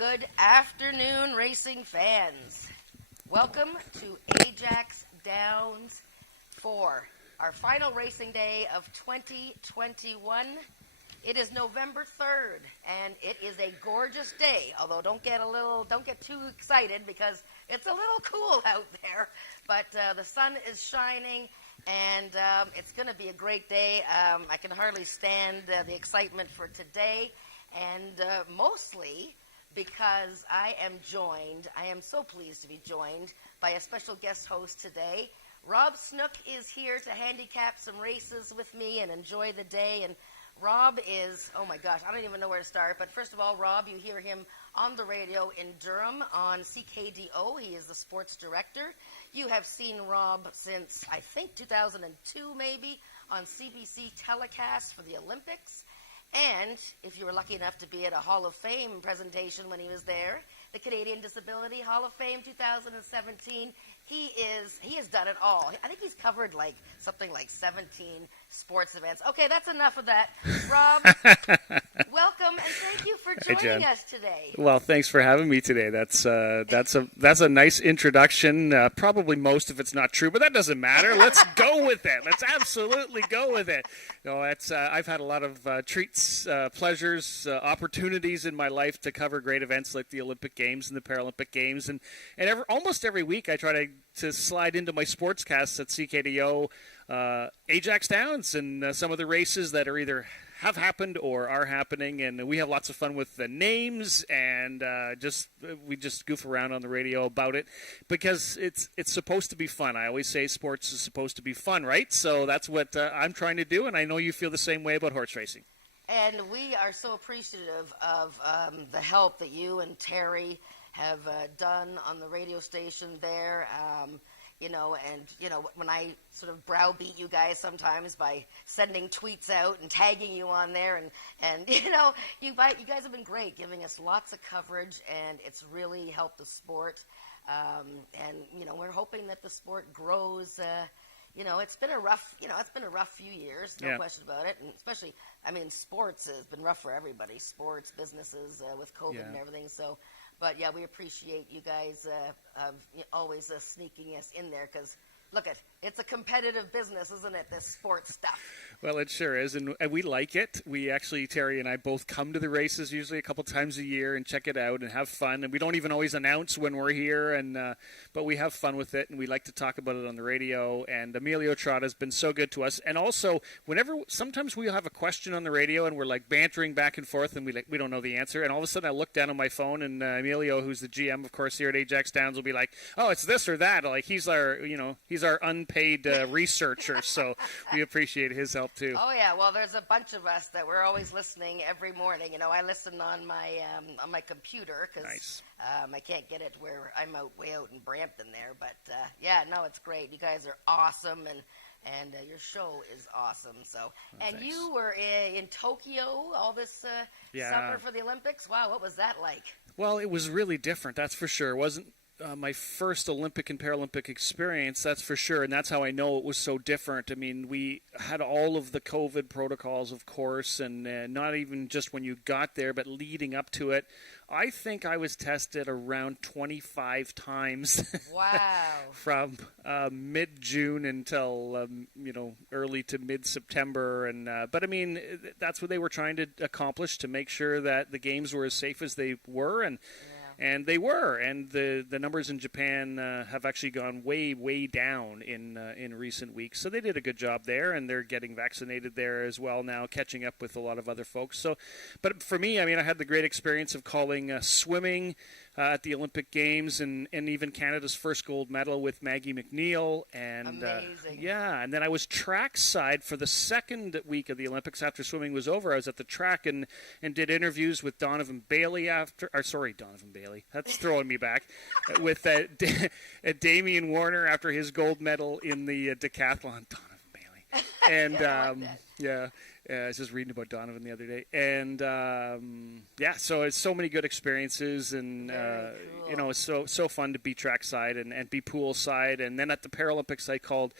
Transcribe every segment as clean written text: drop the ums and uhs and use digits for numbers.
Good afternoon, racing fans. Welcome to AjaxDowns for our final racing day of 2021. It is November 3rd, and it is a gorgeous day. Although don't get too excited because it's a little cool out there. But the sun is shining, and it's going to be a great day. I can hardly stand the excitement for today, and mostly because I am so pleased to be joined by a special guest host today. Rob Snook is here to handicap some races with me and enjoy the day. And Rob is, oh my gosh, I don't even know where to start. But first of all, Rob, you hear him on the radio in Durham on CKDO. He is the sports director. You have seen Rob since, I think, 2002 maybe, on CBC telecast for the Olympics. And if you were lucky enough to be at a Hall of Fame presentation when he was there, the Canadian Disability Hall of Fame 2017, he has done it all. I think he's covered something like 17 sports events. Okay, that's enough of that. Rob, welcome, and thank you for joining us today. Well, thanks for having me today. That's a nice introduction. Probably most of it's not true, but that doesn't matter. Let's go with it. Let's absolutely go with it. No, I've had a lot of treats, pleasures, opportunities in my life to cover great events like the Olympic Games and the Paralympic Games, and almost every week I try to slide into my sportscasts at CKDO, AjaxDowns, and some of the races that are either have happened or are happening, and we have lots of fun with the names, and we just goof around on the radio about it because it's supposed to be fun. I always say sports is supposed to be fun, right? So that's what I'm trying to do, and I know you feel the same way about horse racing. And we are so appreciative of the help that you and Terry have done on the radio station there. When I sort of browbeat you guys sometimes by sending tweets out and tagging you on there, and you guys have been great, giving us lots of coverage, and it's really helped the sport. We're hoping that the sport grows. It's been a rough few years, no question about it, and especially, sports has been rough for everybody. Sports, businesses with COVID and everything. So. But, yeah, we appreciate you guys always sneaking us in there because, look, it's a competitive business, isn't it, this sports stuff? Well, it sure is, and we like it. We actually, Terry and I both come to the races usually a couple times a year and check it out and have fun. And we don't even always announce when we're here, but we have fun with it, and we like to talk about it on the radio. And Emilio Trotta has been so good to us. And also, sometimes we'll have a question on the radio, and we're bantering back and forth, and we don't know the answer. And all of a sudden I look down on my phone, and Emilio, who's the GM, of course, here at AjaxDowns, will be like, oh, it's this or that. He's our unpaid researcher, so we appreciate his help too. Oh yeah, well, there's a bunch of us that we're always listening every morning. I listen on my computer because I can't get it where I'm way out in Brampton there. But it's great. You guys are awesome, and your show is awesome. So, thanks. You were in Tokyo all this summer for the Olympics. Wow, what was that like? Well, it was really different. That's for sure. It wasn't my first Olympic and Paralympic experience, that's for sure, and that's how I know it was so different. We had all of the COVID protocols, of course, and not even just when you got there, but leading up to it. I think I was tested around 25 times. Wow. From mid-June until, early to mid-September. But that's what they were trying to accomplish, to make sure that the games were as safe as they were, and they were, and the numbers in Japan have actually gone way, way down in recent weeks. So they did a good job there, and they're getting vaccinated there as well now, catching up with a lot of other folks. So, but for me, I had the great experience of calling swimming at the Olympic Games, and even Canada's first gold medal with Maggie McNeil. And amazing. And then I was trackside for the second week of the Olympics after swimming was over. I was at the track and did interviews with Donovan Bailey Donovan Bailey. That's throwing me back. With Damian Warner after his gold medal in the decathlon. Donovan Bailey. And I was just reading about Donovan the other day, and so it's so many good experiences, and cool. it's so fun to be trackside and be poolside, and then at the Paralympics I called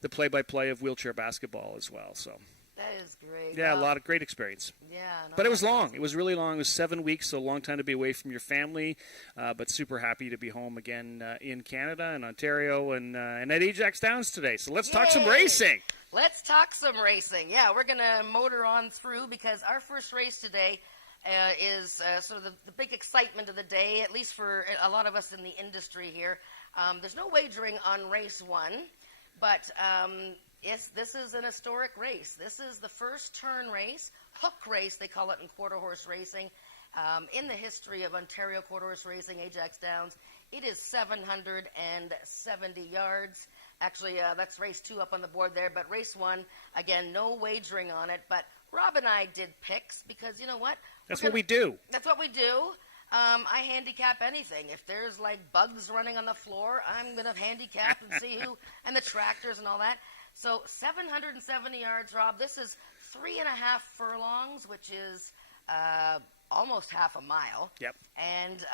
the play-by-play of wheelchair basketball as well. So that is great. Yeah, a Wow. lot of great experience. Yeah. No, But it was that's long. awesome. It was really long. It was 7 weeks, so a long time to be away from your family. But super happy to be home again in Canada and Ontario and at AjaxDowns today. So let's talk some Yay! racing. Let's talk some racing. Yeah, we're going to motor on through because our first race today is sort of the big excitement of the day, at least for a lot of us in the industry here. There's no wagering on race one, but this is an historic race. This is the first turn race, hook race they call it in quarter horse racing, in the history of Ontario quarter horse racing, Ajax Downs. It is 770 yards. Actually, that's race 2 up on the board there, but race 1, again, no wagering on it. But Rob and I did picks because, you know what? That's what we do. That's what we do. I handicap anything. If there's like bugs running on the floor, I'm going to handicap and see who, and the tractors and all that. So 770 yards, Rob. This is 3.5 furlongs, which is almost half a mile. Yep. And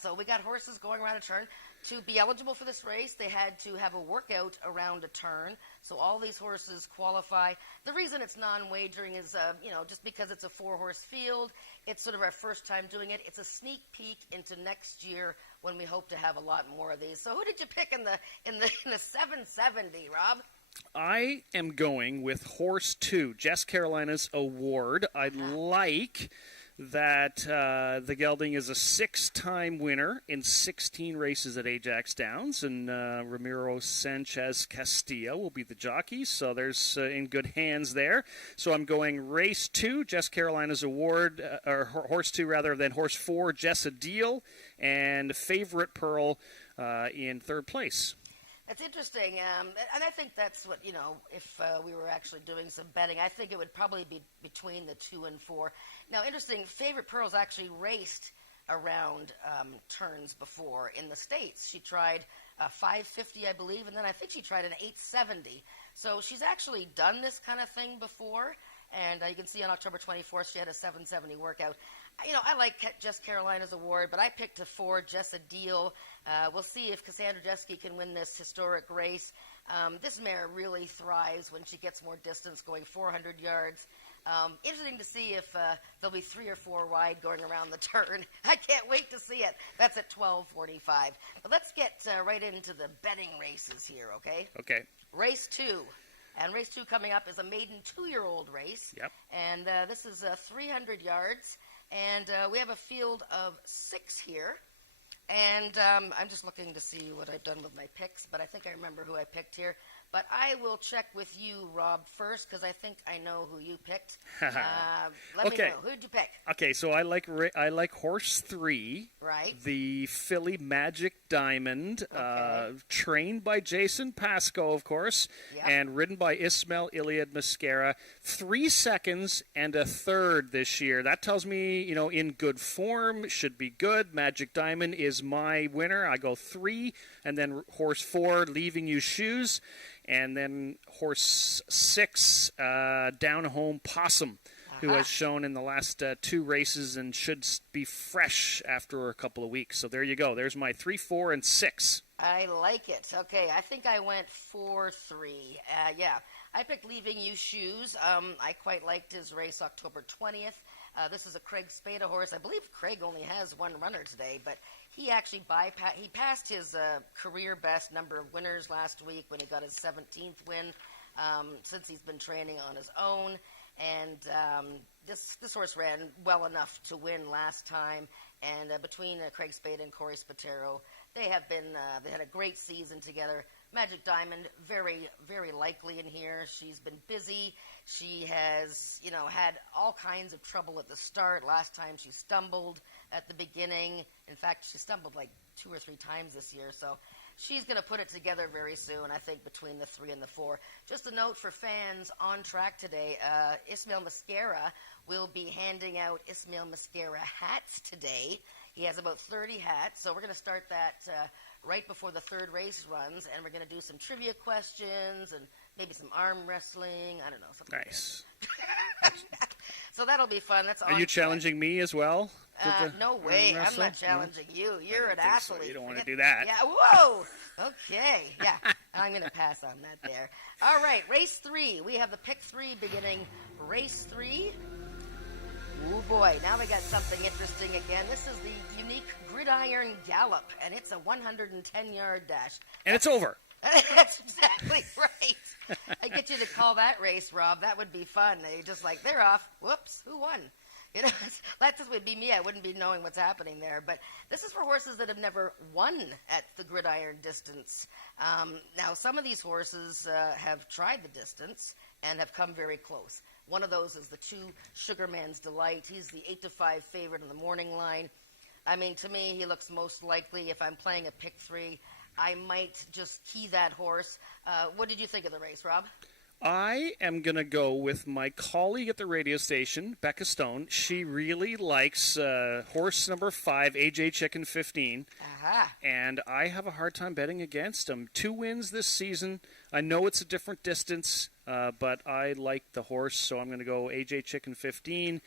so we got horses going around a turn. To be eligible for this race, they had to have a workout around a turn. So all these horses qualify. The reason it's non-wagering is, just because it's a 4-horse field. It's sort of our first time doing it. It's a sneak peek into next year when we hope to have a lot more of these. So who did you pick in the 770, Rob? I am going with horse 2, Jess Carolina's Award. I like that the gelding is a 6-time winner in 16 races at Ajax Downs, and Ramiro Sanchez Castilla will be the jockey, so there's in good hands there. So I'm going race 2, Jess Carolina's Award, or horse 2 rather than horse 4, Jessa Deal, and Favorite Pearl in third place. That's interesting, and I think that's what, if we were actually doing some betting, I think it would probably be between the 2 and 4. Now, interesting, Favorite Pearl's actually raced around turns before in the States. She tried 550, I believe, and then I think she tried an 870. So she's actually done this kind of thing before, and you can see on October 24th she had a 770 workout. I like Jess Carolina's Award, but I picked a 4, Jessa Deal. We'll see if Cassandra Jeske can win this historic race. This mare really thrives when she gets more distance, going 400 yards. Interesting to see if there'll be 3 or 4 wide going around the turn. I can't wait to see it. That's at 12:45. But let's get right into the betting races here, okay? Okay. Race 2. And race 2 coming up is a maiden 2-year-old race. Yep. And this is 300 yards. And we have a field of 6 here. And I'm just looking to see what I've done with my picks, but I think I remember who I picked here. But I will check with you, Rob, first, because I think I know who you picked. Let me know. Who did you pick? Okay, so I like horse 3, Right. the Philly Magic Diamond, trained by Jason Pascoe, of course, Yep. and ridden by Ismail Iliad Mascara. 3 seconds and a third this year. That tells me, in good form, should be good. Magic Diamond is my winner. I go 3, and then horse 4, Leaving You Shoes. And then horse 6, Down Home Possum, who has shown in the last 2 races and should be fresh after a couple of weeks. So there you go. There's my 3, 4, and 6. I like it. Okay, I think I went 4-3. I picked Leaving You Shoes. I quite liked his race October 20th. This is a Craig Spada horse. I believe Craig only has 1 runner today, but he actually passed his career best number of winners last week when he got his 17th win since he's been training on his own. And this horse ran well enough to win last time. And between Craig Spada and Corey Spatero, they had a great season together. Magic Diamond, very, very likely in here. She's been busy. She has, had all kinds of trouble at the start. Last time she stumbled at the beginning. In fact, she stumbled like 2 or 3 times this year. So she's going to put it together very soon, I think, between the 3 and the 4. Just a note for fans on track today, Ismail Mascara will be handing out Ismail Mascara hats today. He has about 30 hats, so we're going to start that right before the 3rd race runs, and we're going to do some trivia questions and maybe some arm wrestling. I don't know. Something Nice. like that. So that'll be fun. That's Are you challenging me as well? No way. I'm wrestle? not challenging you. You're an think so. athlete. You don't want to do that. Yeah, whoa. Okay. Yeah, I'm going to pass on that there. All right, race 3. We have the pick 3 beginning. Race 3. Oh, boy. Now we got something interesting again. This is the unique gridiron gallop, and it's a 110-yard dash. And it's over. That's exactly right. I get you to call that race, Rob. That would be fun. They just like, they're off. Whoops, who won? You know, that just would be me. I wouldn't be knowing what's happening there. But this is for horses that have never won at the gridiron distance. Now, some of these horses have tried the distance and have come very close. One of those is the 2 Sugarman's Delight. He's the 8-5 favorite in the morning line. I mean, to me, he looks most likely, if I'm playing a pick 3, I might just key that horse. What did you think of the race, Rob? I am going to go with my colleague at the radio station, Becca Stone. She really likes horse number 5, AJ Chicken 15. Aha. And I have a hard time betting against him. 2 wins this season. I know it's a different distance, but I like the horse, so I'm going to go AJ Chicken 15.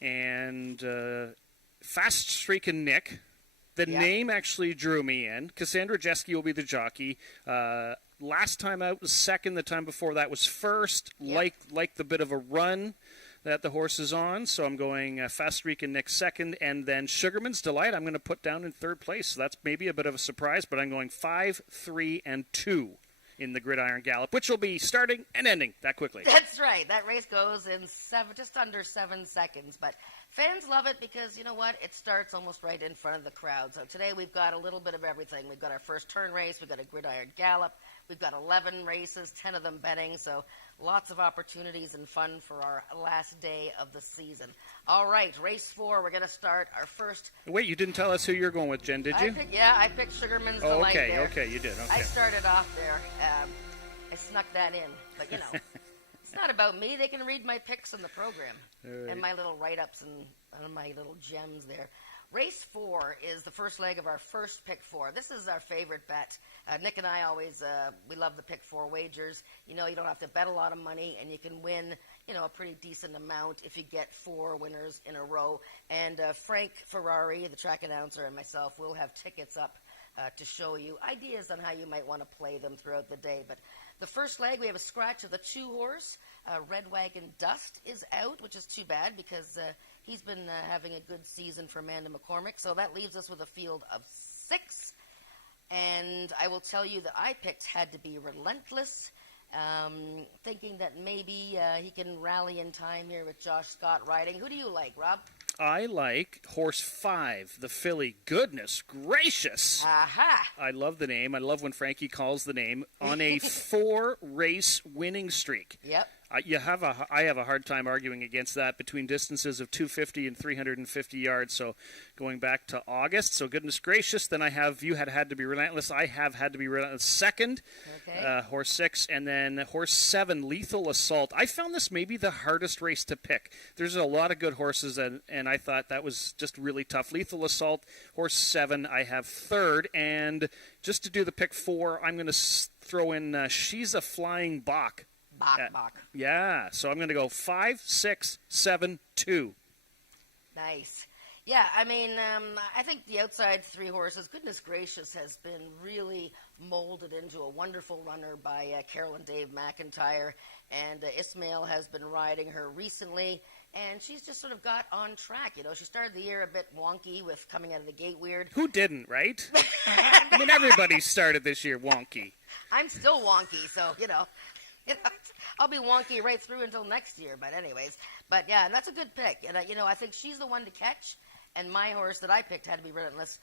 And Fast Streakin' Nick. The name actually drew me in. Cassandra Jeske will be the jockey. Last time out was second. The time before that was first. Yep. Like the bit of a run that the horse is on. So I'm going Fast Streakin' Nick second. And then Sugarman's Delight I'm going to put down in third place. So that's maybe a bit of a surprise. But I'm going 5, 3, and 2 in the Gridiron Gallop, which will be starting and ending that quickly. That's right. That race goes in just under 7 seconds. But fans love it because, you know what, it starts almost right in front of the crowd. So today we've got a little bit of everything. We've got our first turn race. We've got a Gridiron Gallop. We've got 11 races, 10 of them betting. So lots of opportunities and fun for our last day of the season. All right, race 4. We're going to start our first. Wait, you didn't tell us who you're going with, Jen, did you? I picked Sugarman's Delight there. Okay, you did. Okay. I started off there. I snuck that in. But, you know, it's not about me. They can read my picks in the program and my little write-ups and my little gems there. Race 4 is the first leg of our first pick 4. This is our favorite bet. Nick and I always, we love the pick 4 wagers. You know, you don't have to bet a lot of money, and you can win, you know, a pretty decent amount if you get 4 winners in a row. And Frank Ferrari, the track announcer, and myself will have tickets up to show you ideas on how you might want to play them throughout the day. But the first leg, we have a scratch of the 2 horse. Red Wagon Dust is out, which is too bad because he's been having a good season for Amanda McCormick. So that leaves us with a field of 6. And I will tell you that I picked Had to Be Relentless, thinking that maybe he can rally in time here with Josh Scott riding. Who do you like, Rob? I like horse 5, the filly. Goodness gracious. Aha. I love the name. I love when Frankie calls the name. On a 4-race winning streak. Yep. I have a hard time arguing against that between distances of 250 and 350 yards. So going back to August. So goodness gracious. Then you had to be relentless. I have Had to Be Relentless second. Okay. Horse 6. And then horse 7, Lethal Assault. I found this maybe the hardest race to pick. There's a lot of good horses, and I thought that was just really tough. Lethal Assault, horse 7, I have third. And just to do the pick 4, I'm going to throw in She's a Flying Bach. Bach. Yeah, so I'm going to go 5, 6, 7, 2. Nice. Yeah, I mean, I think the outside 3 horses, goodness gracious, has been really molded into a wonderful runner by Carol and Dave McIntyre. And Ismail has been riding her recently, and she's just sort of got on track. You know, she started the year a bit wonky with coming out of the gate weird. Who didn't, right? I mean, everybody started this year wonky. I'm still wonky, so, you know, I'll be wonky right through until next year. But anyways, yeah, and that's a good pick. And, you know, I think she's the one to catch. And my horse that I picked, Had to Be Relentless,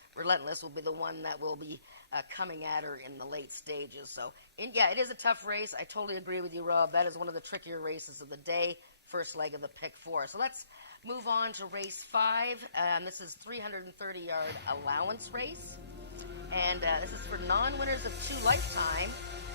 will be the one that will be coming at her in the late stages. So, yeah, it is a tough race. I totally agree with you, Rob. That is one of the trickier races of the day, first leg of the pick 4. So let's move on to race 5. This is 330-yard allowance race. And this is for non-winners of 2 lifetime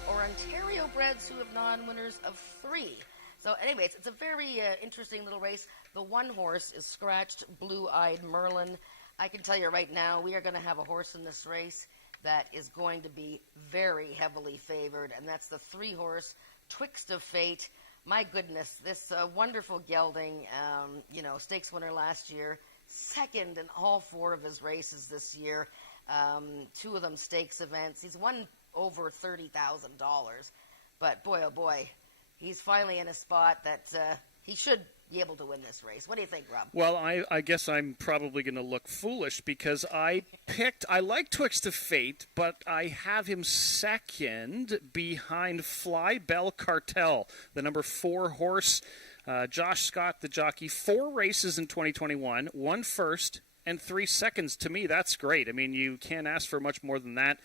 or Ontario breds who have non-winners of 3. So anyways, it's a very interesting little race. The 1 horse is scratched Blue-Eyed Merlin. I can tell you right now, we are going to have a horse in this race that is going to be very heavily favored, and that's the 3 horse Twixt of Fate. My goodness, this wonderful gelding, stakes winner last year, second in all 4 of his races this year. 2 of them stakes events. He's won over $30,000. But boy, oh boy, he's finally in a spot that he should be able to win this race. What do you think, Rob? Well, I guess I'm probably going to look foolish because I like Twixt of Fate, but I have him second behind Fly Bell Cartel, the number 4 horse. Josh Scott, the jockey, 4 races in 2021, 1 first and 3 seconds. To me, that's great. I mean, you can't ask for much more than that.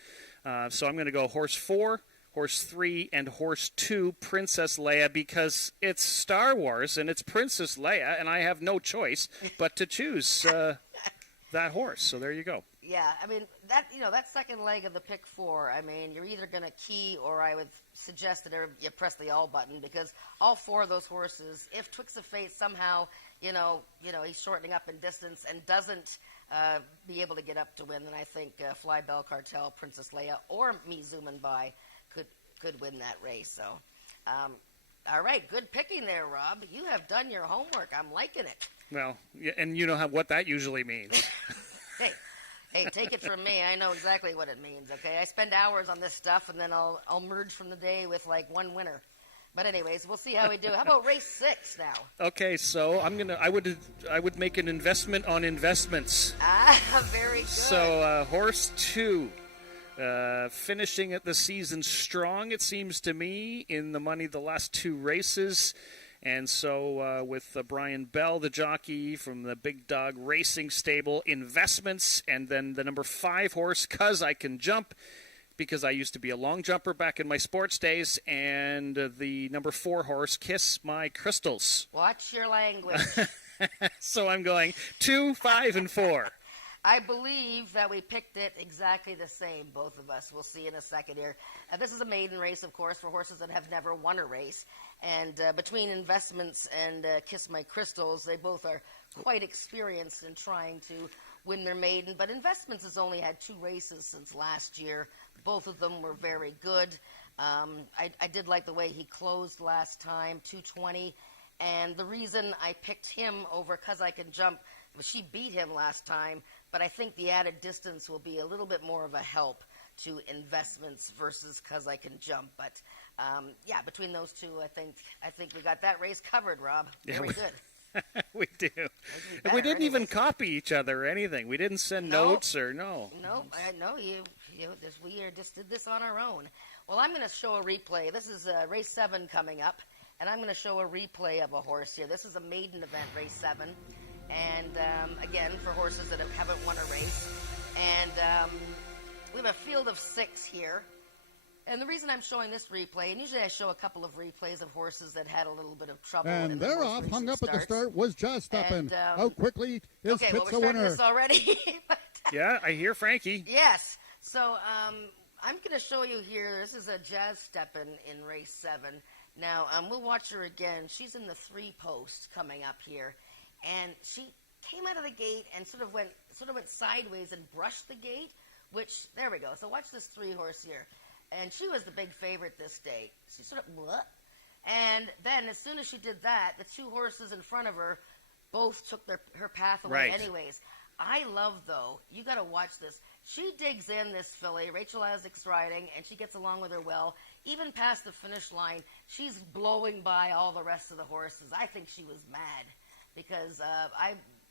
So I'm going to go horse 4, horse 3, and horse 2, Princess Leia, because it's Star Wars and it's Princess Leia, and I have no choice but to choose that horse. So there you go. Yeah, I mean, that second leg of the pick 4, I mean, you're either going to key or I would suggest that you press the all button, because all 4 of those horses, if Twix of Fate somehow, he's shortening up in distance and doesn't be able to get up to win, then I think Fly Bell Cartel, Princess Leia, or Me Zoomin' By could win that race. So, all right, good picking there, Rob. You have done your homework. I'm liking it. Well, yeah, and you know what that usually means. Hey, take it from me. I know exactly what it means, okay? I spend hours on this stuff, and then I'll merge from the day with, like, 1 winner. But anyways, we'll see how we do. How about race 6 now? Okay, so I would make an investment on investments. Very good. So horse 2, finishing at the season strong, it seems to me, in the money the last 2 races. And so with Brian Bell, the jockey from the Big Dog Racing Stable, investments, and then the number 5 horse, 'Cause I Can Jump, because I used to be a long jumper back in my sports days, and the number 4 horse, Kiss My Crystals. Watch your language. So I'm going 2, 5, and 4. I believe that we picked it exactly the same, both of us. We'll see in a second here. This is a maiden race, of course, for horses that have never won a race. And between investments and Kiss My Crystals, they both are quite experienced in trying to win their maiden. But investments has only had 2 races since last year. Both of them were very good. I did like the way he closed last time, 220. And the reason I picked him over 'Cause I Can Jump was she beat him last time, but I think the added distance will be a little bit more of a help to investments versus 'Cause I Can Jump. But between those 2, I think we got that race covered, Rob. Very good. We do. And we didn't even copy each other or anything. We didn't send notes or no. No, we just did this on our own. Well, I'm going to show a replay. This is race 7 coming up, and I'm going to show a replay of a horse here. This is a maiden event, race 7. And, again, for horses that haven't won a race. And we have a field of 6 here. And the reason I'm showing this replay, and usually I show a couple of replays of horses that had a little bit of trouble. And they're off, hung up starts. at the start, was just stepping. How quickly is okay, Fitz we're the starting winner? this already. Yeah, I hear Frankie. Yes. So I'm going to show you here. This is a Jazz Steppin' in race 7. Now, we'll watch her again. She's in the 3 post coming up here. And she came out of the gate and sort of went sideways and brushed the gate, which, there we go. So watch this 3 horse here. And she was the big favorite this day. She sort of, what? And then as soon as she did that, the 2 horses in front of her both took her path away anyways. I love, though, you got to watch this. She digs in this filly, Rachel Isaac's riding, and she gets along with her well. Even past the finish line, she's blowing by all the rest of the horses. I think she was mad because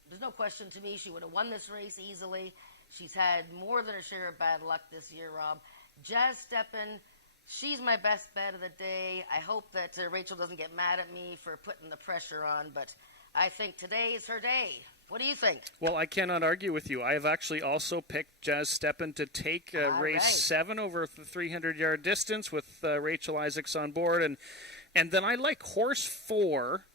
there's no question to me she would have won this race easily. She's had more than her share of bad luck this year, Rob. Jazz Steppin', she's my best bet of the day. I hope that Rachel doesn't get mad at me for putting the pressure on, but I think today is her day. What do you think? Well, I cannot argue with you. I have actually also picked Jazz Steppin' to take race 7 over the 300-yard distance with Rachel Isaacs on board. And then I like horse 4.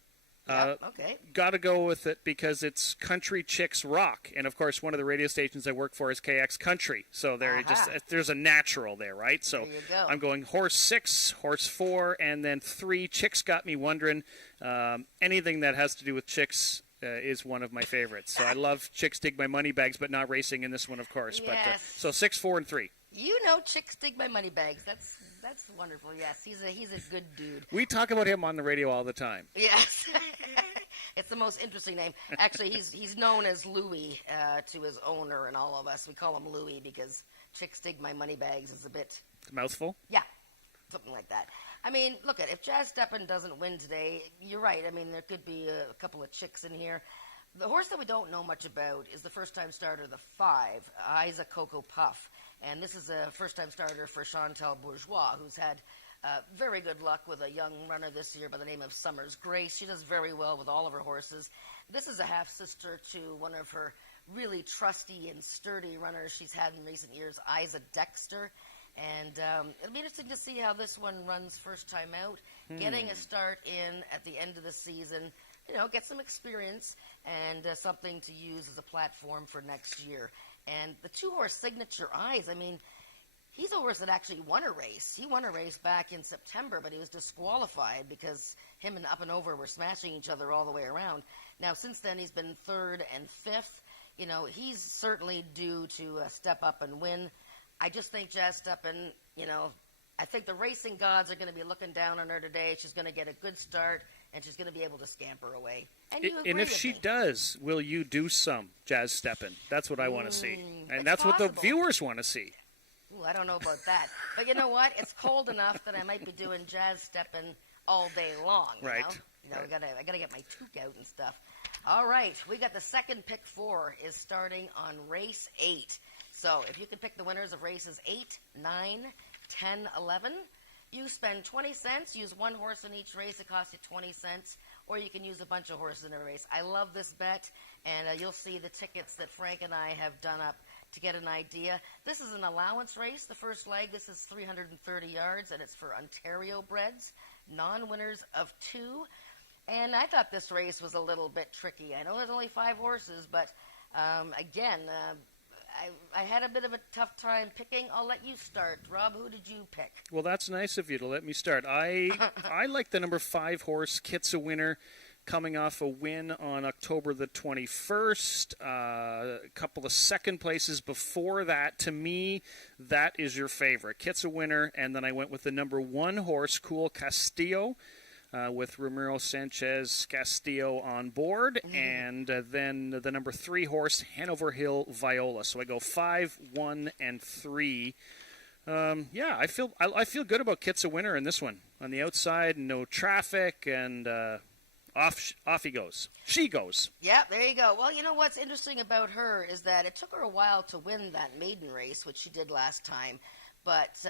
Okay. Got to go with it because it's Country Chicks Rock. And, of course, one of the radio stations I work for is KX Country. So there's a natural there, right? So there you go. I'm going horse 6, horse 4, and then 3. Chicks got me wondering. Anything that has to do with chicks is one of my favorites. So I love Chicks Dig My Money Bags, but not racing in this one, of course. Yes. But so 6, 4, and 3. You know Chicks Dig My Money Bags. That's wonderful. Yes, he's a good dude. We talk about him on the radio all the time. Yes. It's the most interesting name. Actually, he's known as Louie to his owner and all of us. We call him Louie because Chicks Dig My Money Bags is a bit... It's a mouthful? Yeah, something like that. I mean, look, if Jazz Steppen doesn't win today, you're right. I mean, there could be a couple of chicks in here. The horse that we don't know much about is the first-time starter, the 5, Isa Coco Puff. And this is a first-time starter for Chantal Bourgeois, who's had very good luck with a young runner this year by the name of Summers Grace. She does very well with all of her horses. This is a half-sister to one of her really trusty and sturdy runners she's had in recent years, Isa Dexter. And it'll be interesting to see how this one runs first time out, getting a start in at the end of the season, get some experience and something to use as a platform for next year. And the 2-horse Signature Eyes, I mean, he's a horse that actually won a race. He won a race back in September, but he was disqualified because him and Up and Over were smashing each other all the way around. Now, since then, he's been 3rd and 5th. He's certainly due to step up and win. I just think Jazz Steppen, I think the racing gods are going to be looking down on her today. She's going to get a good start, and she's going to be able to scamper away. And if she does, will you do some Jazz Steppen? That's what I want to see. And that's possible. What the viewers want to see. Ooh, I don't know about that. But you know what? It's cold enough that I might be doing Jazz Steppen all day long. Right. I gotta get my toque out and stuff. All right, we got the second pick 4 is starting on race 8. So if you can pick the winners of races 8, 9, 10, 11, you spend 20 cents, use one horse in each race, it costs you 20 cents, or you can use a bunch of horses in a race. I love this bet, and you'll see the tickets that Frank and I have done up to get an idea. This is an allowance race, the first leg. This is 330 yards, and it's for Ontario breds, non-winners of 2. And I thought this race was a little bit tricky. I know there's only 5 horses, but again, I had a bit of a tough time picking. I'll let you start. Rob, who did you pick? Well, that's nice of you to let me start. I like the number 5 horse, Kit's a Winner, coming off a win on October the 21st. A couple of second places before that. To me, that is your favorite. Kit's a Winner, and then I went with the number 1 horse, Cool Castillo, with Ramiro Sanchez Castillo on board, and then the number 3 horse, Hanover Hill Viola. So I go 5, 1, and 3. I feel good about Kit's a Winner in this one. On the outside, no traffic, and off he goes. She goes. Yeah, there you go. Well, you know what's interesting about her is that it took her a while to win that maiden race, which she did last time. But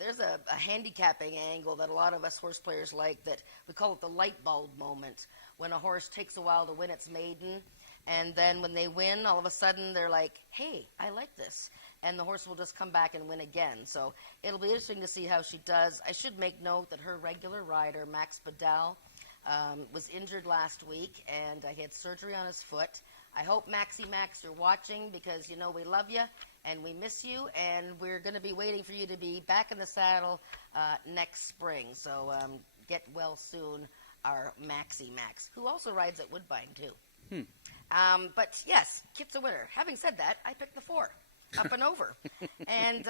there's a handicapping angle that a lot of us horse players like, that we call it the light bulb moment, when a horse takes a while to win its maiden, and then when they win, all of a sudden they're like, hey, I like this. And the horse will just come back and win again. So it'll be interesting to see how she does. I should make note that her regular rider, Max Badal, was injured last week, and he had surgery on his foot. I hope, Max, you're watching, because we love you and we miss you, and we're going to be waiting for you to be back in the saddle next spring. So get well soon, our Maxie Max, who also rides at Woodbine, too. But yes, Kit's a Winner. Having said that, I picked the 4, Up and Over. And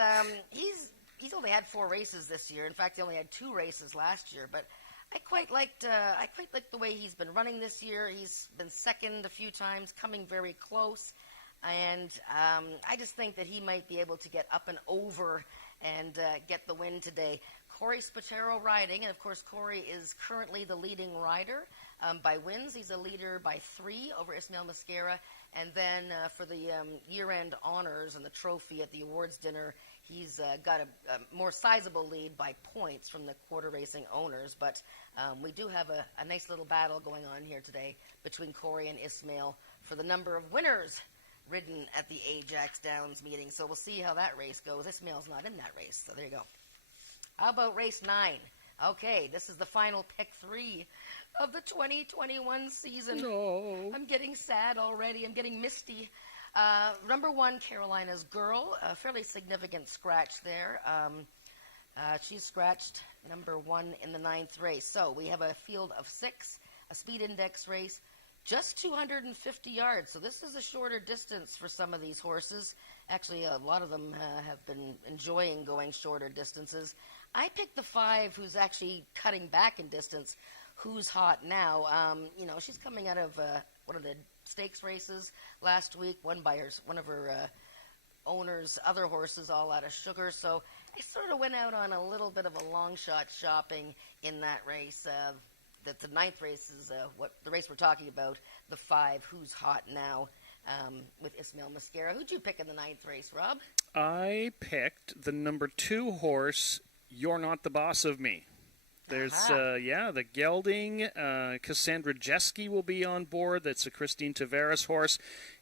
he's only had 4 races this year. In fact, he only had 2 races last year, but I quite liked the way he's been running this year. He's been second a few times, coming very close, and I just think that he might be able to get up and over and get the win today. Corey Spatero riding, and of course Corey is currently the leading rider by wins. He's a leader by 3 over Ismail Mascara, and then for the year-end honors and the trophy at the awards dinner, he's got a more sizable lead by points from the quarter racing owners, but we do have a nice little battle going on here today between Corey and Ismail for the number of winners ridden at the AjaxDowns meeting. So we'll see how that race goes. Ismail's not in that race, so there you go. How about race 9? Okay, this is the final pick 3 of the 2021 season. No. I'm getting sad already. I'm getting misty. Number 1, Carolina's Girl, a fairly significant scratch there. She's scratched number 1 in the 9th race. So we have a field of 6, a speed index race, just 250 yards. So this is a shorter distance for some of these horses. Actually, a lot of them have been enjoying going shorter distances. I picked the 5 who's actually cutting back in distance, Who's Hot Now. She's coming out of one of the stakes races last week, won by one of her owner's other horses, all out of sugar. So I sort of went out on a little bit of a long shot shopping in that race. The ninth race is what the race we're talking about, the 5, Who's Hot Now, with Ismail Mascara. Who'd you pick in the ninth race, Rob? I picked the number 2 horse, You're Not the Boss of Me. There's, the gelding. Cassandra Jeske will be on board. That's a Christine Tavares horse.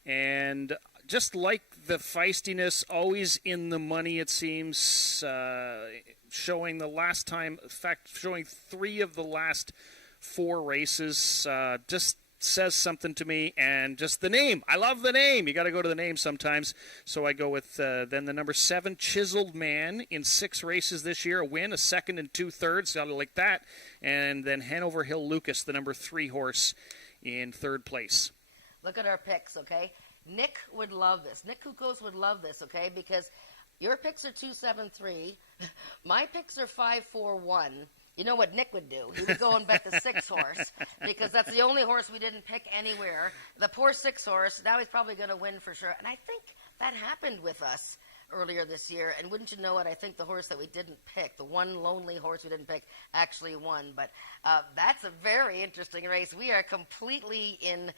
And just like the feistiness, always in the money, it seems, showing the last time, in fact, showing 3 of the last 4 races, just says something to me. And just the name. I love the name. You got to go to the name sometimes. So I go with then the number 7, Chiseled Man, in 6 races this year. A win, a second and 2/3. Got to like that. And then Hanover Hill Lucas, the number 3 horse, in 3rd place. Look at our picks, okay? Nick would love this. Nick Kukos would love this, okay? Because your picks are 2-7-3. My picks are 5-4-1. You know what Nick would do? He would go and bet the 6 horse, because that's the only horse we didn't pick anywhere. The poor 6 horse, now he's probably going to win for sure. And I think that happened with us earlier this year. And wouldn't you know it, I think the horse that we didn't pick, the one lonely horse we didn't pick, actually won. But that's a very interesting race. We are completely in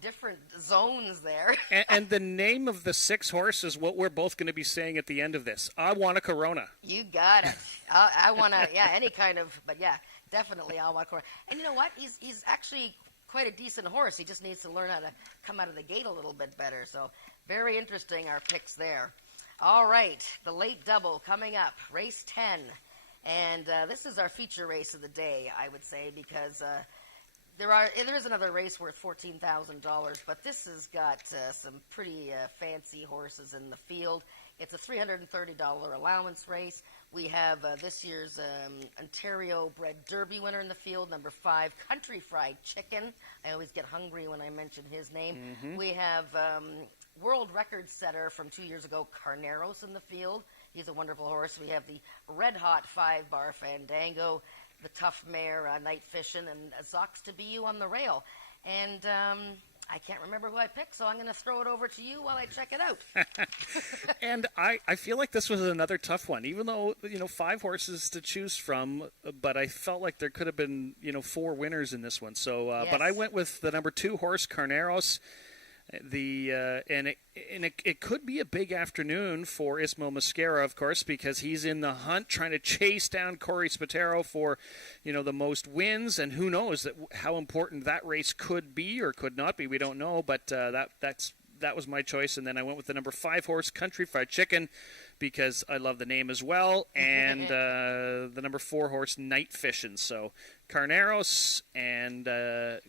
different zones there. and the name of the 6 horse is what we're both going to be saying at the end of this. I want a Corona. You got it. I want to, any kind of, but yeah, definitely I want Corona. And you know what? He's actually quite a decent horse. He just needs to learn how to come out of the gate a little bit better. So very interesting, our picks there. All right, the late double coming up, race 10. And this is our feature race of the day, I would say, because there is another race worth $14,000, but this has got some pretty fancy horses in the field. It's a $330 allowance race. We have this year's Ontario Bred Derby winner in the field, number 5, Country Fried Chicken. I always get hungry when I mention his name. Mm-hmm. We have world record setter from 2 years ago, Carneros, in the field. He's a wonderful horse. We have the red hot 5-bar Fandango, the tough mare Night Fishin', and Zox to Be You on the rail. And I can't remember who I picked, so I'm going to throw it over to you while I check it out. And I feel like this was another tough one, even though, 5 horses to choose from, but I felt like there could have been, 4 winners in this one. So, yes. But I went with the number 2 horse, Carneros. It could be a big afternoon for Ismail Mascara, of course, because he's in the hunt trying to chase down Corey Spataro for, the most wins, and who knows how important that race could be or could not be. We don't know, but that was my choice, and then I went with the number 5 horse, Country Fried Chicken, because I love the name as well, and the number 4 horse, Night Fishin'. So Carneros and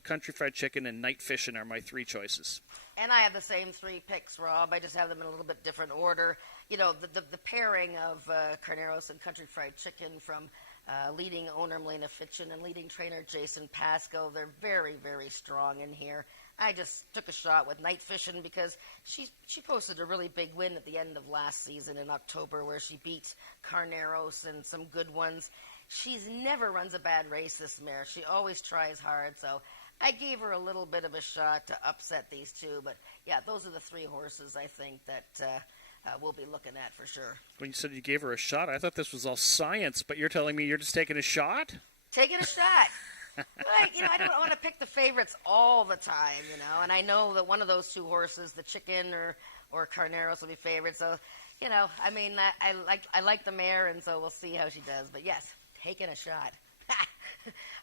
Country Fried Chicken and Night Fishin' are my 3 choices. And I have the same 3 picks, Rob. I just have them in a little bit different order. The pairing of Carneros and Country Fried Chicken from leading owner Melina Fitchin and leading trainer Jason Pascoe, they're very, very strong in here. I just took a shot with Night Fishin' because she posted a really big win at the end of last season in October, where she beat Carneros and some good ones. She's never runs a bad race, this mare. She always tries hard, so I gave her a little bit of a shot to upset these 2. But yeah, those are the 3 horses I think that we'll be looking at for sure. When you said you gave her a shot, I thought this was all science, but you're telling me you're just taking a shot? Taking a shot. But, I don't want to pick the favorites all the time, and I know that one of those 2 horses, the Chicken or Carneros, will be favorites. So, I like the mare, and so we'll see how she does. But yes, taking a shot.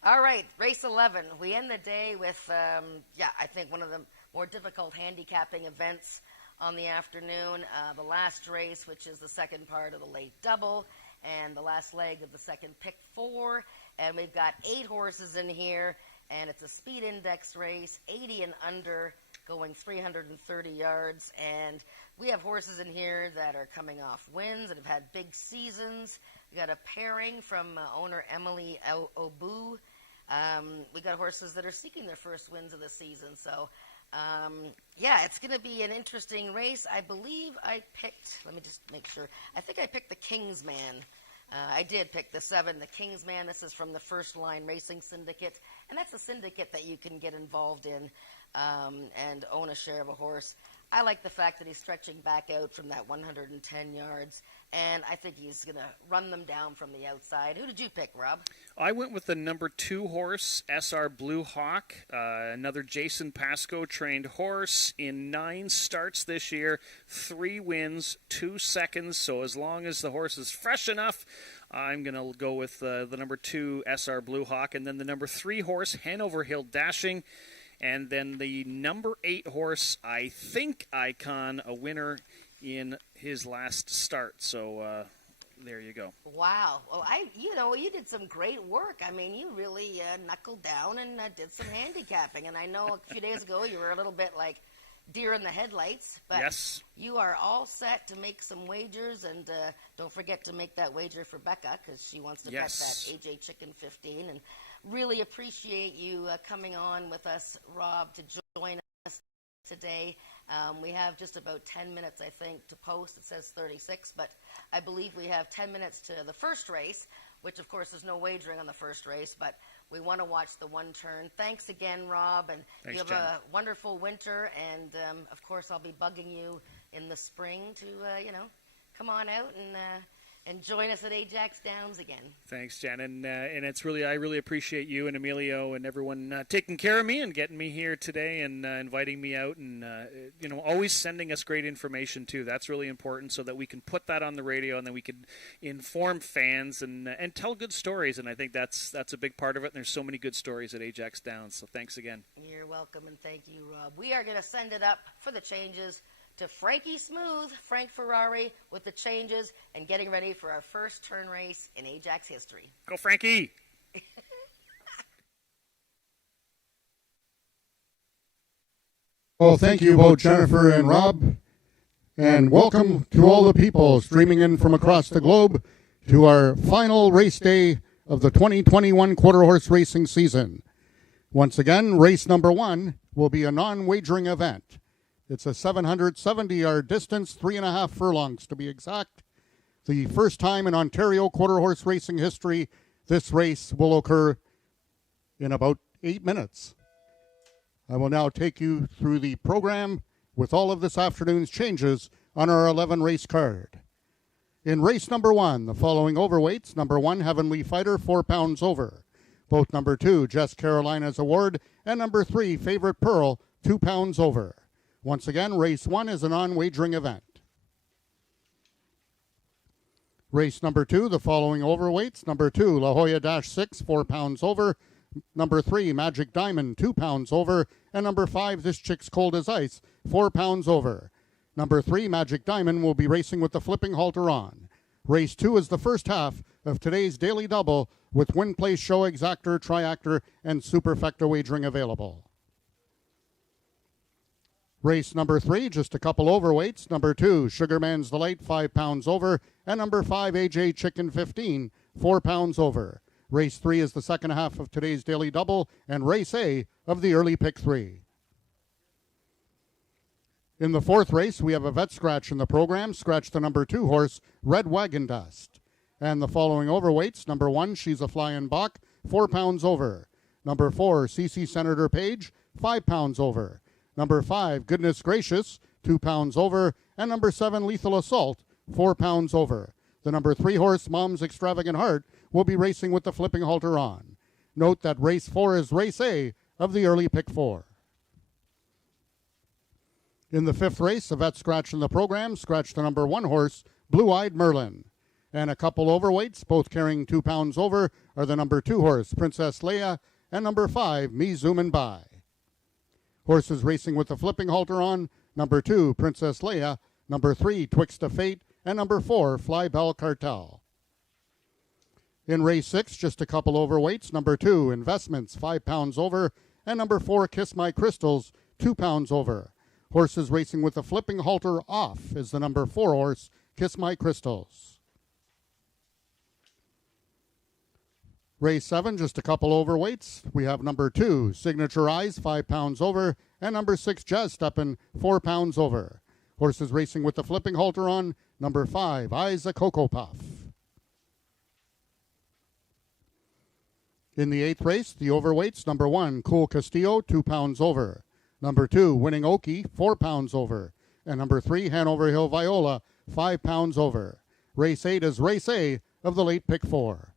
All right, race 11. We end the day with, I think one of the more difficult handicapping events on the afternoon. The last race, which is the second part of the late double, and the last leg of the second pick 4. And we've got 8 horses in here, and it's a speed index race, 80 and under, going 330 yards. And we have horses in here that are coming off wins that have had big seasons. We got a pairing from owner Emily Obu. We got horses that are seeking their first wins of the season. So, it's going to be an interesting race. I believe I picked, let me just make sure, I think I picked the King's Man I did pick the 7, the Kingsman. This is from the First Line Racing Syndicate, and that's a syndicate that you can get involved in and own a share of a horse. I like the fact that he's stretching back out from that 110 yards, and I think he's going to run them down from the outside. Who did you pick, Rob? I went with the number 2 horse, SR Blue Hawk, another Jason Pascoe trained horse in 9 starts this year, 3 wins, 2 seconds. So as long as the horse is fresh enough, I'm going to go with the number 2 SR Blue Hawk, and then the number 3 horse, Hanover Hill Dashing. And then the number 8 horse, I think Icon, a winner in his last start. So there you go. Wow. Well, you did some great work. I mean, you really knuckled down and did some handicapping. And I know a few days ago you were a little bit like deer in the headlights. But yes. You are all set to make some wagers. And don't forget to make that wager for Becca because she wants to bet that AJ Chicken 15. And really appreciate you coming on with us, Rob, to join us today. We have just about 10 minutes, I think, to post. It says 36, but I believe we have 10 minutes to the first race, which, of course, there's no wagering on the first race, but we want to watch the one turn. Thanks again, Rob, and thanks, you have Jen. a wonderful winter, and, of course, I'll be bugging you in the spring to, come on out and join us at AjaxDowns again. Thanks, Jen, and it's I really appreciate you and Emilio and everyone taking care of me and getting me here today and inviting me out and always sending us great information too. That's really important so that we can put that on the radio and then we can inform fans and tell good stories. And I think that's a big part of it. And there's so many good stories at AjaxDowns. So thanks again. You're welcome, and thank you, Rob. We are going to send it up for the changes to Frankie Smooth, Frank Ferrari, with the changes and getting ready for our first turn race in Ajax history. Go, Frankie! Well, thank you both, Jennifer and Rob. And welcome to all the people streaming in from across the globe to our final race day of the 2021 quarter horse racing season. Once again, race number 1 will be a non-wagering event. It's a 770-yard distance, 3.5 furlongs to be exact. The first time in Ontario quarter horse racing history, this race will occur in about 8 minutes. I will now take you through the program with all of this afternoon's changes on our 11 race card. In race number 1, the following overweights: number 1, Heavenly Fighter, 4 pounds over. Both number 2, Jess Carolina's Award, and number 3, Favorite Pearl, 2 pounds over. Once again, race 1 is a non-wagering event. Race number 2, the following overweights: number 2, La Jolla Dash 6, 4 pounds over. Number 3, Magic Diamond, 2 pounds over. And number 5, This Chick's Cold as Ice, 4 pounds over. Number 3, Magic Diamond, will be racing with the flipping halter on. Race 2 is the first half of today's daily double with win, place, show, exactor, triactor, and superfecta wagering available. Race number 3, just a couple overweights. Number 2, Sugarman's Delight, 5 pounds over. And number 5, AJ Chicken 15, 4 pounds over. Race 3 is the second half of today's daily double and race A of the early pick 3. In the fourth race, we have a vet scratch in the program. Scratch the number 2 horse, Red Wagon Dust. And the following overweights: number 1, She's a Flying Bach, 4 pounds over. Number 4, CC Senator Page, 5 pounds over. Number 5, Goodness Gracious, 2 pounds over. And number 7, Lethal Assault, 4 pounds over. The number 3 horse, Mom's Extravagant Heart, will be racing with the flipping halter on. Note that race 4 is race A of the early pick 4. In the fifth race, a vet scratch in the program. Scratch the number 1 horse, Blue Eyed Merlin. And a couple overweights, both carrying 2 pounds over, are the number 2 horse, Princess Leia, and number 5, Me Zoomin' By. Horses racing with the flipping halter on: number 2, Princess Leia, number 3, Twixt of Fate, and number 4, Fly Bell Cartel. In race 6, just a couple overweights: number 2, Investments, 5 pounds over, and number 4, Kiss My Crystals, 2 pounds over. Horses racing with the flipping halter off is the number 4 horse, Kiss My Crystals. Race 7, just a couple overweights. We have number 2, Signature Eyes, 5 pounds over, and number 6, Jazz Steppin', 4 pounds over. Horses racing with the flipping halter on: number 5, Eyes a Cocoa Puff. In the 8th race, the overweights, number 1, Cool Castillo, 2 pounds over. Number 2, Winning Okie, 4 pounds over. And number 3, Hanover Hill Viola, 5 pounds over. Race 8 is Race A of the late pick 4.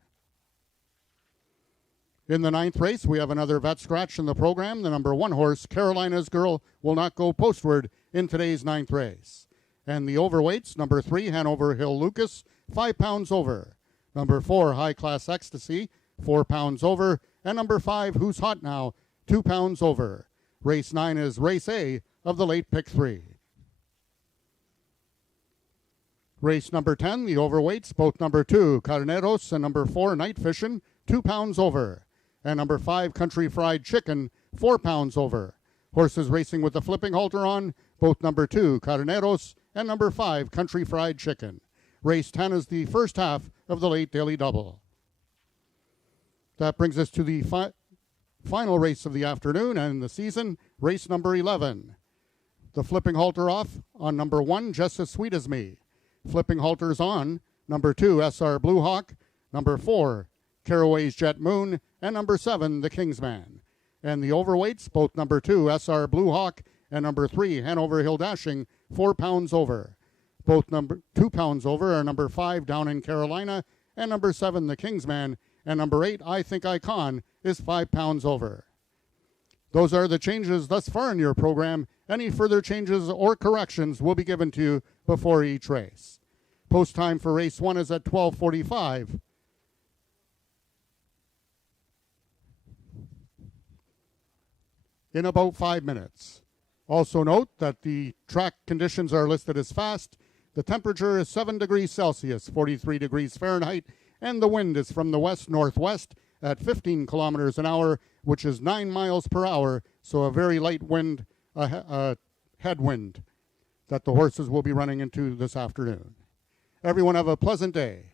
In the 9th race, we have another vet scratch in the program. The number 1 horse, Carolina's Girl, will not go postward in today's 9th race. And the overweights, number 3, Hanover Hill Lucas, 5 pounds over. Number 4, High Class Ecstasy, 4 pounds over. And number 5, Who's Hot Now, 2 pounds over. Race 9 is Race A of the late pick 3. Race number 10, the overweights, both number 2, Carneros, and number 4, Night Fishin', 2 pounds over. And number 5, Country Fried Chicken, 4 pounds over. Horses racing with the flipping halter on, both number 2, Carneros, and number 5, Country Fried Chicken. Race 10 is the first half of the late daily double. That brings us to the final race of the afternoon and the season, race number 11. The flipping halter off on number 1, Just As Sweet As Me. Flipping halters on, number 2, SR Blue Hawk, number 4, Caraway's Jet Moon, and number 7, The Kingsman. And the overweights, both number 2, SR Blue Hawk, and number 3, Hanover Hill Dashing, 4 pounds over. Both number 2 pounds over are number 5, Down in Carolina, and number 7, The Kingsman, and number 8, I Think I Con, is 5 pounds over. Those are the changes thus far in your program. Any further changes or corrections will be given to you before each race. Post time for race 1 is at 12:45. In about 5 minutes. Also note that the track conditions are listed as fast. The temperature is 7 degrees Celsius, 43 degrees Fahrenheit, and the wind is from the west-northwest at 15 kilometers an hour, which is 9 miles per hour, so a very light wind, headwind that the horses will be running into this afternoon. Everyone have a pleasant day.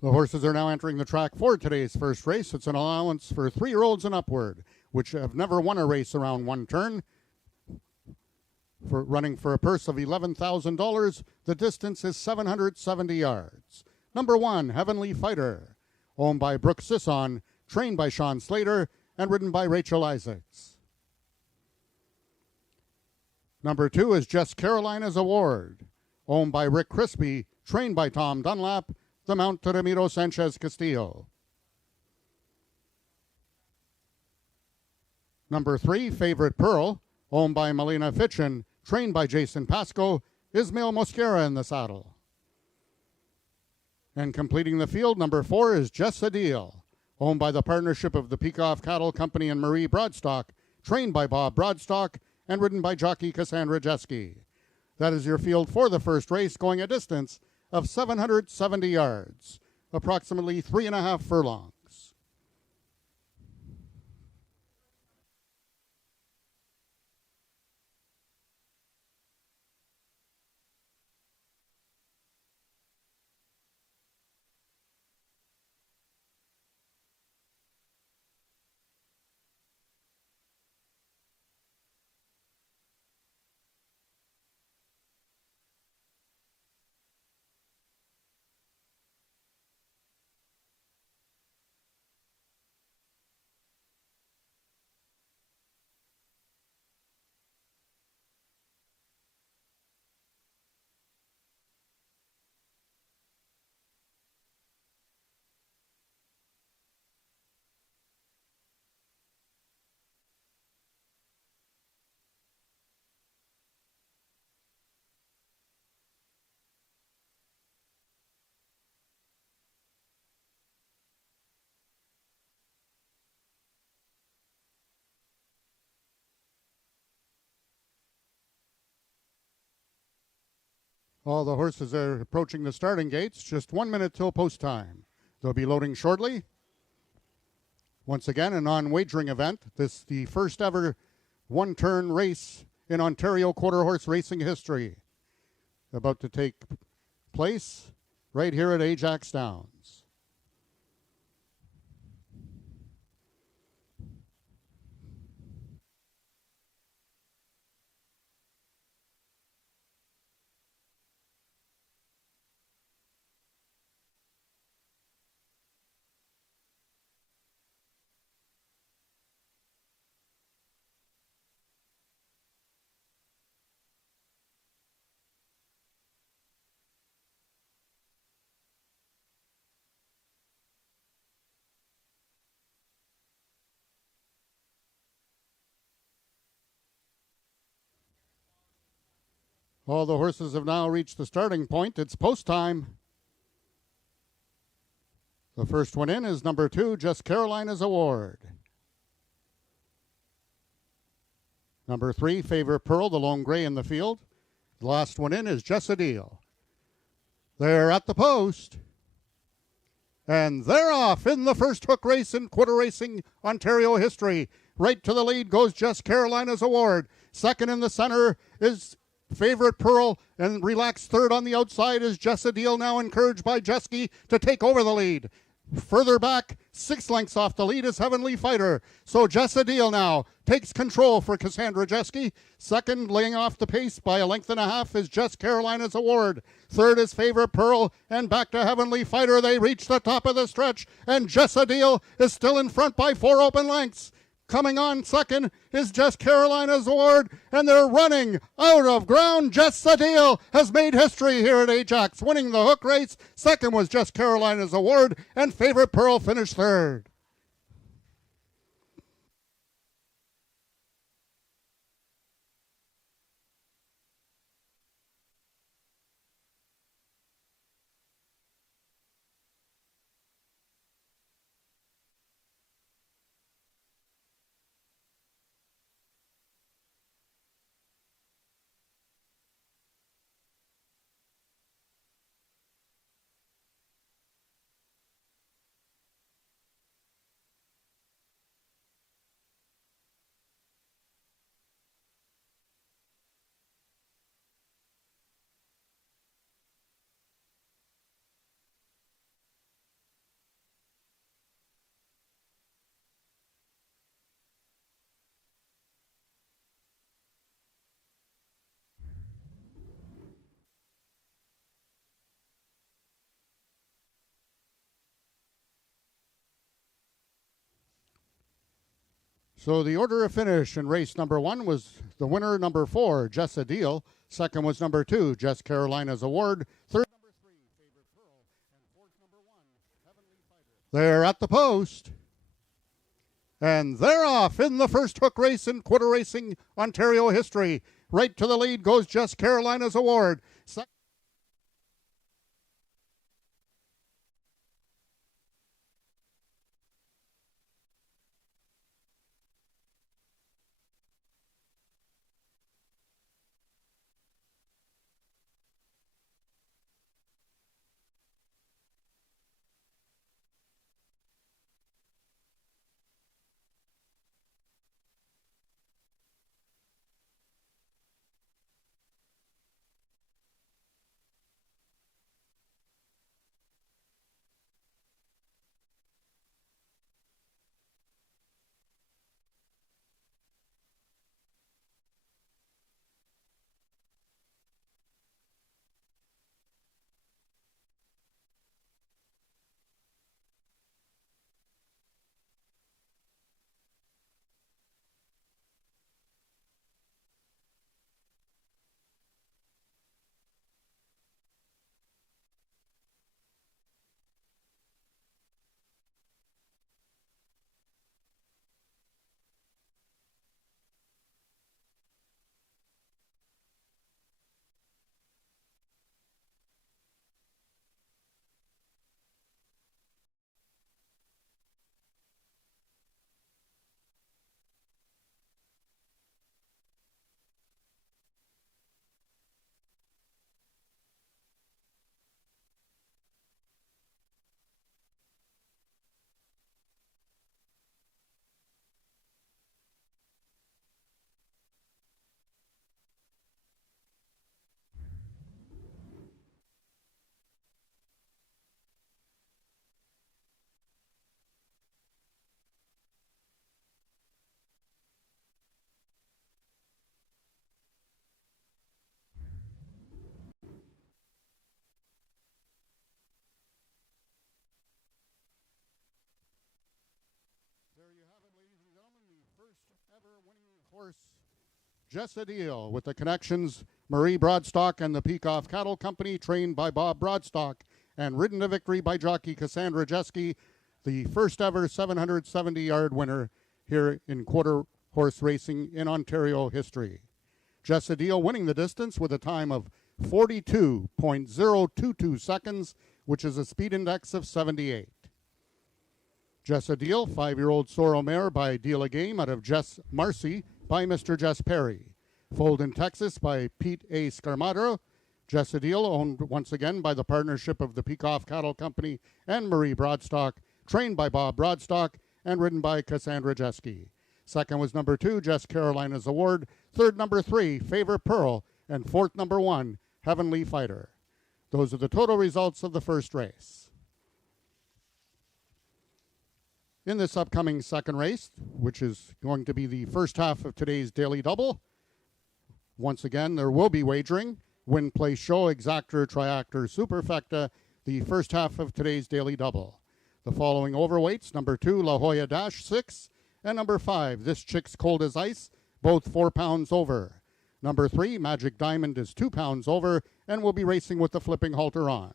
The horses are now entering the track for today's first race. It's an allowance for 3-year-olds and upward, which have never won a race around one turn. For running for a purse of $11,000, the distance is 770 yards. Number 1, Heavenly Fighter, owned by Brooke Sisson, trained by Sean Slater, and ridden by Rachel Isaacs. Number 2 is Just Carolina's Award, owned by Rick Crispy, trained by Tom Dunlap, the Mount to Ramiro Sanchez Castillo. Number 3, Favorite Pearl, owned by Melina Fitchin, trained by Jason Pasco, Ismail Mosquera in the saddle. And completing the field, number 4 is Just a Deal, owned by the partnership of the Peikoff Cattle Company and Marie Broadstock, trained by Bob Broadstock, and ridden by jockey Cassandra Jeske. That is your field for the first race, going a distance of 770 yards, approximately 3.5 furlongs. All the horses are approaching the starting gates. Just 1 minute till post time. They'll be loading shortly. Once again, a non-wagering event. This is the first ever one-turn race in Ontario quarter horse racing history. About to take place right here at AjaxDowns. All the horses have now reached the starting point. It's post time. The first one in is number 2, Just Carolina's Award. Number 3, Favorite Pearl, the lone gray in the field. The last one in is Just a Deal. They're at the post. And they're off in the first hook race in quarter racing Ontario history. Right to the lead goes Just Carolina's Award. Second in the center is Favorite Pearl, and relaxed third on the outside is Just a Deal, now encouraged by Jeske to take over the lead. Further back, 6 lengths off the lead is Heavenly Fighter. So Just a Deal now takes control for Cassandra Jeske. Second, laying off the pace by 1.5 lengths is Just Carolina's Award. Third is Favorite Pearl, and back to Heavenly Fighter. They reach the top of the stretch, and Just a Deal is still in front by 4 open lengths. Coming on second is Just Carolina's Award, and they're running out of ground. Just a Deal has made history here at Ajax, winning the hook race. Second was Just Carolina's Award, and Favorite Pearl finished third. So the order of finish in race number 1 was the winner, number 4, Just a Deal. Second was number 2, Just Carolina's Award. Third, number 3, Favorite Pearl. And fourth, number 1, Heavenly Fighter. They're at the post. And they're off in the first hook race in quarter racing Ontario history. Right to the lead goes Just Carolina's Award. horse Just a Deal with the connections Marie Broadstock and the Peacock Cattle Company, trained by Bob Broadstock and ridden to victory by jockey Cassandra Jeske, the first ever 770-yard winner here in quarter horse racing in Ontario history. Just a Deal winning the distance with a time of 42.022 seconds, which is a speed index of 78. Just a Deal, 5-year-old Sorrel mare by Deal a Game out of Jess Marcy by Mr. Jess Perry. Foaled in Texas by Pete A. Scarmadro. Just a Deal, owned once again by the partnership of the Peacock Cattle Company and Marie Broadstock, trained by Bob Broadstock and ridden by Cassandra Jeske. Second was number 2, Jess Carolina's Award. Third, number 3, Favor Pearl. And fourth, number 1, Heavenly Fighter. Those are the total results of the first race. In this upcoming second race, which is going to be the first half of today's Daily Double, once again, there will be wagering. Win, play, show, exactor, triactor, superfecta, the first half of today's Daily Double. The following overweights, number 2, La Jolla Dash 6, and number 5, This Chick's Cold as Ice, both 4 pounds over. Number 3, Magic Diamond is 2 pounds over and will be racing with the flipping halter on.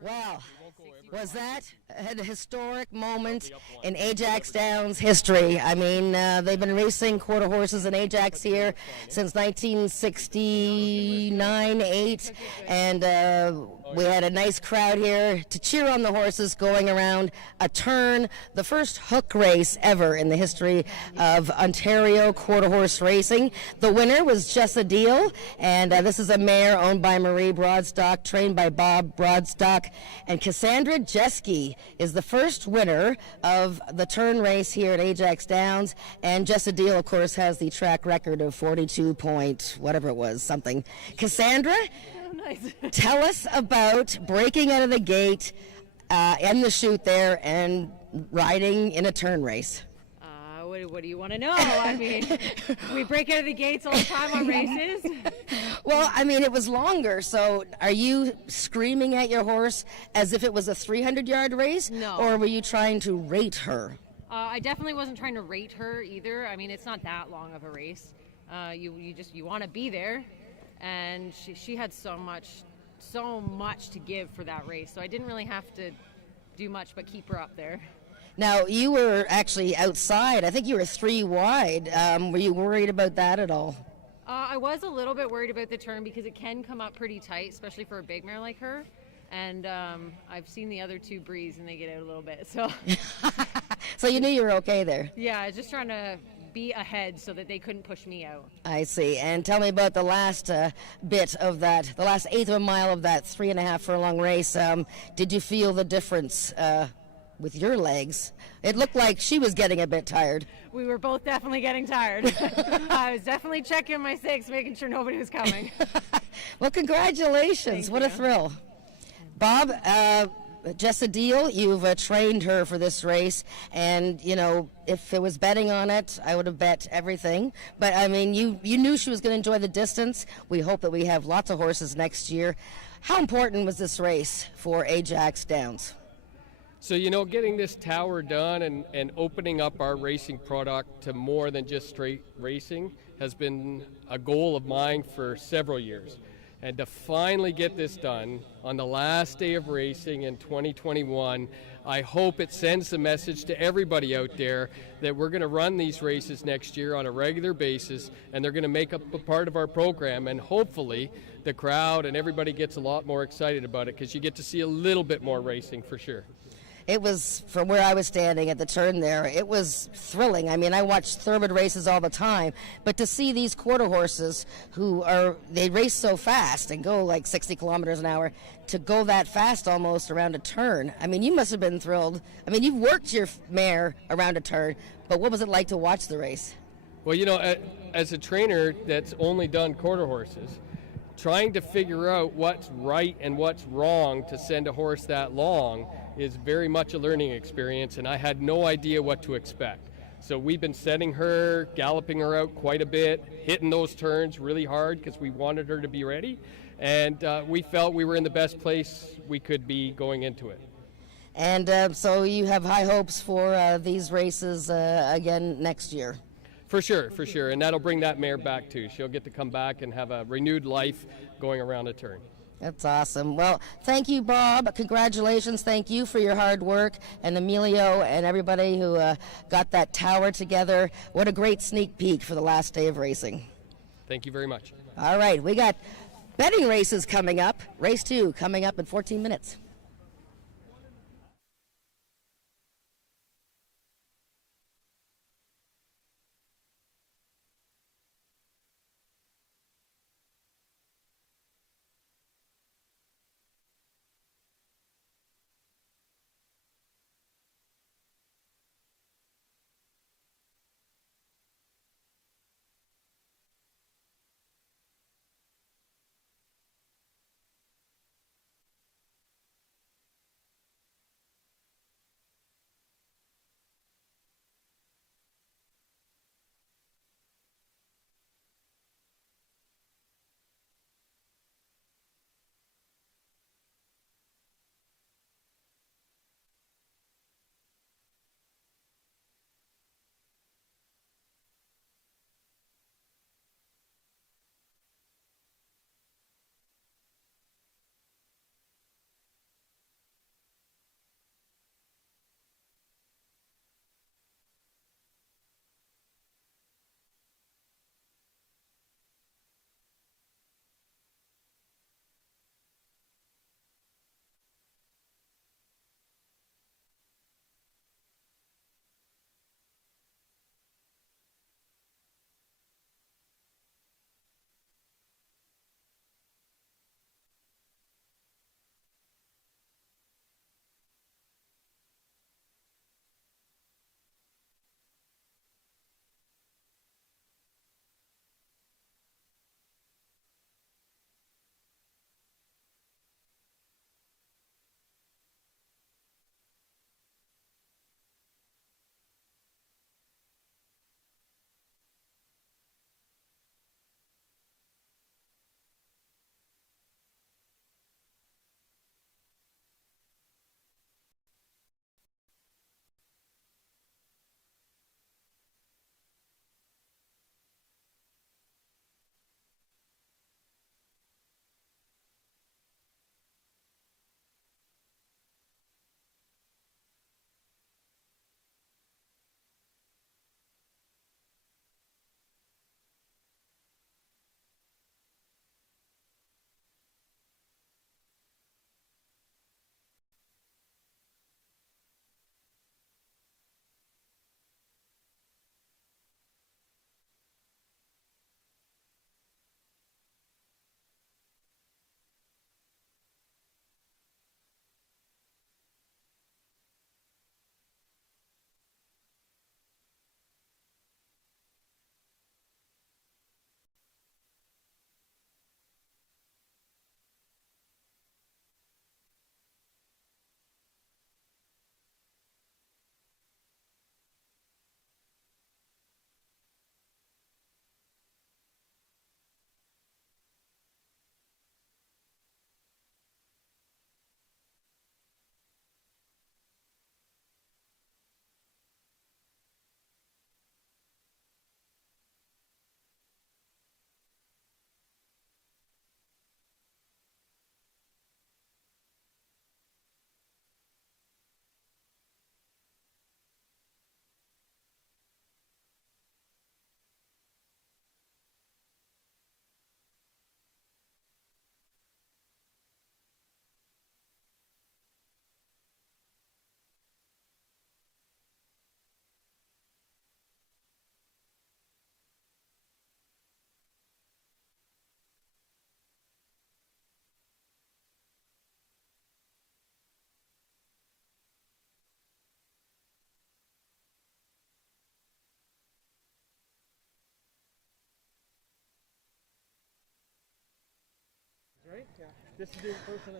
Wow, was that a historic moment in AjaxDowns history? I mean, they've been racing quarter horses in Ajax here since 1969-8, and we had a nice crowd here to cheer on the horses going around a turn, the first hook race ever in the history of Ontario quarter horse racing. The winner was Just a Deal, and this is a mare owned by Marie Broadstock, trained by Bob Broadstock. And Cassandra Jeske is the first winner of the turn race here at AjaxDowns. And Just a Deal, of course, has the track record of 42 point, whatever it was, something. Cassandra, Nice. tell us about breaking out of the gate in the chute there and riding in a turn race. What do you want to know? I mean, we break out of the gates all the time on races. Well, I mean, it was longer, so are you screaming at your horse as if it was a 300-yard race? No. Or were you trying to rate her? I definitely wasn't trying to rate her either. I mean, it's not that long of a race. You want to be there, and she had so much to give for that race, so I didn't really have to do much but keep her up there. Now, you were actually outside. I think you were 3 wide. Were you worried about that at all? I was a little bit worried about the turn because it can come up pretty tight, especially for a big mare like her. And I've seen the other 2 breeze and they get out a little bit. So, So you knew you were okay there. yeah, I was just trying to be ahead so that they couldn't push me out. I see. And tell me about the last bit of that, the last eighth of a mile of that 3.5 furlong race. Did you feel the difference with your legs. It looked like she was getting a bit tired. We were both definitely getting tired. I was definitely checking my stakes, making sure nobody was coming. Well, congratulations. Thank What you. a thrill. Bob, Jessa Deal, you've trained her for this race, and, you know, if it was betting on it, I would have bet everything. But, I mean, you knew she was going to enjoy the distance. We hope that we have lots of horses next year. How important was this race for AjaxDowns? So, you know, getting this tower done and opening up our racing product to more than just straight racing has been a goal of mine for several years. And to finally get this done on the last day of racing in 2021, I hope it sends the message to everybody out there that we're going to run these races next year on a regular basis, and they're going to make up a part of our program, and hopefully the crowd and everybody gets a lot more excited about it because you get to see a little bit more racing for sure. It was, from where I was standing at the turn there, it was thrilling. I mean, I watch thoroughbred races all the time, but to see these quarter horses they race so fast and go like 60 kilometers an hour, to go that fast almost around a turn, I mean, you must have been thrilled. I mean, you've worked your mare around a turn, but what was it like to watch the race? Well, you know, as a trainer that's only done quarter horses, trying to figure out what's right and what's wrong to send a horse that long is very much a learning experience, and I had no idea what to expect. So we've been setting her, galloping her out quite a bit, hitting those turns really hard because we wanted her to be ready, and we felt we were in the best place we could be going into it. And so you have high hopes for these races again next year. For sure, and that'll bring that mare back too. She'll get to come back and have a renewed life going around a turn. That's awesome. Well, thank you, Bob. Congratulations. Thank you for your hard work, and Emilio and everybody who got that tower together. What a great sneak peek for the last day of racing. Thank you very much. All right, we got betting races coming up. Race 2 coming up in 14 minutes.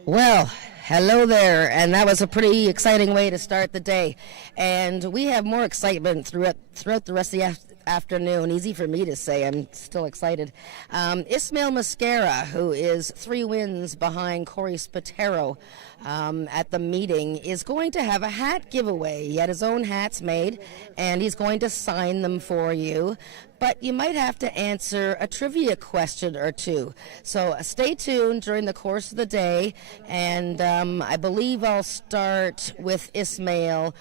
Well, hello there, and that was a pretty exciting way to start the day. And we have more excitement throughout the rest of the afternoon. Easy for me to say, I'm still excited. Ismail Mascara, who is 3 wins behind Corey Spatero at the meeting, is going to have a hat giveaway. He had his own hats made, and he's going to sign them for you. But you might have to answer a trivia question or two. So stay tuned during the course of the day, and I believe I'll start with Ismail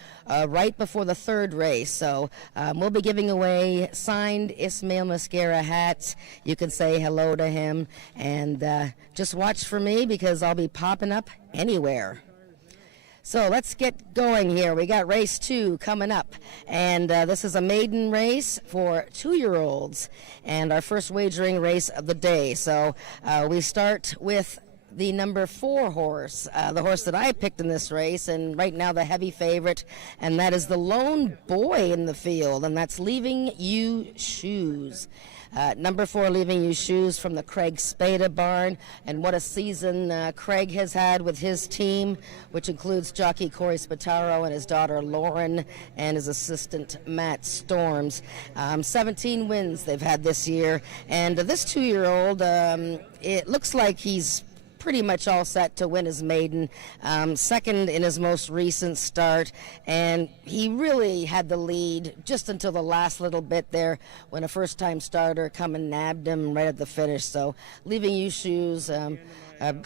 right before the 3rd race. So we'll be giving away signed Ismail Mascara hats. You can say hello to him, and just watch for me because I'll be popping up anywhere. So let's get going here. We got race 2 coming up, and this is a maiden race for 2-year-olds, and our first wagering race of the day. So we start with the number 4 horse, the horse that I picked in this race, and right now the heavy favorite, and that is the lone boy in the field, and that's Leaving You Shoes. Number 4, Leaving You Shoes from the Craig Spada barn, and what a season Craig has had with his team, which includes jockey Corey Spataro and his daughter Lauren and his assistant Matt Storms. 17 wins they've had this year, and this 2-year-old, it looks like he's pretty much all set to win his maiden, second in his most recent start, and he really had the lead just until the last little bit there when a first-time starter come and nabbed him right at the finish. So Leaving You Shoes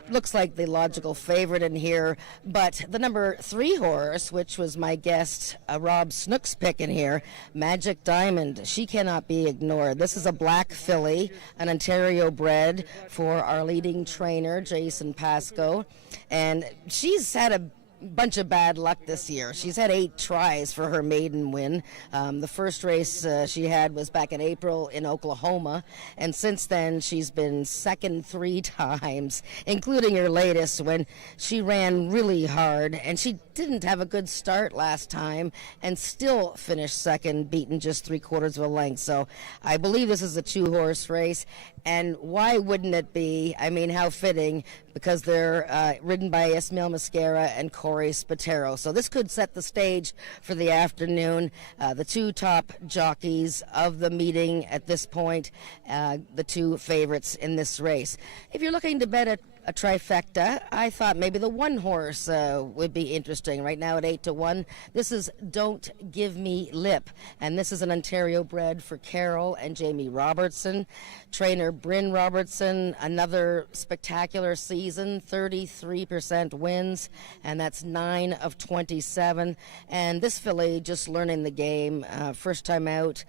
looks like the logical favorite in here, but the number 3 horse, which was my guest Rob Snook's pick in here, Magic Diamond, she cannot be ignored. This is a black filly, an Ontario bred for our leading trainer Jason Pascoe, and she's had a bunch of bad luck this year. She's had 8 tries for her maiden win. The first race she had was back in April in Oklahoma, and since then she's been second 3 times, including her latest when she ran really hard, and she didn't have a good start last time and still finished second, beaten just 3/4 of a length. So I believe this is a 2-horse race, and why wouldn't it be? I mean, how fitting, because they're ridden by Ismail Mascara and Corey Spatero. So this could set the stage for the afternoon. The 2 top jockeys of the meeting at this point, the 2 favorites in this race. If you're looking to bet a trifecta, I thought maybe the 1 horse would be interesting. Right now at 8-1, this is Don't Give Me Lip, and this is an Ontario bred for Carol and Jamie Robertson. Trainer Bryn Robertson, another spectacular season, 33% wins, and that's 9 of 27. And this filly just learning the game, first time out,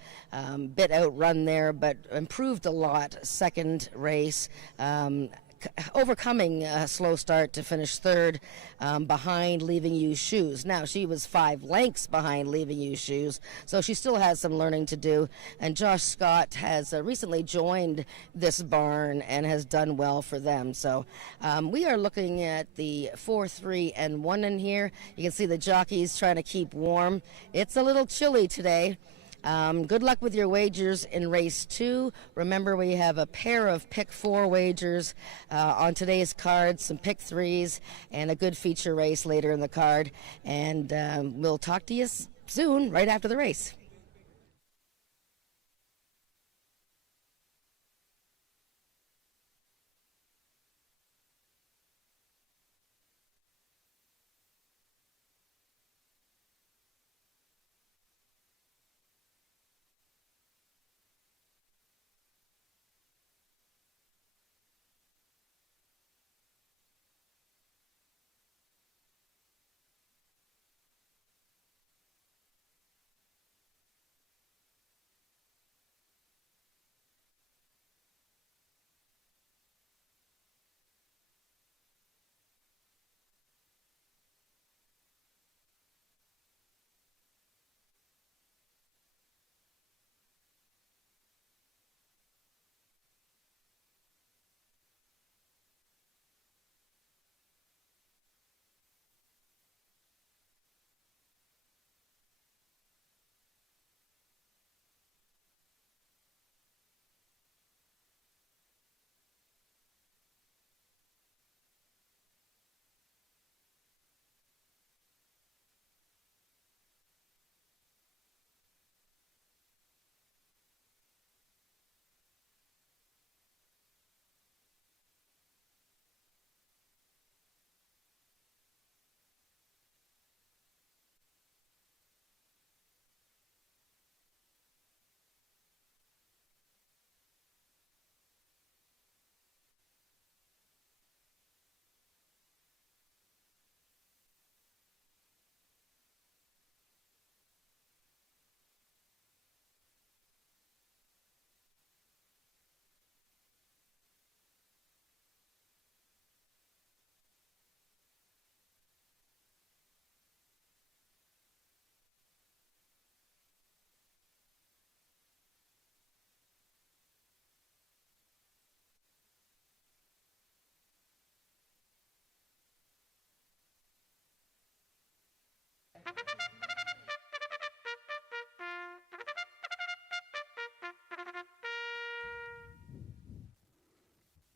bit outrun there, but improved a lot second race. Overcoming a slow start to finish 3rd behind Leaving You Shoes. Now, she was 5 lengths behind Leaving You Shoes, so she still has some learning to do. And Josh Scott has recently joined this barn and has done well for them. So we are looking at the 4, 3, and 1 in here. You can see the jockeys trying to keep warm. It's a little chilly today. Good luck with your wagers in race 2. Remember, we have a pair of pick 4 wagers on today's card, some pick 3s, and a good feature race later in the card. And we'll talk to you soon, right after the race.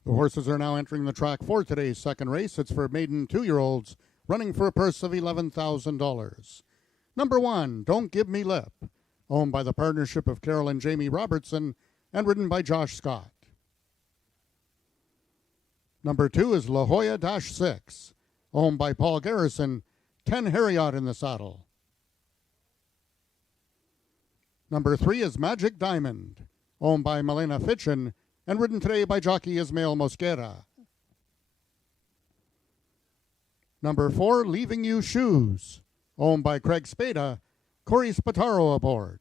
The horses are now entering the track for today's second race. It's for maiden 2-year-olds, running for a purse of $11,000. Number 1, Don't Give Me Lip, owned by the partnership of Carol and Jamie Robertson and ridden by Josh Scott. Number 2 is La Jolla-6, owned by Paul Garrison, 10 Harriot in the saddle. Number 3 is Magic Diamond, owned by Milena Fitchin and ridden today by jockey Ismael Mosquera. Number 4, Leaving You Shoes, owned by Craig Spada, Corey Spataro aboard.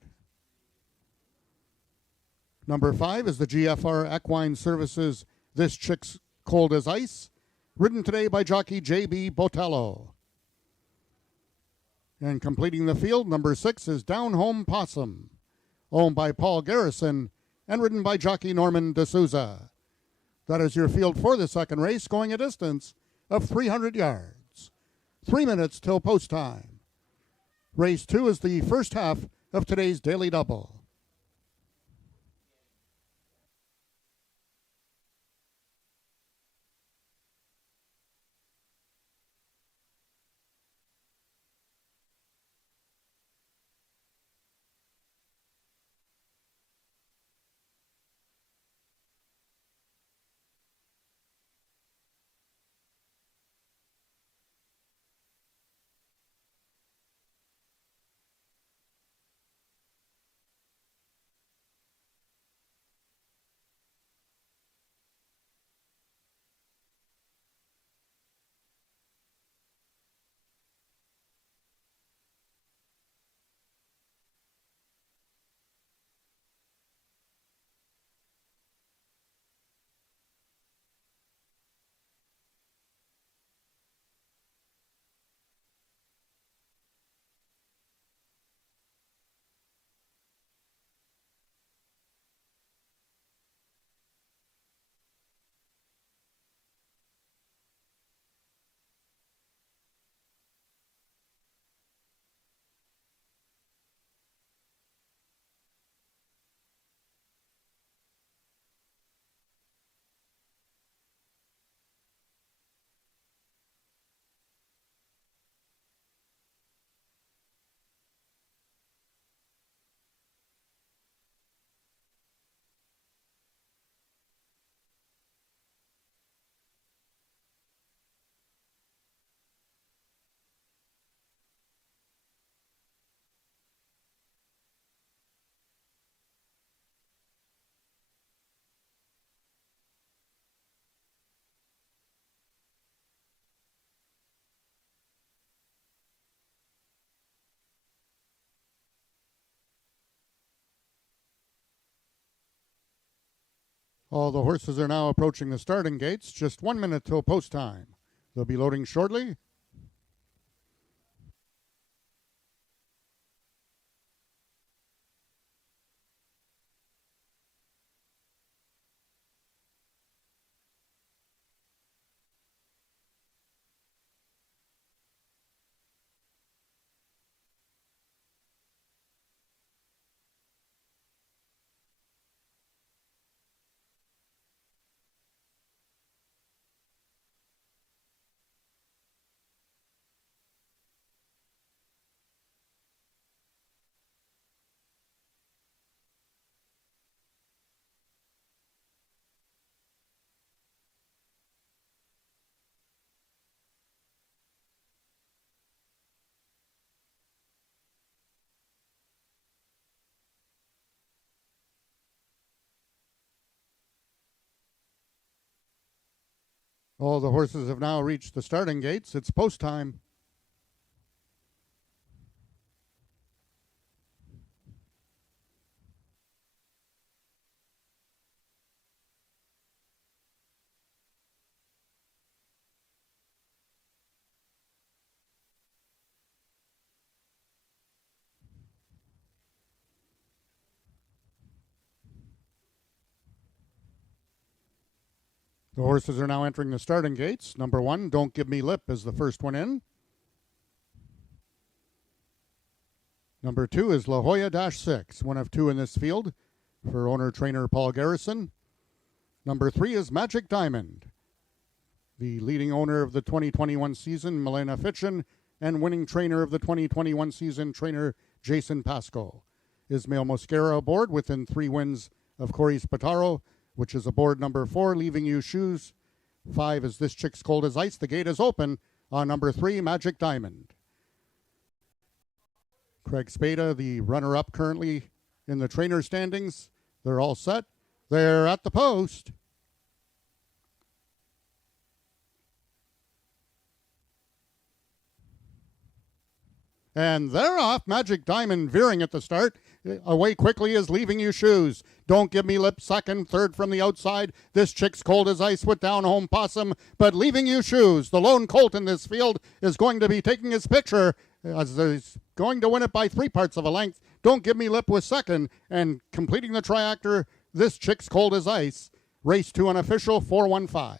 Number 5 is the GFR Equine Services This Chick's Cold as Ice, ridden today by jockey J.B. Botello. And completing the field, number 6 is Down Home Possum, owned by Paul Garrison and ridden by jockey Norman D'Souza. That is your field for the second race, going a distance of 300 yards. 3 minutes till post time. Race 2 is the first half of today's daily double. All the horses are now approaching the starting gates. Just 1 minute till post time. They'll be loading shortly. All the horses have now reached the starting gates. It's post time. The horses are now entering the starting gates. Number 1, Don't Give Me Lip, is the first one in. Number 2 is La Jolla-6, one of 2 in this field for owner-trainer Paul Garrison. Number 3 is Magic Diamond. The leading owner of the 2021 season, Milena Fitchen, and winning trainer of the 2021 season, trainer Jason Pasco. Ismail Mosquera aboard within 3 wins of Corey Spataro, which is aboard number 4, Leaving You Shoes. 5 is This Chick's Cold as Ice. The gate is open on number 3, Magic Diamond. Craig Spada, the runner-up currently in the trainer standings. They're all set. They're at the post. And they're off. Magic Diamond veering at the start. Away quickly is Leaving You Shoes. Don't Give Me Lip second. Third from the outside. This Chick's Cold as Ice with Down Home Possum. But Leaving You Shoes, the lone colt in this field, is going to be taking his picture as he's going to win it by 3 parts of a length. Don't Give Me Lip was second. And completing the triactor, This Chick's Cold as Ice. Race to an official 415.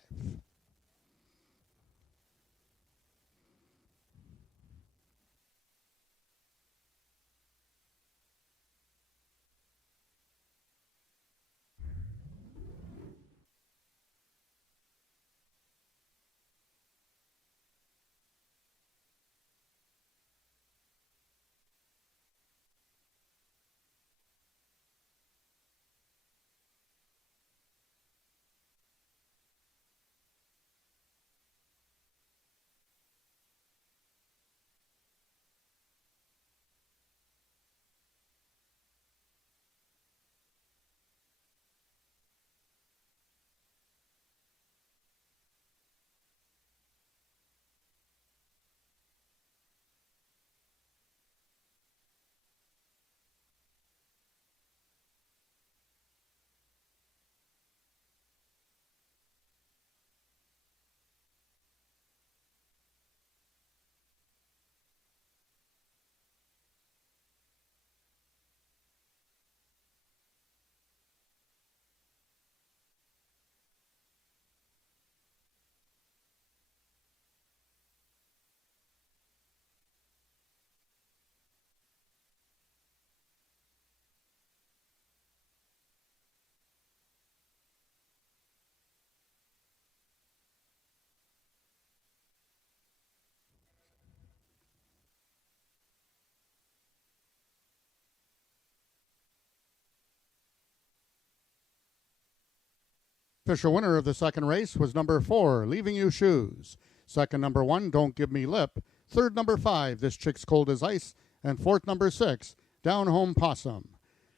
Official winner of the second race was number 4, Leaving You Shoes. Second, number 1, Don't Give Me Lip. Third, number 5, This Chick's Cold as Ice. And fourth, number 6, Down Home Possum.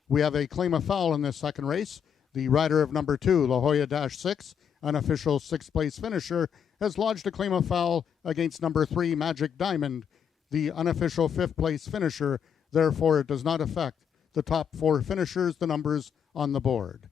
We have a claim of foul in this second race. The rider of number 2, La Jolla-6, unofficial 6th place finisher, has lodged a claim of foul against number 3, Magic Diamond, the unofficial 5th place finisher. Therefore, it does not affect the top 4 finishers, the numbers on the board.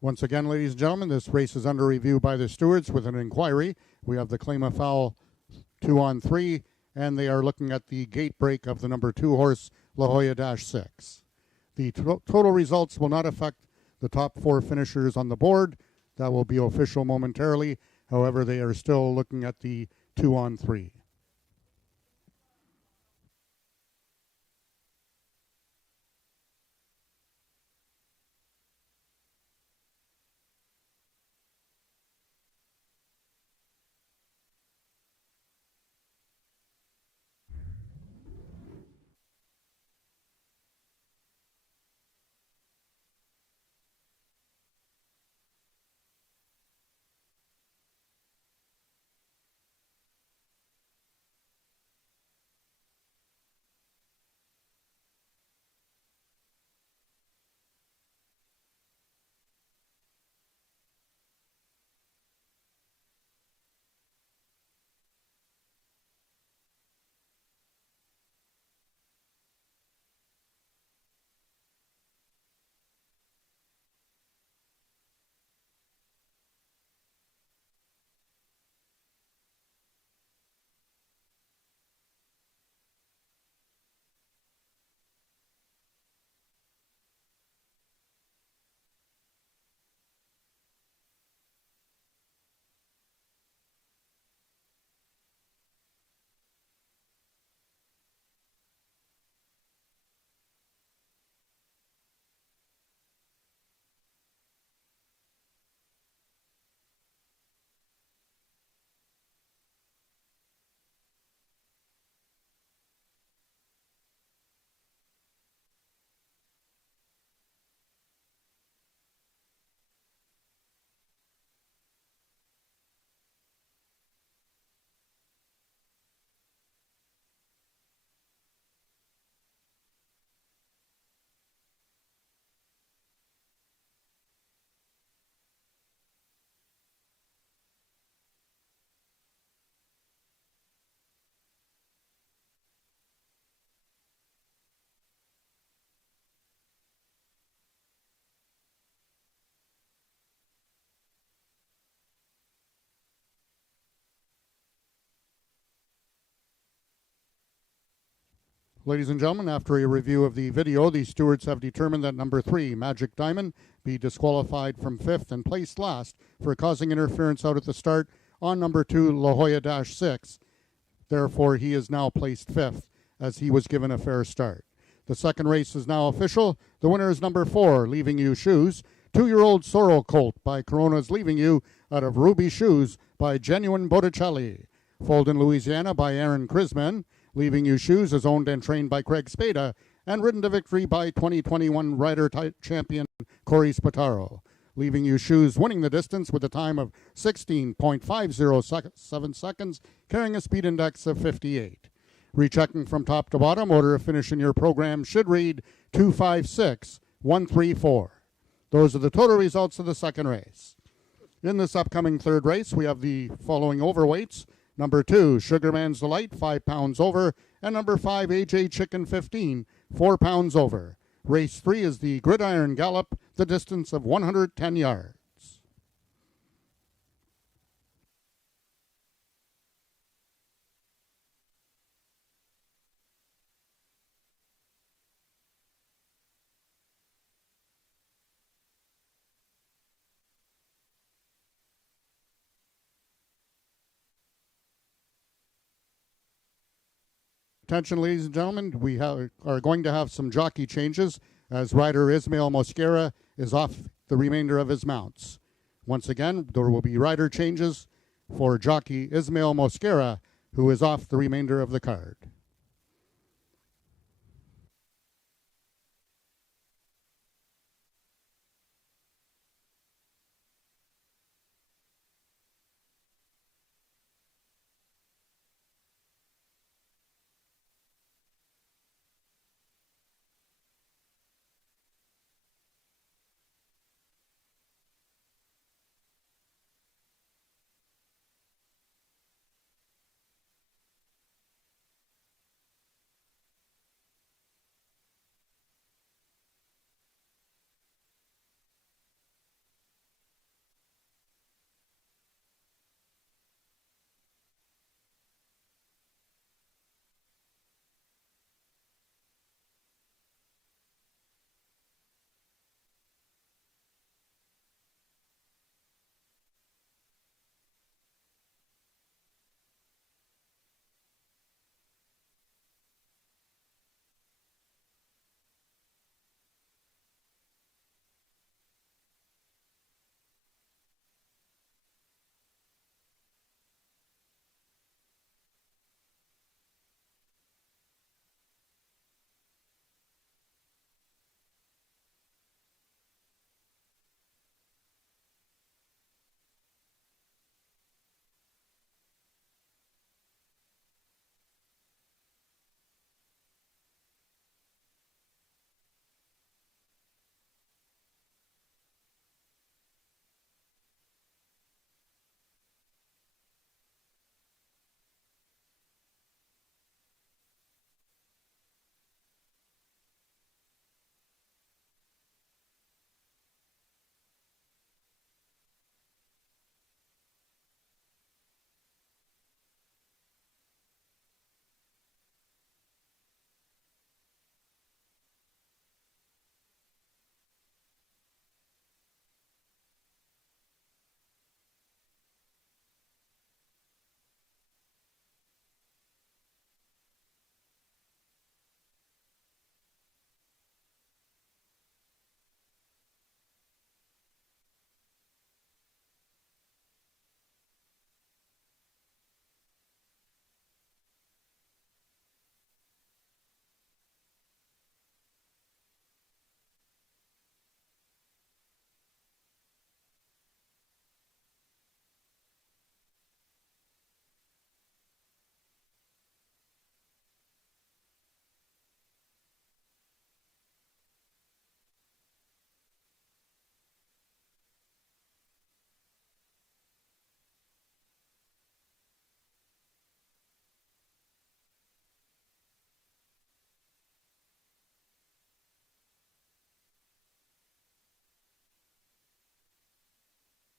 Once again, ladies and gentlemen, this race is under review by the stewards with an inquiry. We have the claim of foul 2 on 3, and they are looking at the gate break of the number 2 horse, La Jolla-6. The total results will not affect the top 4 finishers on the board. That will be official momentarily. However, they are still looking at the 2 on 3. Ladies and gentlemen, after a review of the video, the stewards have determined that number 3, Magic Diamond, be disqualified from 5th and placed last for causing interference out at the start on number 2, La Jolla-6. Therefore, he is now placed 5th as he was given a fair start. The second race is now official. The winner is number 4, Leaving You Shoes, 2-year-old Sorrel Colt by Corona's Leaving You out of Ruby Shoes by Genuine Botticelli. Foaled in Louisiana by Aaron Krisman. Leaving You Shoes is owned and trained by Craig Spada and ridden to victory by 2021 rider champion Corey Spataro. Leaving You Shoes winning the distance with a time of 16.507 seconds, carrying a speed index of 58. Rechecking from top to bottom, order of finish in your program should read 256-134. Those are the total results of the second race. In this upcoming third race, we have the following overweights. Number 2, Sugarman's Delight, 5 pounds over. And number 5, AJ Chicken 15, 4 pounds over. Race 3 is the Gridiron Gallop, the distance of 110 yards. Attention, ladies and gentlemen, we are going to have some jockey changes as rider Ismail Mosquera is off the remainder of his mounts. Once again, there will be rider changes for jockey Ismail Mosquera, who is off the remainder of the card.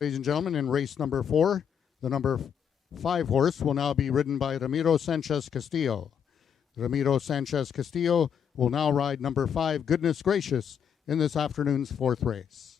Ladies and gentlemen, in race number 4, the number 5 horse will now be ridden by Ramiro Sanchez Castillo. Ramiro Sanchez Castillo will now ride number 5, Goodness Gracious, in this afternoon's 4th race.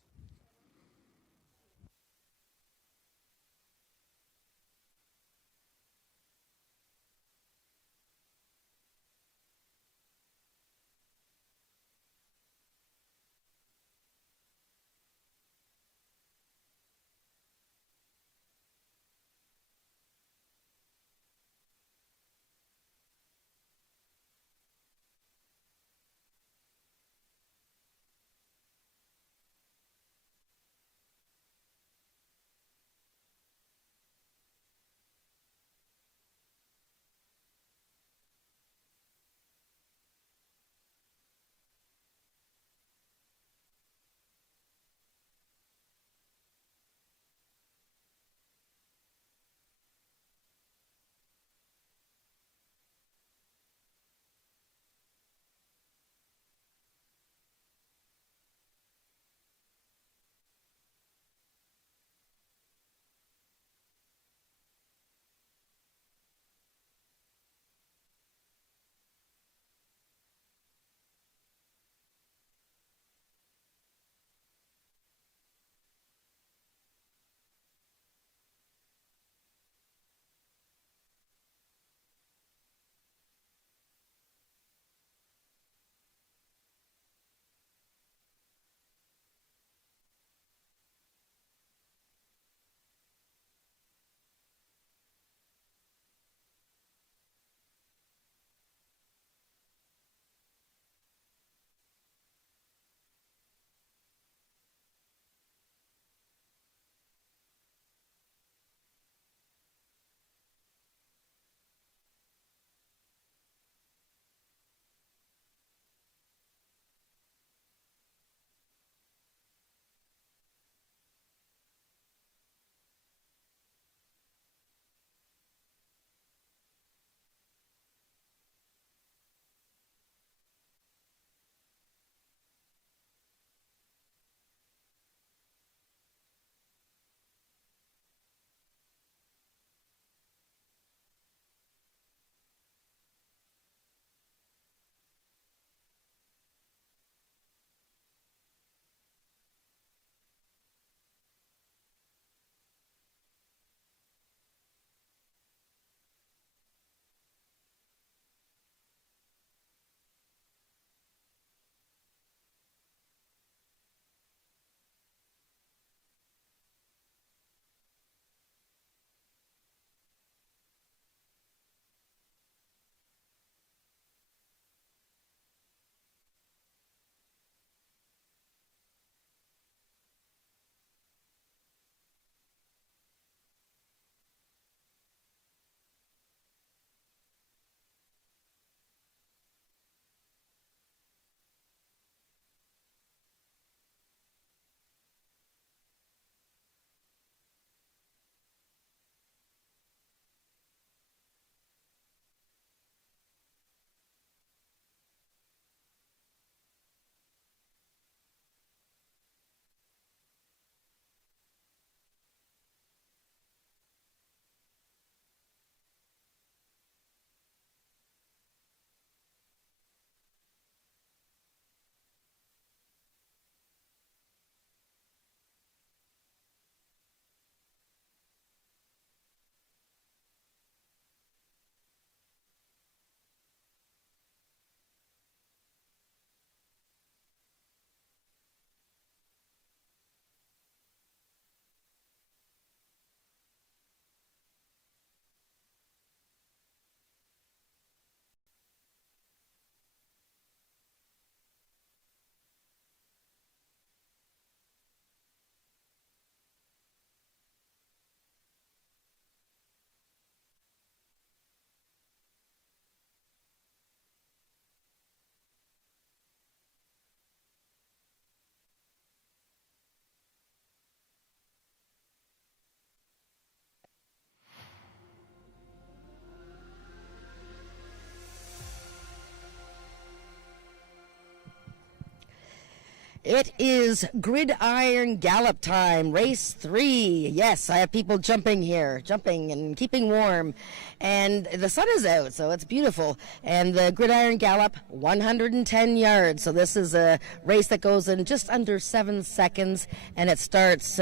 It is gridiron gallop time, race 3. Yes, I have people jumping here, jumping and keeping warm. And the sun is out, so it's beautiful. And the gridiron gallop, 110 yards. So this is a race that goes in just under 7 seconds, and it starts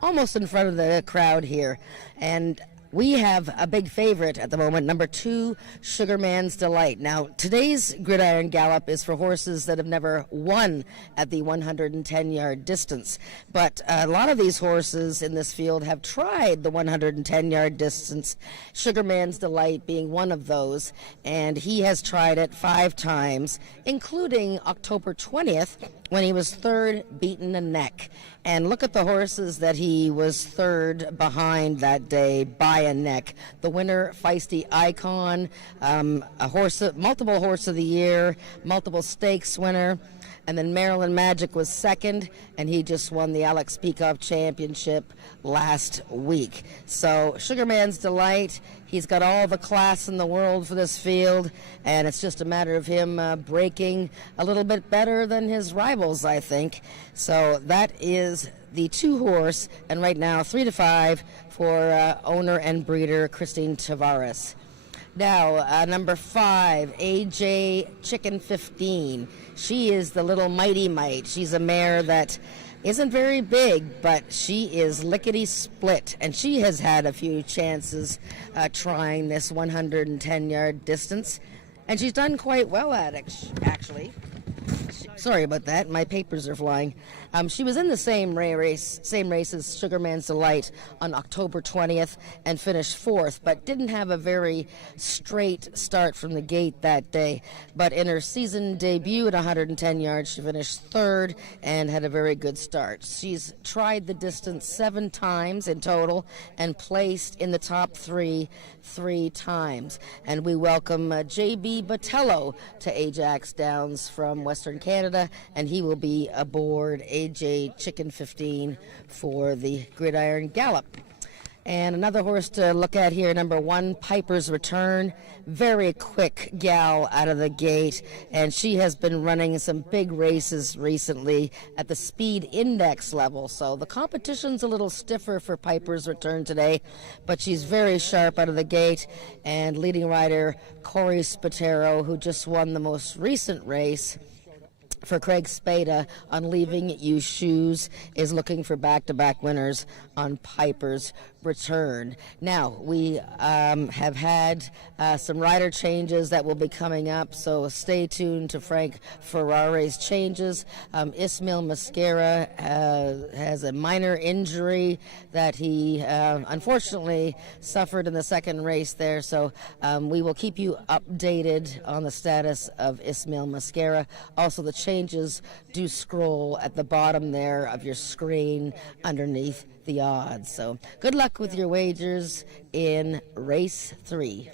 almost in front of the crowd here. And we have a big favorite at the moment, number 2, Sugarman's Delight. Now, today's gridiron gallop is for horses that have never won at the 110-yard distance. But a lot of these horses in this field have tried the 110-yard distance, Sugarman's Delight being one of those. And he has tried it 5 times, including October 20th, when he was 3rd, beaten a neck. And look at the horses that he was 3rd behind that day by a neck. The winner, Feisty Icon, multiple horse of the year, multiple stakes winner. And then Maryland Magic was 2nd, and he just won the Alex Peacock Championship last week. So Sugarman's Delight, he's got all the class in the world for this field, and it's just a matter of him breaking a little bit better than his rivals, I think. So that is the 2-horse, and right now 3-5 for owner and breeder Christine Tavares. Now, number 5, AJ Chicken 15. She is the little mighty mite. She's a mare that isn't very big, but she is lickety-split, and she has had a few chances trying this 110-yard distance, and she's done quite well at it, actually. Sorry about that. My papers are flying. She was in the same race as Sugarman's Delight on October 20th and finished 4th, but didn't have a very straight start from the gate that day. But in her season debut at 110 yards, she finished 3rd and had a very good start. She's tried the distance 7 times in total and placed in the top 3 times. And we welcome J.B. Botello to AjaxDowns from Western Canada, and he will be aboard AJ Chicken 15 for the gridiron gallop. And another horse to look at here, number 1, Piper's Return. Very quick gal out of the gate, and she has been running some big races recently at the speed index level. So the competition's a little stiffer for Piper's Return today, but she's very sharp out of the gate. And leading rider Corey Spatero, who just won the most recent race for Craig Spada on Leaving You Shoes, is looking for back-to-back winners on Piper's Return. Now, we have had some rider changes that will be coming up, so stay tuned to Frank Ferrare's changes. Ismail Mascara has a minor injury that he unfortunately suffered in the second race there, so we will keep you updated on the status of Ismail Mascara. Also, the changes do scroll at the bottom there of your screen underneath the odds. So good luck with your wagers in race 3.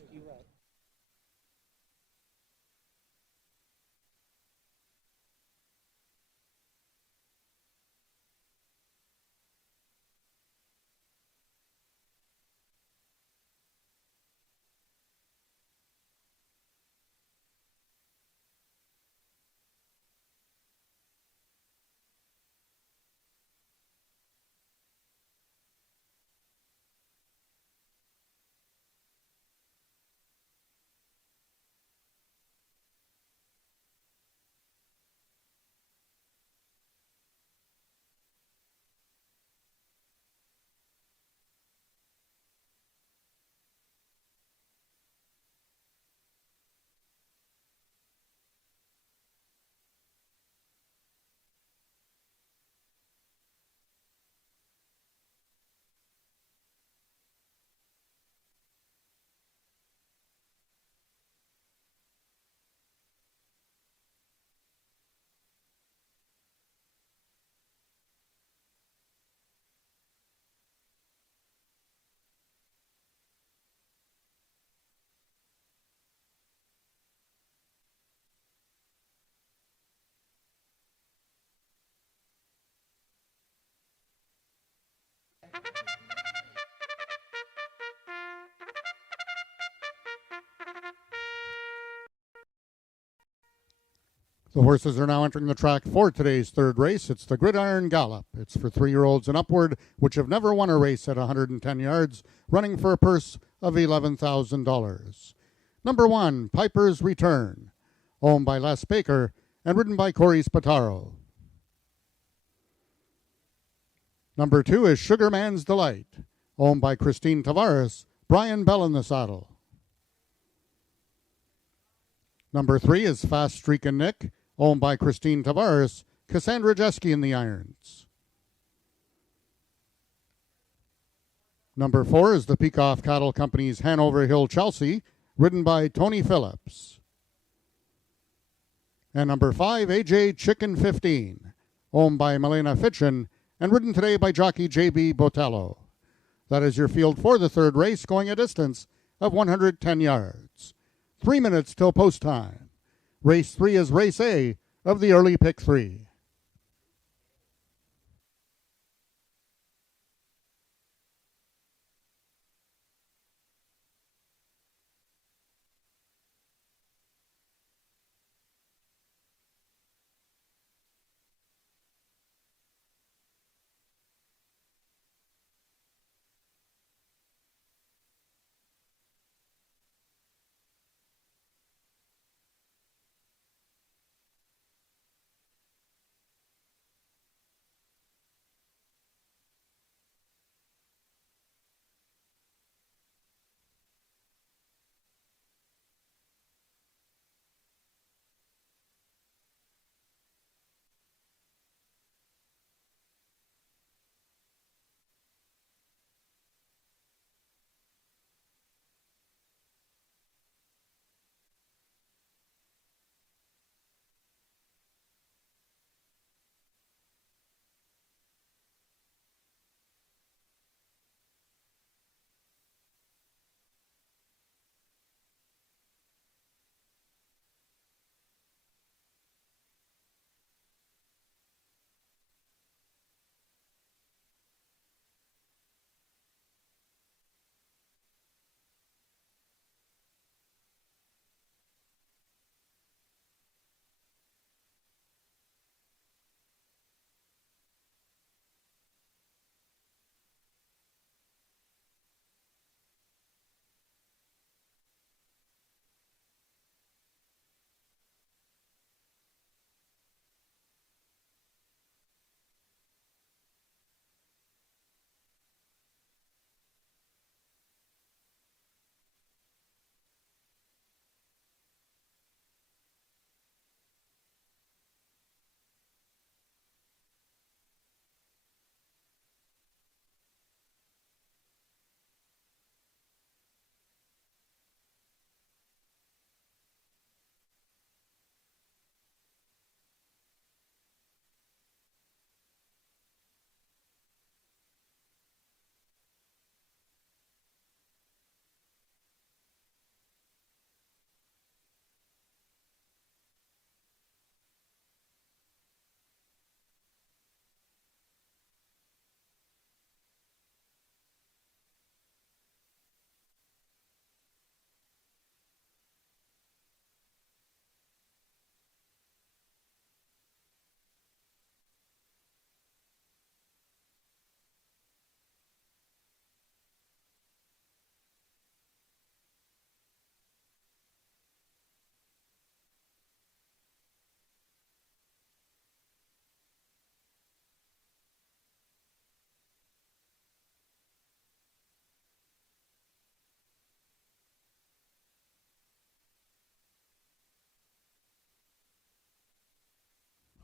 The horses are now entering the track for today's third race. It's the Gridiron Gallop. It's for 3-year-olds and upward, which have never won a race at 110 yards, running for a purse of $11,000. Number 1, Piper's Return, owned by Les Baker and ridden by Corey Spataro. Number 2 is Sugarman's Delight, owned by Christine Tavares, Brian Bell in the saddle. Number 3 is Fast Streakin' Nick, owned by Christine Tavares, Cassandra Jeske in the irons. Number 4 is the Peacock Cattle Company's Hanover Hill Chelsea, ridden by Tony Phillips. And number 5, AJ Chicken 15, owned by Milena Fitchin, and ridden today by jockey J.B. Botello. That is your field for the third race, going a distance of 110 yards. 3 minutes till post time. Race 3 is race A of the early pick 3.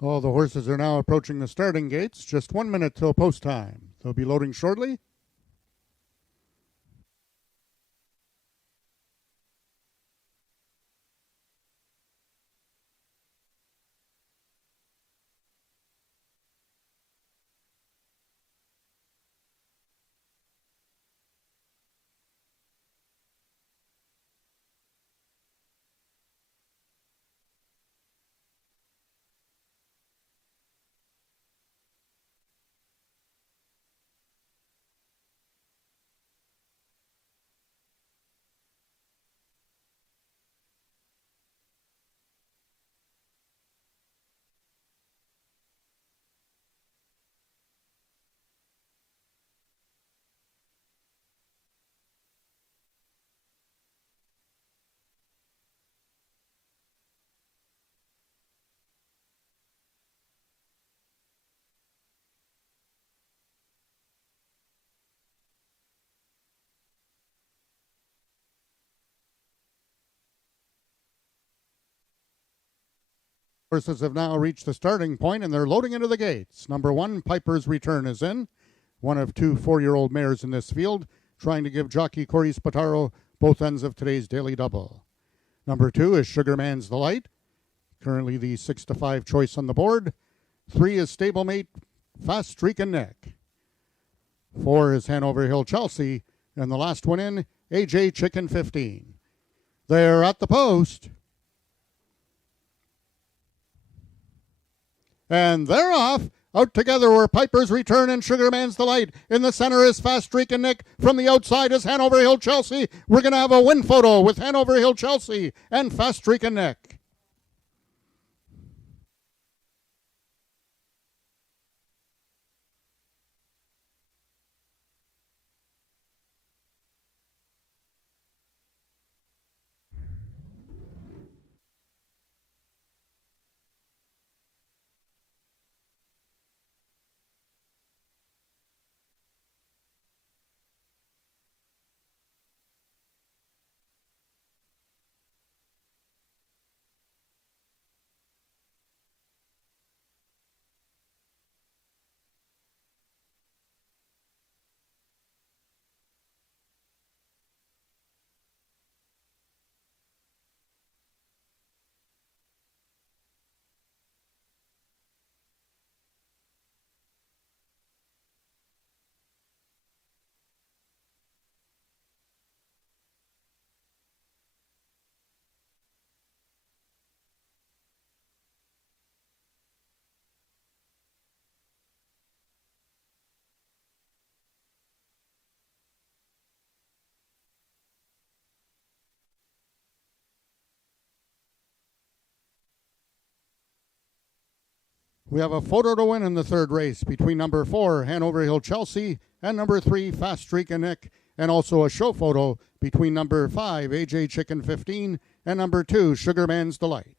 All the horses are now approaching the starting gates. Just 1 minute till post time. They'll be loading shortly. Horses have now reached the starting point and they're loading into the gates. Number 1, Piper's Return is in. One of 2 4-year-old mares in this field, trying to give jockey Corey Spataro both ends of today's daily double. Number 2 is Sugarman's Delight, currently the 6-5 choice on the board. 3 is stablemate Fast Streak and Neck. 4 is Hanover Hill Chelsea, and the last one in, AJ Chicken 15. They're at the post. And they're off. Out together were Piper's Return and Sugarman's Delight. In the center is Fast Streak and Nick. From the outside is Hanover Hill Chelsea. We're going to have a win photo with Hanover Hill Chelsea and Fast Streak and Nick. We have a photo to win in the third race between number 4, Hanover Hill Chelsea, and number 3, Fast Streak and Nick, and also a show photo between number 5, AJ Chicken 15, and number 2, Sugarman's Delight.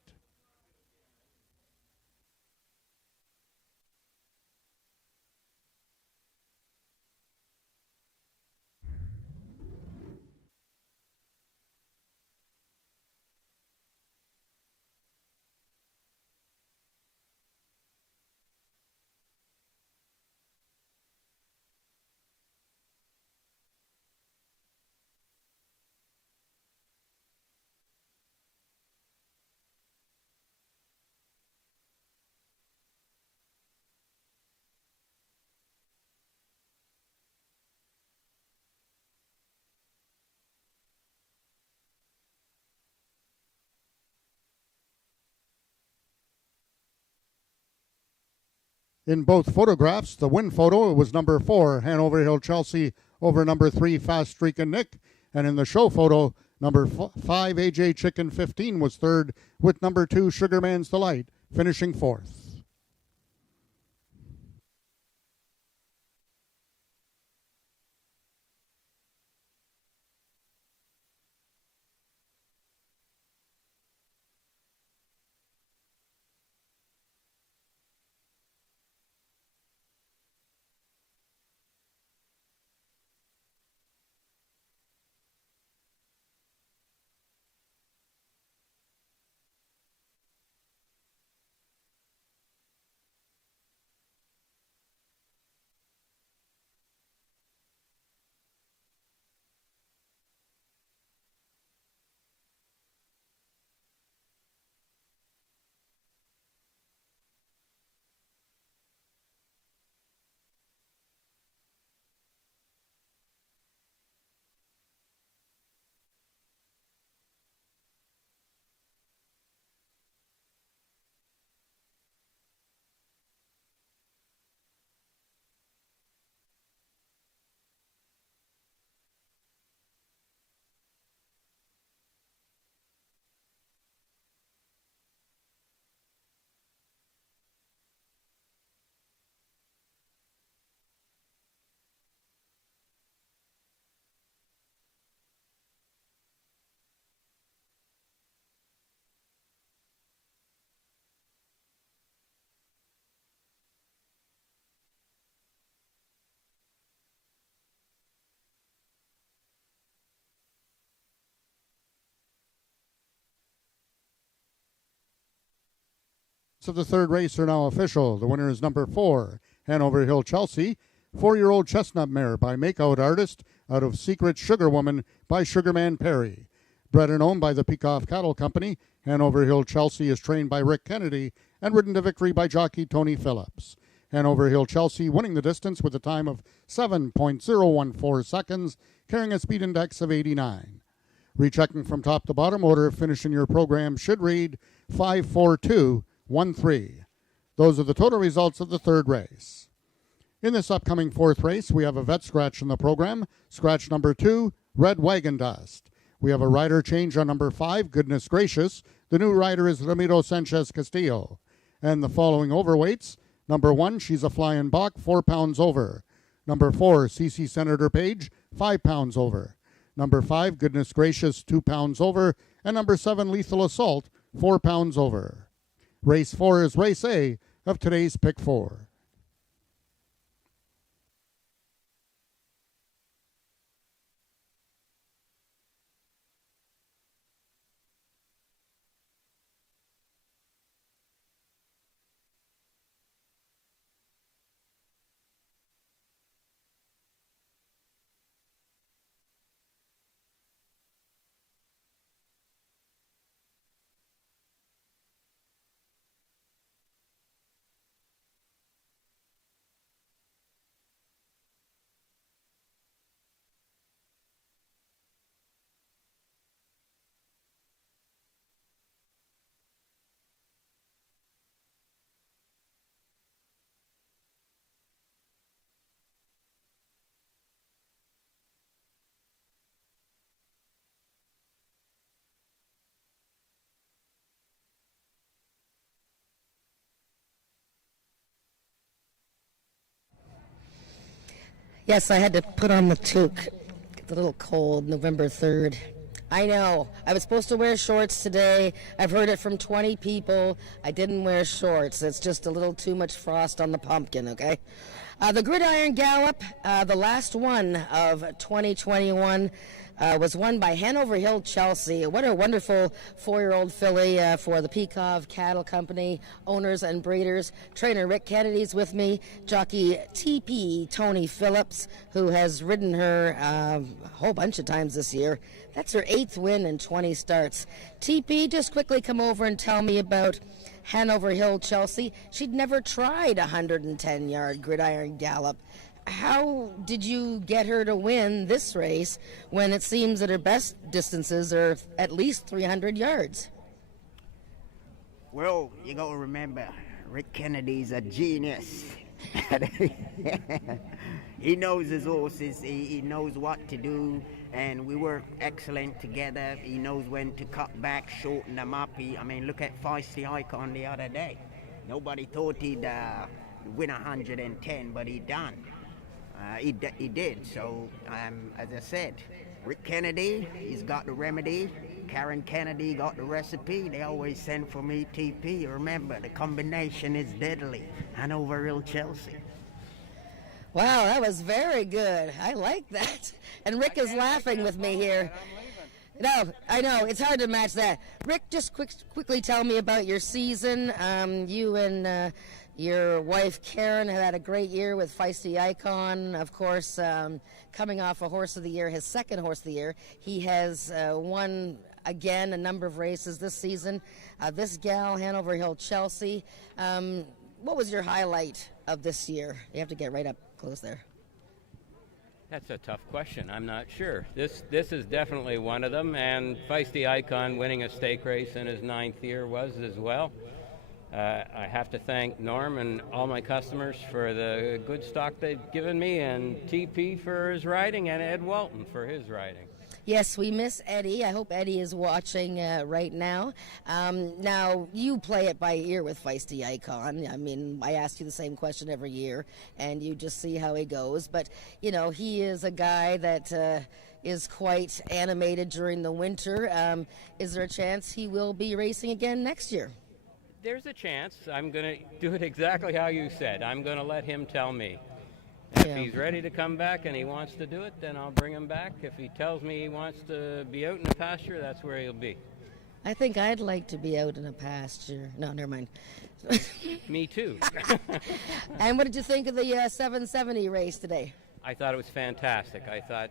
In both photographs, the win photo it was number 4, Hanover Hill Chelsea, over number 3, Fast Streak and Nick. And in the show photo, number 5, AJ Chicken 15 was third, with number 2, Sugarman's Delight, finishing fourth. of the third race are now official. The winner is number 4, Hanover Hill Chelsea, 4-year-old chestnut mare by Makeout Artist out of Secret Sugar Woman by Sugarman Perry. Bred and owned by the Peacock Cattle Company, Hanover Hill Chelsea is trained by Rick Kennedy and ridden to victory by jockey Tony Phillips. Hanover Hill Chelsea winning the distance with a time of 7.014 seconds, carrying a speed index of 89. Rechecking from top to bottom, order of finish in your program should read 54213. Those are the total results of the third race. In this upcoming fourth race, we have a vet scratch in the program. Scratch number 2, Red Wagon Dust. We have a rider change on number 5, Goodness Gracious. The new rider is Ramiro Sanchez Castillo. And the following overweights: number 1, She's a Flying Bach, 4 pounds over. Number 4, CC Senator Page, 5 pounds over. Number 5, Goodness Gracious, 2 pounds over. And number 7, Lethal Assault, 4 pounds over. Race 4 is race A of today's Pick 4. Yes, I had to put on the toque. It's a little cold, November 3rd. I know. I was supposed to wear shorts today. I've heard it from 20 people. I didn't wear shorts. It's just a little too much frost on the pumpkin, okay? The Gridiron Gallop, the last one of 2021, was won by Hanover Hill Chelsea. What a wonderful 4-year-old filly for the Peacock Cattle Company owners and breeders. Trainer Rick Kennedy's with me. Jockey TP Tony Phillips, who has ridden her a whole bunch of times this year. That's her 8th win in 20 starts. TP, just quickly come over and tell me about Hanover Hill Chelsea. She'd never tried a 110-yard Gridiron Gallop. How did you get her to win this race when it seems that her best distances are at least 300 yards? Well, you got to remember, Rick Kennedy's a genius. He knows his horses, he knows what to do, and we work excellent together. He knows when to cut back, shorten them up. Look at Feisty Icon the other day. Nobody thought he'd win 110, but he done. He did. So, as I said, Rick Kennedy, he's got the remedy. Karen Kennedy got the recipe. They always send for me TP. Remember, the combination is deadly. Hanover Hill Chelsea. Wow, that was very good. I like that. And Rick is laughing with me here. No, I know. It's hard to match that. Rick, just quickly tell me about your season. You and your wife Karen have had a great year with Feisty Icon. Of course, coming off a Horse of the Year, his second Horse of the Year. He has won again a number of races this season. This gal, Hanover Hill Chelsea. What was your highlight of this year? You have to get right up close there. That's a tough question. I'm not sure. This is definitely one of them, and Feisty Icon winning a stake race in his 9th year was as well. I have to thank Norm and all my customers for the good stock they've given me, and TP for his riding, and Ed Walton for his riding. Yes, we miss Eddie. I hope Eddie is watching right now. Now, you play it by ear with Feisty Icon. I ask you the same question every year, and you just see how he goes. But, he is a guy that is quite animated during the winter. Is there a chance he will be racing again next year? There's a chance. I'm going to do it exactly how you said. I'm going to let him tell me. If he's ready to come back and he wants to do it, then I'll bring him back. If he tells me he wants to be out in the pasture, that's where he'll be. I think I'd like to be out in a pasture. No, never mind. Me too. And what did you think of the 770 race today? I thought it was fantastic. I thought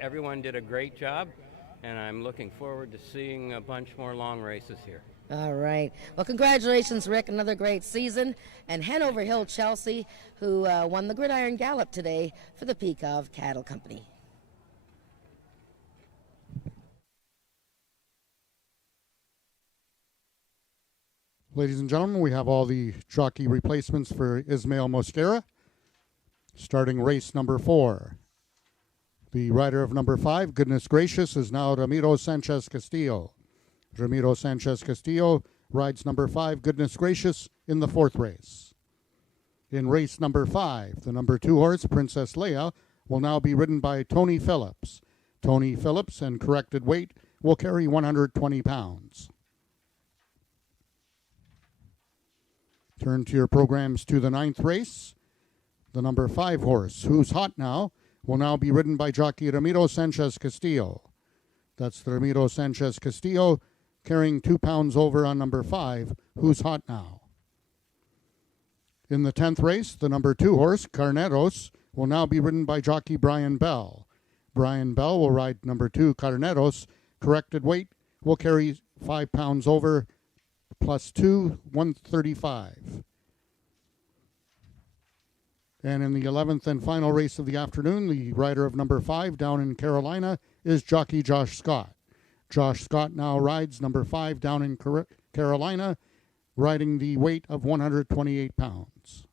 everyone did a great job, and I'm looking forward to seeing a bunch more long races here. All right. Well, congratulations, Rick. Another great season. And Hanover Hill Chelsea, who won the Gridiron Gallop today for the Peakov Cattle Company. Ladies and gentlemen, we have all the jockey replacements for Ismael Mosquera. Starting race number 4. The rider of number 5, Goodness Gracious, is now Ramiro Sanchez Castillo. Ramiro Sanchez Castillo rides number 5, Goodness Gracious, in the 4th race. In race number 5, the number 2 horse, Princess Leia, will now be ridden by Tony Phillips. Tony Phillips, and corrected weight, will carry 120 pounds. Turn to your programs to the 9th race. The number 5 horse, Who's Hot Now, will now be ridden by jockey Ramiro Sanchez Castillo. That's the Ramiro Sanchez Castillo, carrying 2 pounds over on number 5, Who's Hot Now. In the 10th race, the number 2 horse, Carneros, will now be ridden by jockey Brian Bell. Brian Bell will ride number 2, Carneros. Corrected weight will carry 5 pounds over, plus 2, 135. And in the 11th and final race of the afternoon, the rider of number 5 down in Carolina is jockey Josh Scott. Josh Scott now rides number 5 down in Carolina, riding the weight of 128 pounds.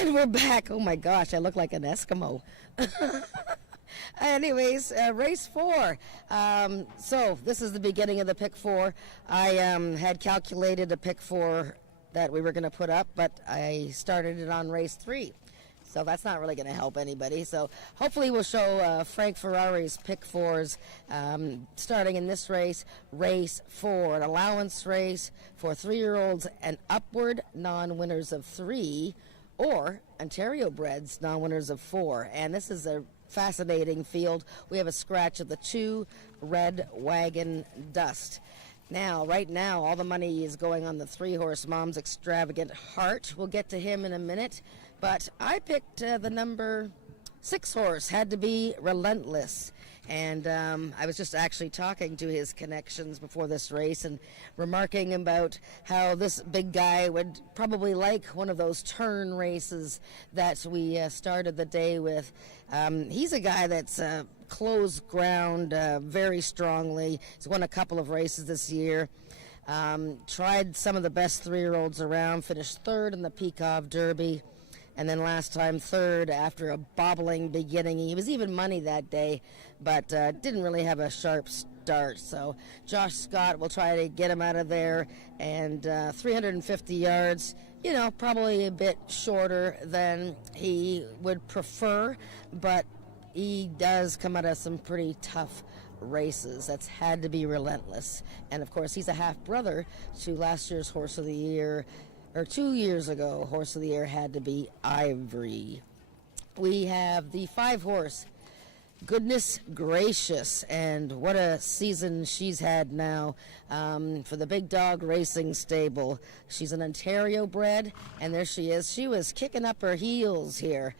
And we're back. Oh my gosh, I look like an Eskimo. Anyways, race 4. So this is the beginning of the pick 4. I had calculated a pick 4 that we were going to put up, but I started it on race 3. So that's not really going to help anybody. So hopefully we'll show Frank Ferrari's pick 4s starting in this race, race 4, an allowance race for 3-year-olds and upward, non-winners of 3, or Ontario breds, non-winners of 4. And this is a fascinating field. We have a scratch of the 2 Red Wagon Dust. Now, right now, all the money is going on the 3-horse Mom's Extravagant Heart. We'll get to him in a minute. But I picked the number 6 horse, Had to Be Relentless. And I was just actually talking to his connections before this race and remarking about how this big guy would probably like one of those turn races that we started the day with. He's a guy that's closed ground very strongly. He's won a couple of races this year. Tried some of the best 3-year-olds around, finished 3rd in the Peacock Derby. And then last time 3rd after a bobbling beginning. He was even money that day, but didn't really have a sharp start. So Josh Scott will try to get him out of there. And 350 yards, you know, probably a bit shorter than he would prefer, but he does come out of some pretty tough races. That's Had to Be Relentless. And of course, he's a half brother to last year's Horse of the Year, or 2 years ago, Horse of the Year Had to Be Ivory. We have the 5-horse, Goodness Gracious, and what a season she's had now for the Big Dog Racing Stable. She's an Ontario bred, and there she is. She was kicking up her heels here,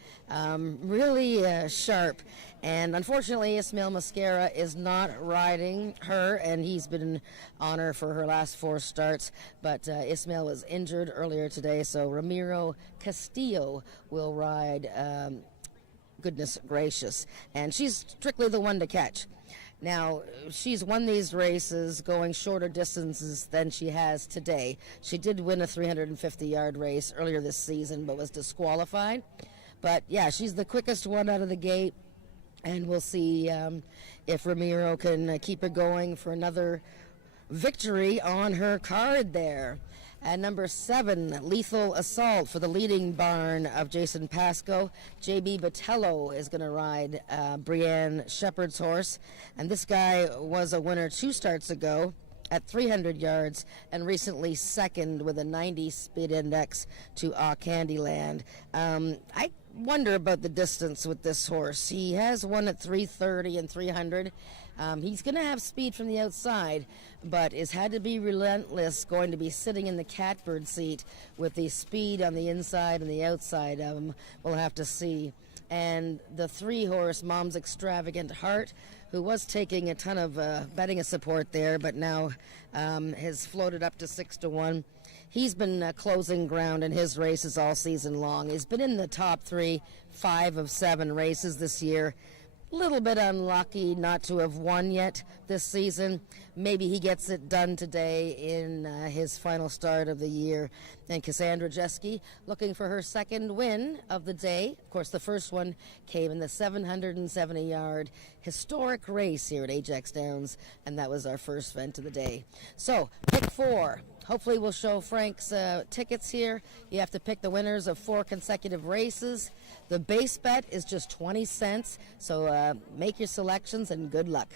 really sharp. And unfortunately, Ismail Mascara is not riding her, and he's been on her for her last 4 starts. But Ismail was injured earlier today, so Ramiro Castillo will ride Goodness Gracious. And she's strictly the one to catch. Now, she's won these races going shorter distances than she has today. She did win a 350-yard race earlier this season, but was disqualified. But, yeah, she's the quickest one out of the gate. And we'll see if Ramiro can keep her going for another victory on her card there. At number 7, Lethal Assault for the leading barn of Jason Pascoe. J.B. Botello is going to ride Brienne Shepherd's horse. And this guy was a winner 2 starts ago at 300 yards and recently second with a 90 speed index to Candyland. I wonder about the distance with this horse. He has won at 330 and 300. He's going to have speed from the outside, but is Had to Be Relentless going to be sitting in the catbird seat with the speed on the inside and the outside of him? We'll have to see. And the 3-horse Mom's Extravagant Heart, who was taking a ton of betting support there, but now has floated up to 6-1. He's been closing ground in his races all season long. He's been in the top 3, 5 of 7 races this year. A little bit unlucky not to have won yet this season. Maybe he gets it done today in his final start of the year. And Cassandra Jeske looking for her 2nd win of the day. Of course, the first one came in the 770-yard historic race here at AjaxDowns, and that was our first event of the day. So, pick 4. Hopefully we'll show Frank's tickets here. You have to pick the winners of 4 consecutive races. The base bet is just 20 cents, so make your selections and good luck.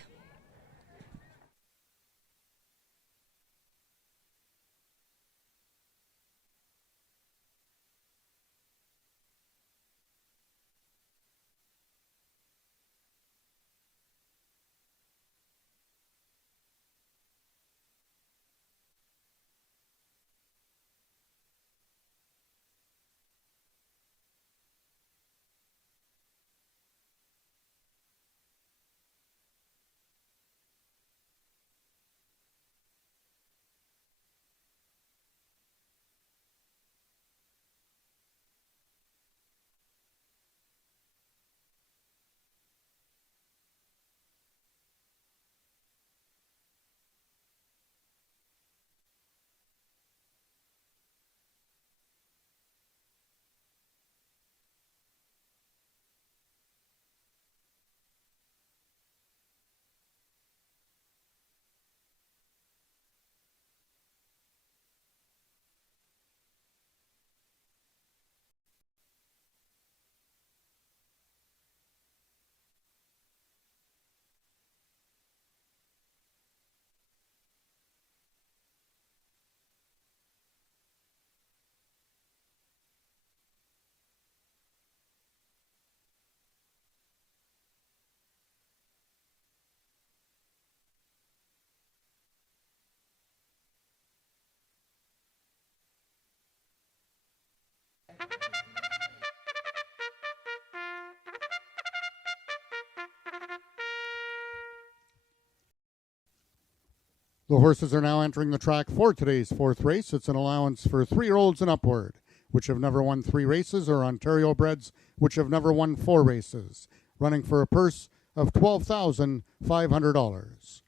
The horses are now entering the track for today's fourth race. It's an allowance for 3-year-olds and upward, which have never won 3 races, or Ontario breds, which have never won 4 races, running for a purse of $12,500.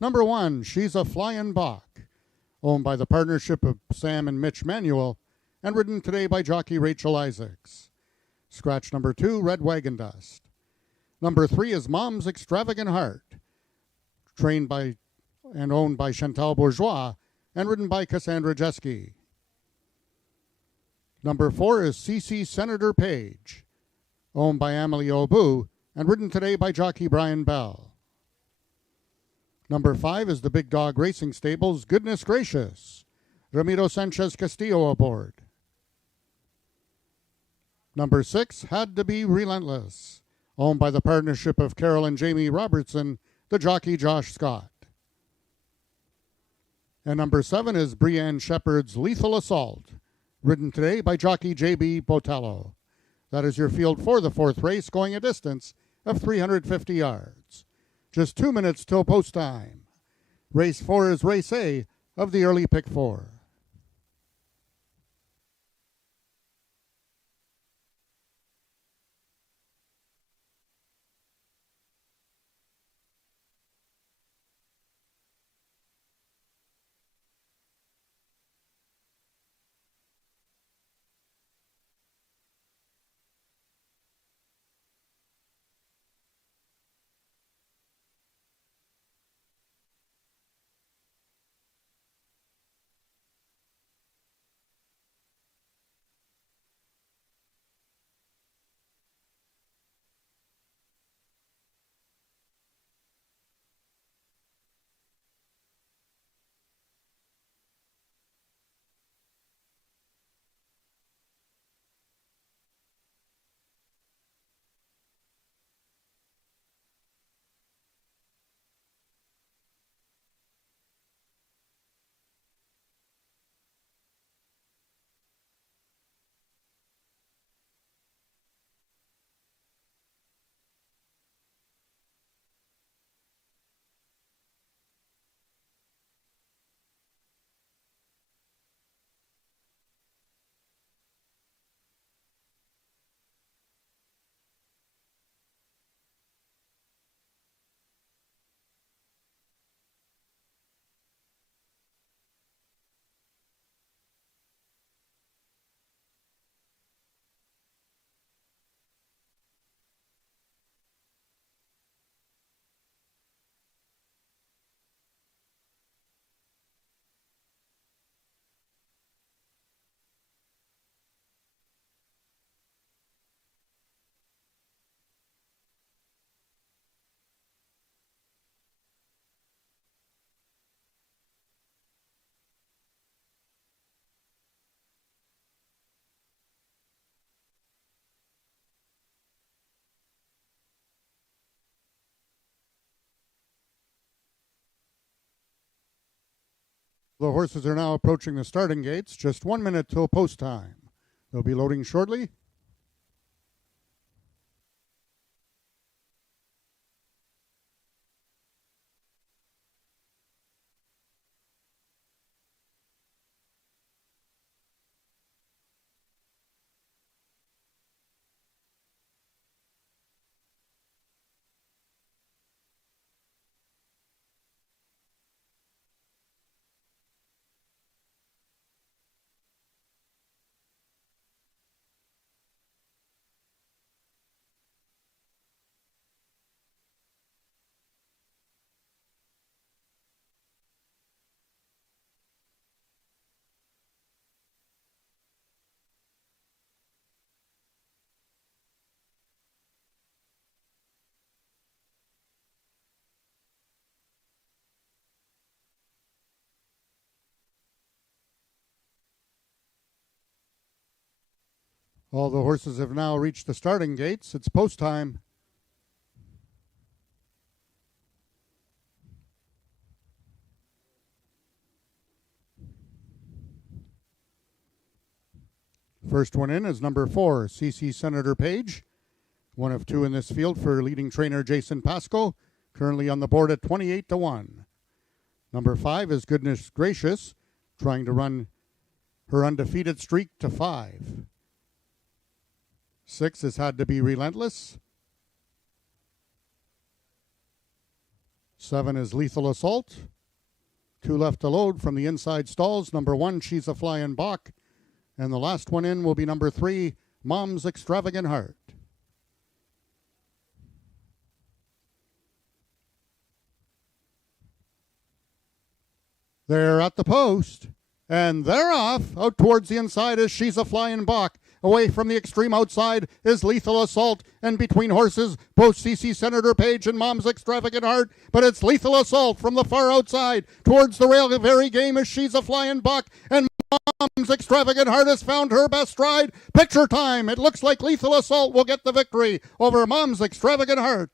Number 1, She's a Flyin' Bach, owned by the partnership of Sam and Mitch Manuel, and ridden today by jockey Rachel Isaacs. Scratch number 2, Red Wagon Dust. Number 3 is Mom's Extravagant Heart, trained by and owned by Chantal Bourgeois, and ridden by Cassandra Jeske. Number 4 is CC Senator Page, owned by Amelie Obu, and ridden today by jockey Brian Bell. Number 5 is the Big Dog Racing Stable's Goodness Gracious, Ramiro Sanchez Castillo aboard. Number 6, Had to Be Relentless, owned by the partnership of Carol and Jamie Robertson, the jockey Josh Scott. And number 7 is Brienne Shepherd's Lethal Assault, ridden today by jockey J.B. Botello. That is your field for the fourth race, going a distance of 350 yards. Just 2 minutes till post time. Race 4 is race A of the early pick 4. The horses are now approaching the starting gates. Just 1 minute till post time. They'll be loading shortly. All the horses have now reached the starting gates. It's post time. First one in is number 4, CC Senator Page. One of 2 in this field for leading trainer Jason Pasco. Currently on the board at 28-1. Number 5 is Goodness Gracious, trying to run her undefeated streak to 5. 6 has Had to Be Relentless. 7 is Lethal Assault. 2 left to load from the inside stalls. Number 1, She's a Flying Bach. And the last one in will be number 3, Mom's Extravagant Heart. They're at the post, and they're off. Out towards the inside is She's a Flying Bach. Away from the extreme outside is Lethal Assault, and between horses, both CC Senator Page and Mom's Extravagant Heart, but it's Lethal Assault from the far outside. Towards the rail, the very game is She's a Flying Bach, and Mom's Extravagant Heart has found her best stride. Picture time. It looks like Lethal Assault will get the victory over Mom's Extravagant Heart.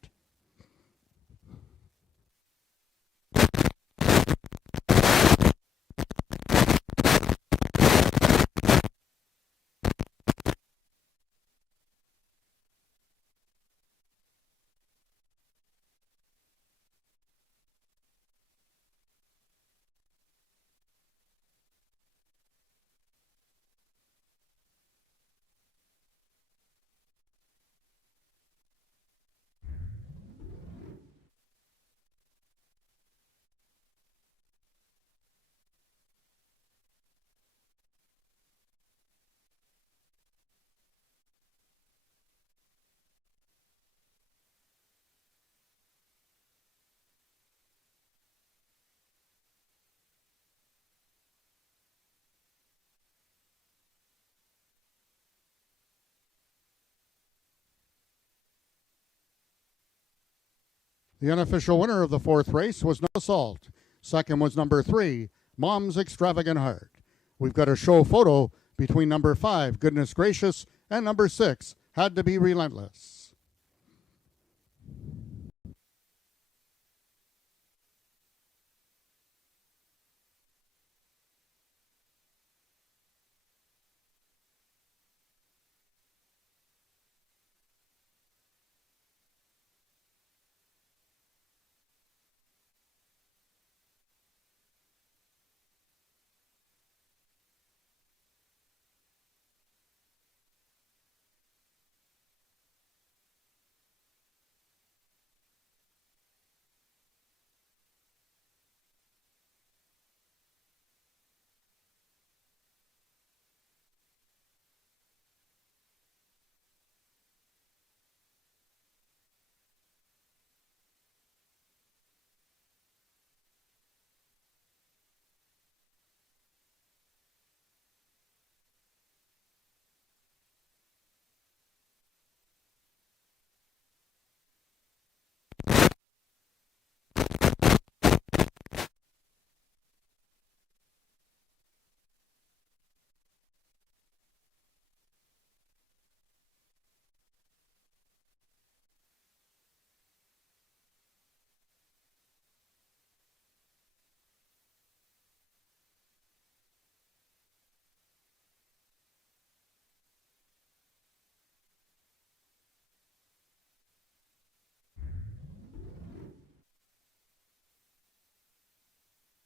The unofficial winner of the 4th race was No Assault. Second was number 3, Mom's Extravagant Heart. We've got a show photo between number 5, Goodness Gracious, and number 6, Had to Be Relentless.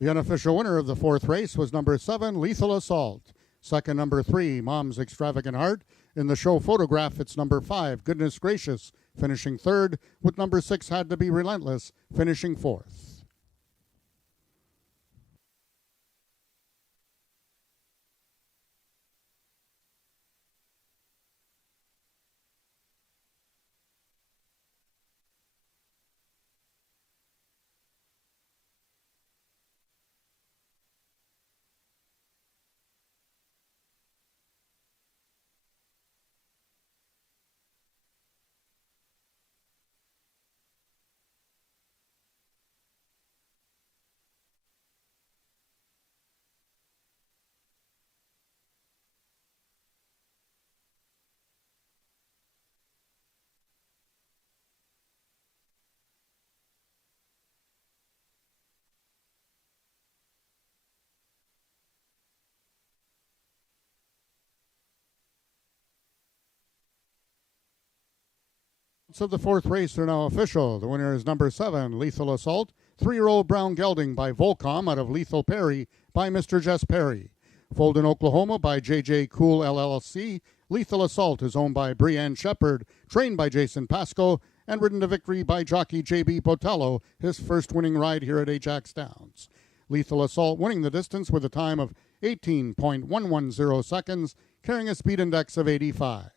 The unofficial winner of the 4th race was number 7, Lethal Assault. Second, number 3, Mom's Extravagant Heart. In the show photograph, it's number 5, Goodness Gracious, finishing 3rd, with number 6, Had to Be Relentless, finishing 4th. So the 4th race are now official. The winner is number 7, Lethal Assault. 3-year-old brown gelding by Volcom out of Lethal Perry by Mr. Jess Perry. Foaled in Oklahoma by J.J. Cool LLC. Lethal Assault is owned by Brianne Shepard, trained by Jason Pasco, and ridden to victory by jockey J.B. Botello, his first winning ride here at Ajax Downs. Lethal Assault winning the distance with a time of 18.110 seconds, carrying a speed index of 85.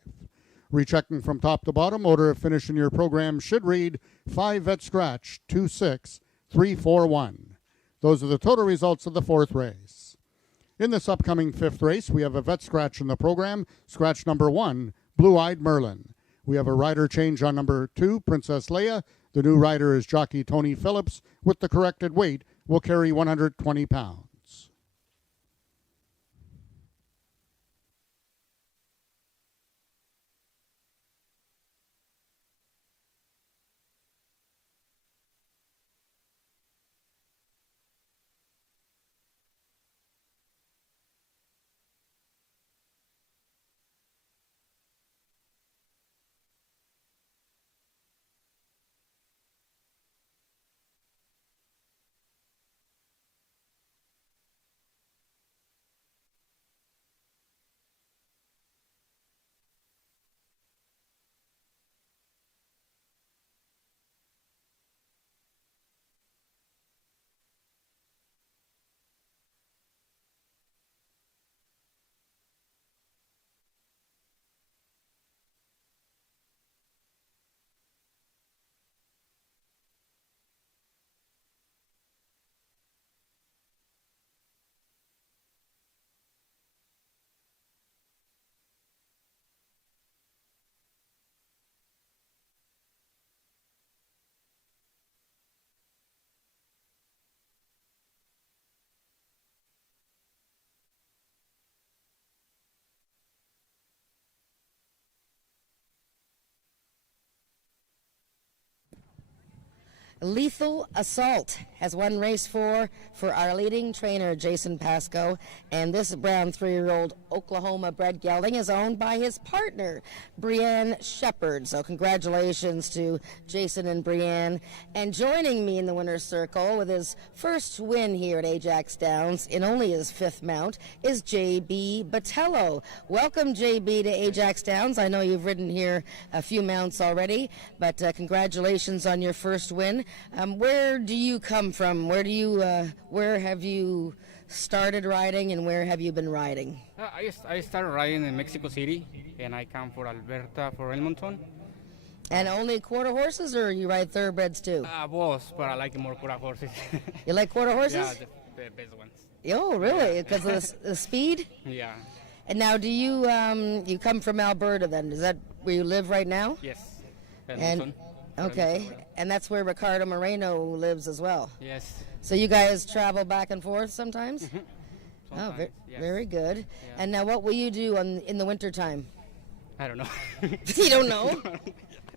Rechecking from top to bottom, order of finish in your program should read 5 vet scratch 26341. Those are the total results of the 4th race. In this upcoming 5th race, we have a vet scratch in the program, scratch number 1, Blue Eyed Merlin. We have a rider change on number 2, Princess Leia. The new rider is jockey Tony Phillips. With the corrected weight, will carry 120 pounds. Lethal Assault has won race 4 for our leading trainer, Jason Pasco. And this brown 3-year-old Oklahoma-bred gelding is owned by his partner, Brianne Shepard. So congratulations to Jason and Brianne. And joining me in the winner's circle with his first win here at Ajax Downs in only his 5th mount is J.B. Botello. Welcome, J.B., to Ajax Downs. I know you've ridden here a few mounts already, but congratulations on your first win. Where do you come from? Where have you started riding, and where have you been riding? I started riding in Mexico City, and I come for Alberta, for Edmonton. And only quarter horses, or you ride thoroughbreds too? Both, but I like more quarter horses. You like quarter horses? Yeah, the best ones. Oh, really? Because of the speed? Yeah. And now, do you you come from Alberta then? Is that where you live right now? Yes. Edmonton. Okay, and that's where Ricardo Moreno lives as well. Yes. So you guys travel back and forth sometimes? Mm-hmm. Oh, Yes. very good. Yeah. And now, what will you do in the wintertime? I don't know. You don't know?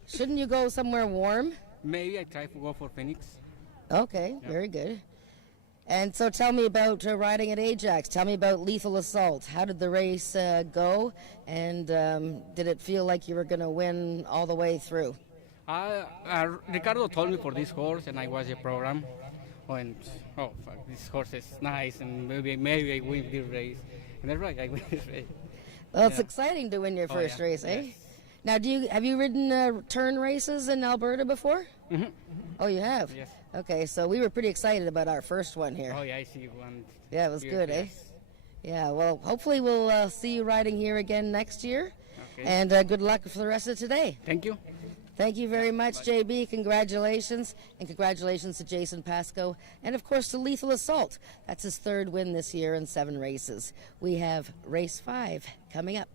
Shouldn't you go somewhere warm? Maybe I try to go for Phoenix. Okay, very good. And so tell me about riding at Ajax. Tell me about Lethal Assault. How did the race go? And did it feel like you were going to win all the way through? Ricardo told me for this horse, and I watched the program. And fuck, this horse is nice, and maybe I win this race. And that's right, I win this race. Well, it's exciting to win your first race, eh? Yes. Now, have you ridden turn races in Alberta before? Mm-hmm. Oh, you have? Yes. Okay, so we were pretty excited about our first one here. Oh yeah, I see one. Yeah, it was good, eh? Yes. Yeah, well, hopefully we'll see you riding here again next year. Okay. And good luck for the rest of today. Thank you. Thank you very much, JB. Congratulations. And congratulations to Jason Pasco. And, of course, to Lethal Assault. That's his 3rd win this year in 7 races. We have race 5 coming up.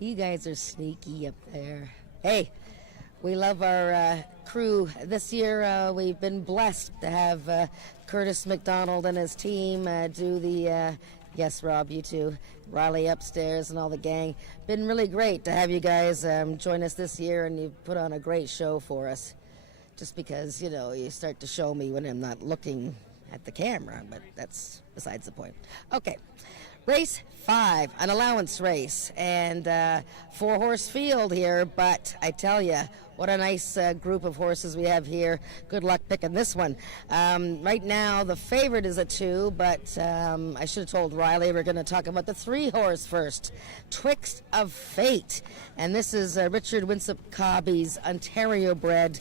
You guys are sneaky up there. Hey, we love our crew. This year we've been blessed to have Curtis McDonald and his team do the, yes, Rob, you too, Riley upstairs and all the gang. Been really great to have you guys join us this year, and you've put on a great show for us. Just because, you know, you start to show me when I'm not looking at the camera, but that's besides the point. Okay. Race 5, an allowance race, and 4-horse field here, but I tell you, what a nice group of horses we have here. Good luck picking this one. Right now, the favorite is a 2, but I should have told Riley we're going to talk about the 3-horse first, Twixt of Fate, and this is Richard Winsop Cobby's Ontario-bred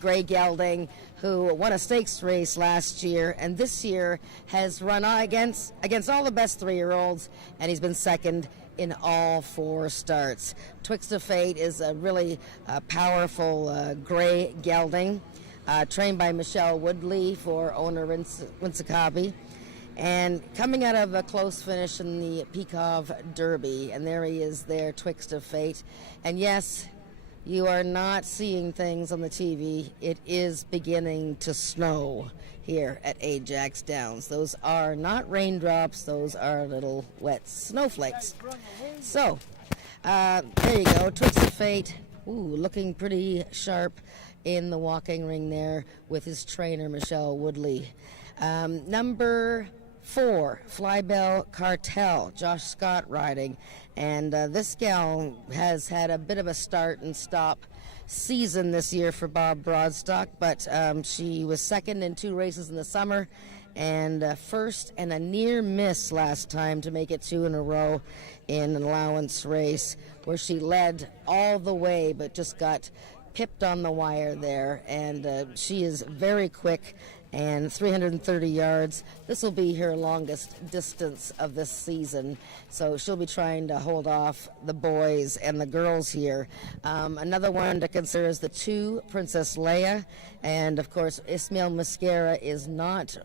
gray gelding, who won a stakes race last year, and this year has run against all the best 3-year-olds, and he's been second in all 4 starts. Twixt of Fate is a really powerful gray gelding, trained by Michelle Woodley for owner Winsakabi, and coming out of a close finish in the Peakov Derby, and there he is there, Twixt of Fate. And yes, you are not seeing things on the TV. It is beginning to snow here at AjaxDowns. Those are not raindrops. Those are little wet snowflakes. So, there you go. Twixt of Fate. Ooh, looking pretty sharp in the walking ring there with his trainer, Michelle Woodley. Number 4, Flybell Cartel, Josh Scott riding. And this gal has had a bit of a start and stop season this year for Bob Broadstock, but she was second in 2 races in the summer and first and a near miss last time to make it 2 in a row in an allowance race where she led all the way but just got pipped on the wire there. And she is very quick and 330 yards. This will be her longest distance of this season, so she'll be trying to hold off the boys and the girls here. Another one to consider is the 2, Princess Leia, and of course Ismail Mascara is not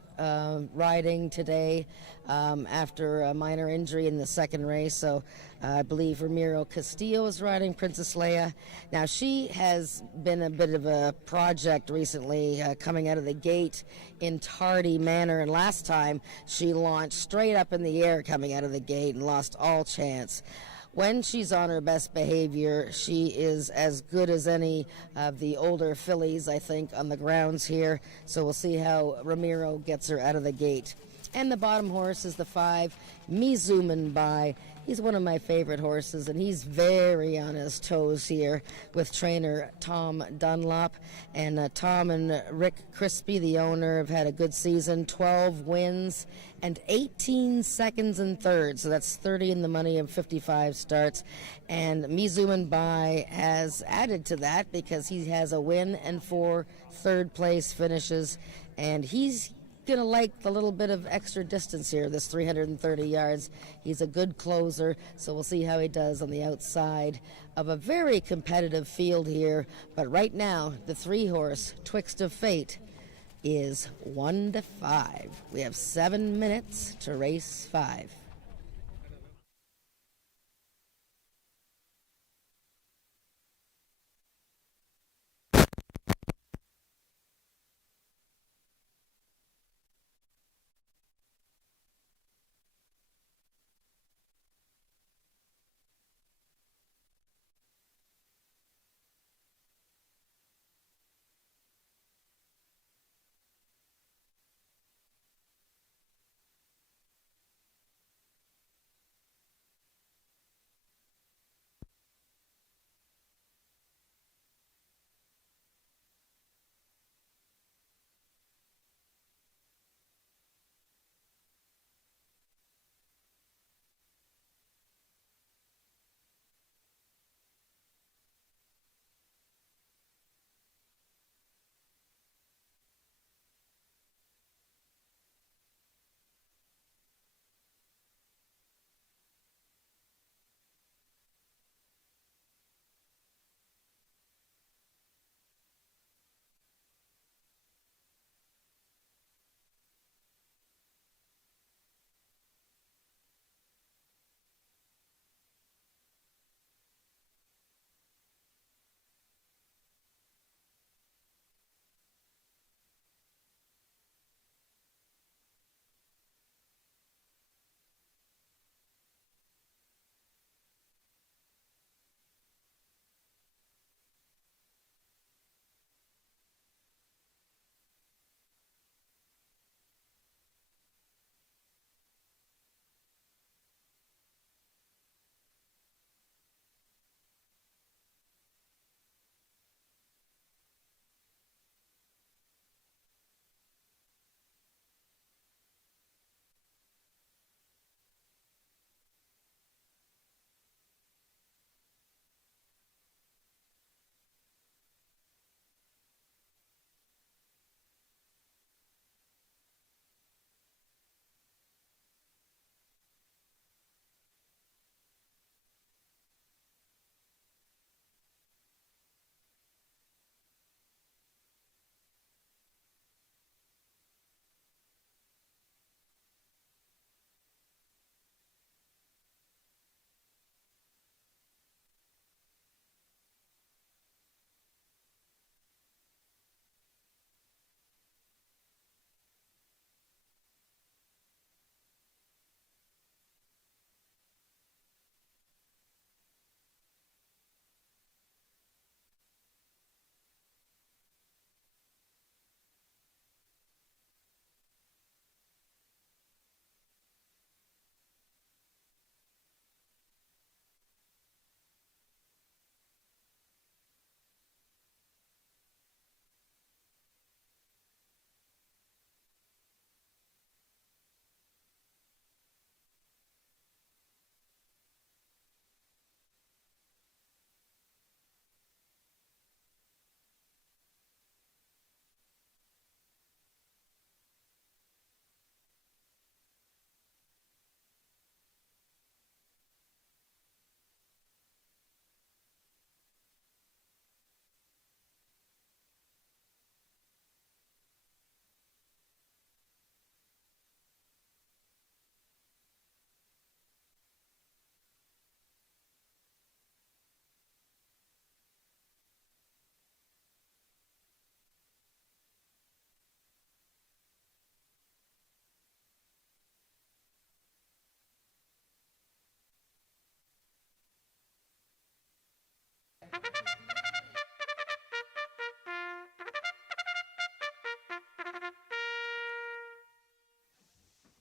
riding today after a minor injury in the second race, so I believe Ramiro Castillo is riding Princess Leia. Now, she has been a bit of a project recently, coming out of the gate in tardy manner, and last time she launched straight up in the air coming out of the gate and lost all chance. When she's on her best behavior, she is as good as any of the older fillies, I think, on the grounds here, so we'll see how Ramiro gets her out of the gate. And the bottom horse is the 5, Me Zoomin' By. He's one of my favorite horses, and he's very on his toes here with trainer Tom Dunlop. And Tom and Rick Crispy, the owner, have had a good season, 12 wins and 18 seconds and thirds. So that's 30 in the money of 55 starts. And Me Zoomin' By has added to that because he has a win and 4 third-place finishes, and he's going to like the little bit of extra distance here, this 330 yards. He's a good closer, so we'll see how he does on the outside of a very competitive field here. But right now, the 3-horse Twixt of Fate is 1-5. We have 7 minutes to race 5.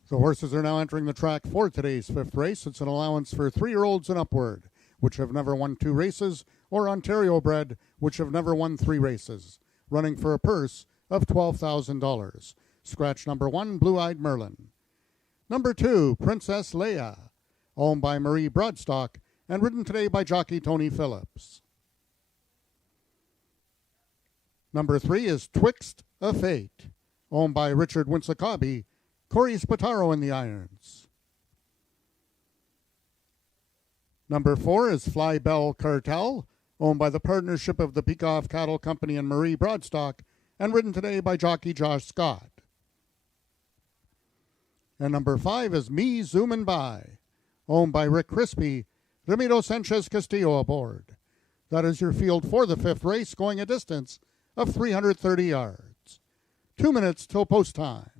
The horses are now entering the track for today's fifth race. It's an allowance for 3-year-olds and upward, which have never won 2 races, or Ontario bred, which have never won 3 races, running for a purse of $12,000. Scratch number 1, Blue Eyed Merlin. Number 2, Princess Leia, owned by Marie Broadstock and ridden today by jockey Tony Phillips. Number 3 is Twixt a Fate, owned by Richard Winsakabi, Corey Spataro in the irons. Number 4 is Fly Bell Cartel, owned by the partnership of the Peikoff Cattle Company and Marie Broadstock, and ridden today by jockey Josh Scott. And number 5 is Me Zoomin' By, owned by Rick Crispy, Ramiro Sanchez Castillo aboard. That is your field for the fifth race, going a distance of 330 yards. 2 minutes till post time.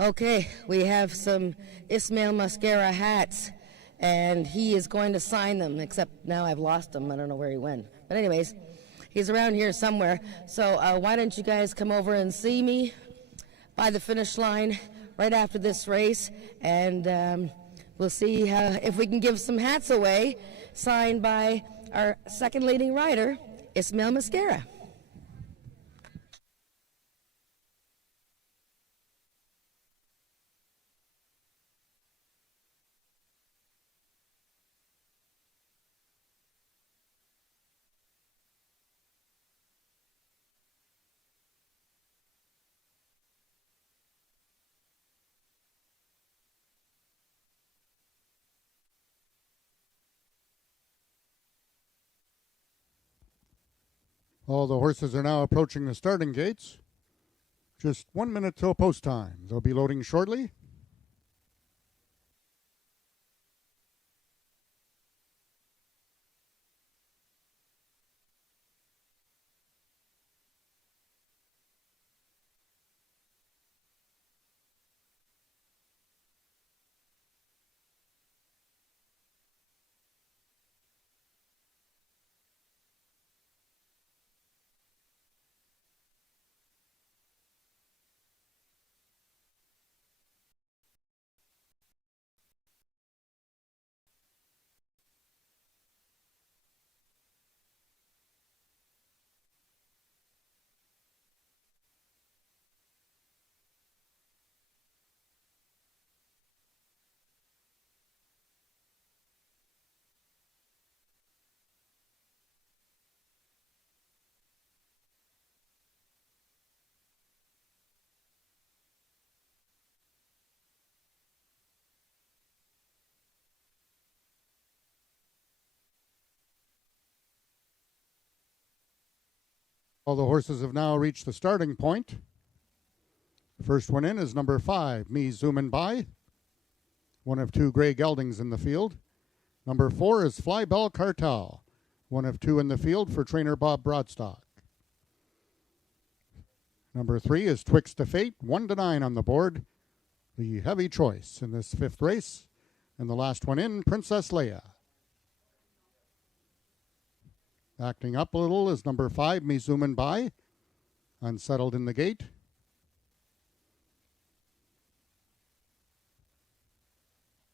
Okay, we have some Ismail Mascara hats, and he is going to sign them, except now I've lost him. I don't know where he went. But anyways, he's around here somewhere. So why don't you guys come over and see me by the finish line right after this race, and we'll see if we can give some hats away, signed by our second leading rider, Ismail Mascara. All the horses are now approaching the starting gates. Just 1 minute till post time. They'll be loading shortly. All the horses have now reached the starting point. The first one in is number 5, Me Zoomin' By, one of 2 gray geldings in the field. Number 4 is Fly Bell Cartel, one of 2 in the field for trainer Bob Broadstock. Number 3 is Twixt of Fate, 1-9 on the board. The heavy choice in this 5th race. And the last one in, Princess Leia. Acting up a little is number 5, Me Zoomin' By. Unsettled in the gate.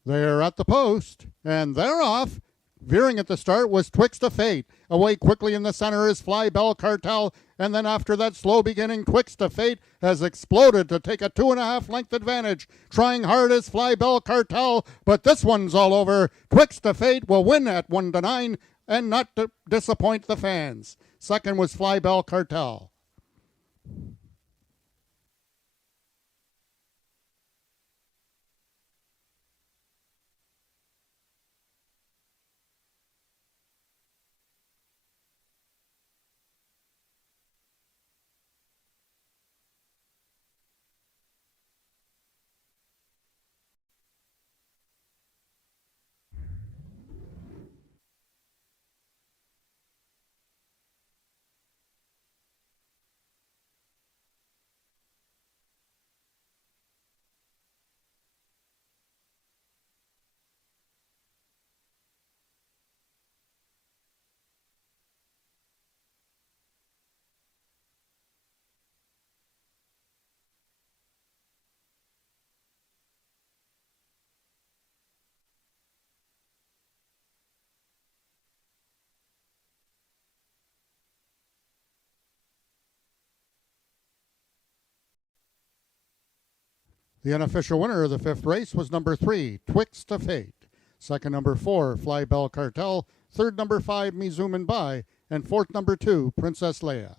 They're at the post, and they're off. Veering at the start was Twixt of Fate. Away quickly in the center is Fly Bell Cartel, and then after that slow beginning, Twixt of Fate has exploded to take a 2.5 length advantage. Trying hard is Fly Bell Cartel, but this one's all over. Twixt of Fate will win at 1-9 and not disappoint the fans. Second was Fly Bell Cartel. The unofficial winner of the 5th race was number 3, Twixt of Fate. Second, number 4, Fly Bell Cartel. Third, number 5, Me Zoomin' By. And fourth, number 2, Princess Leia.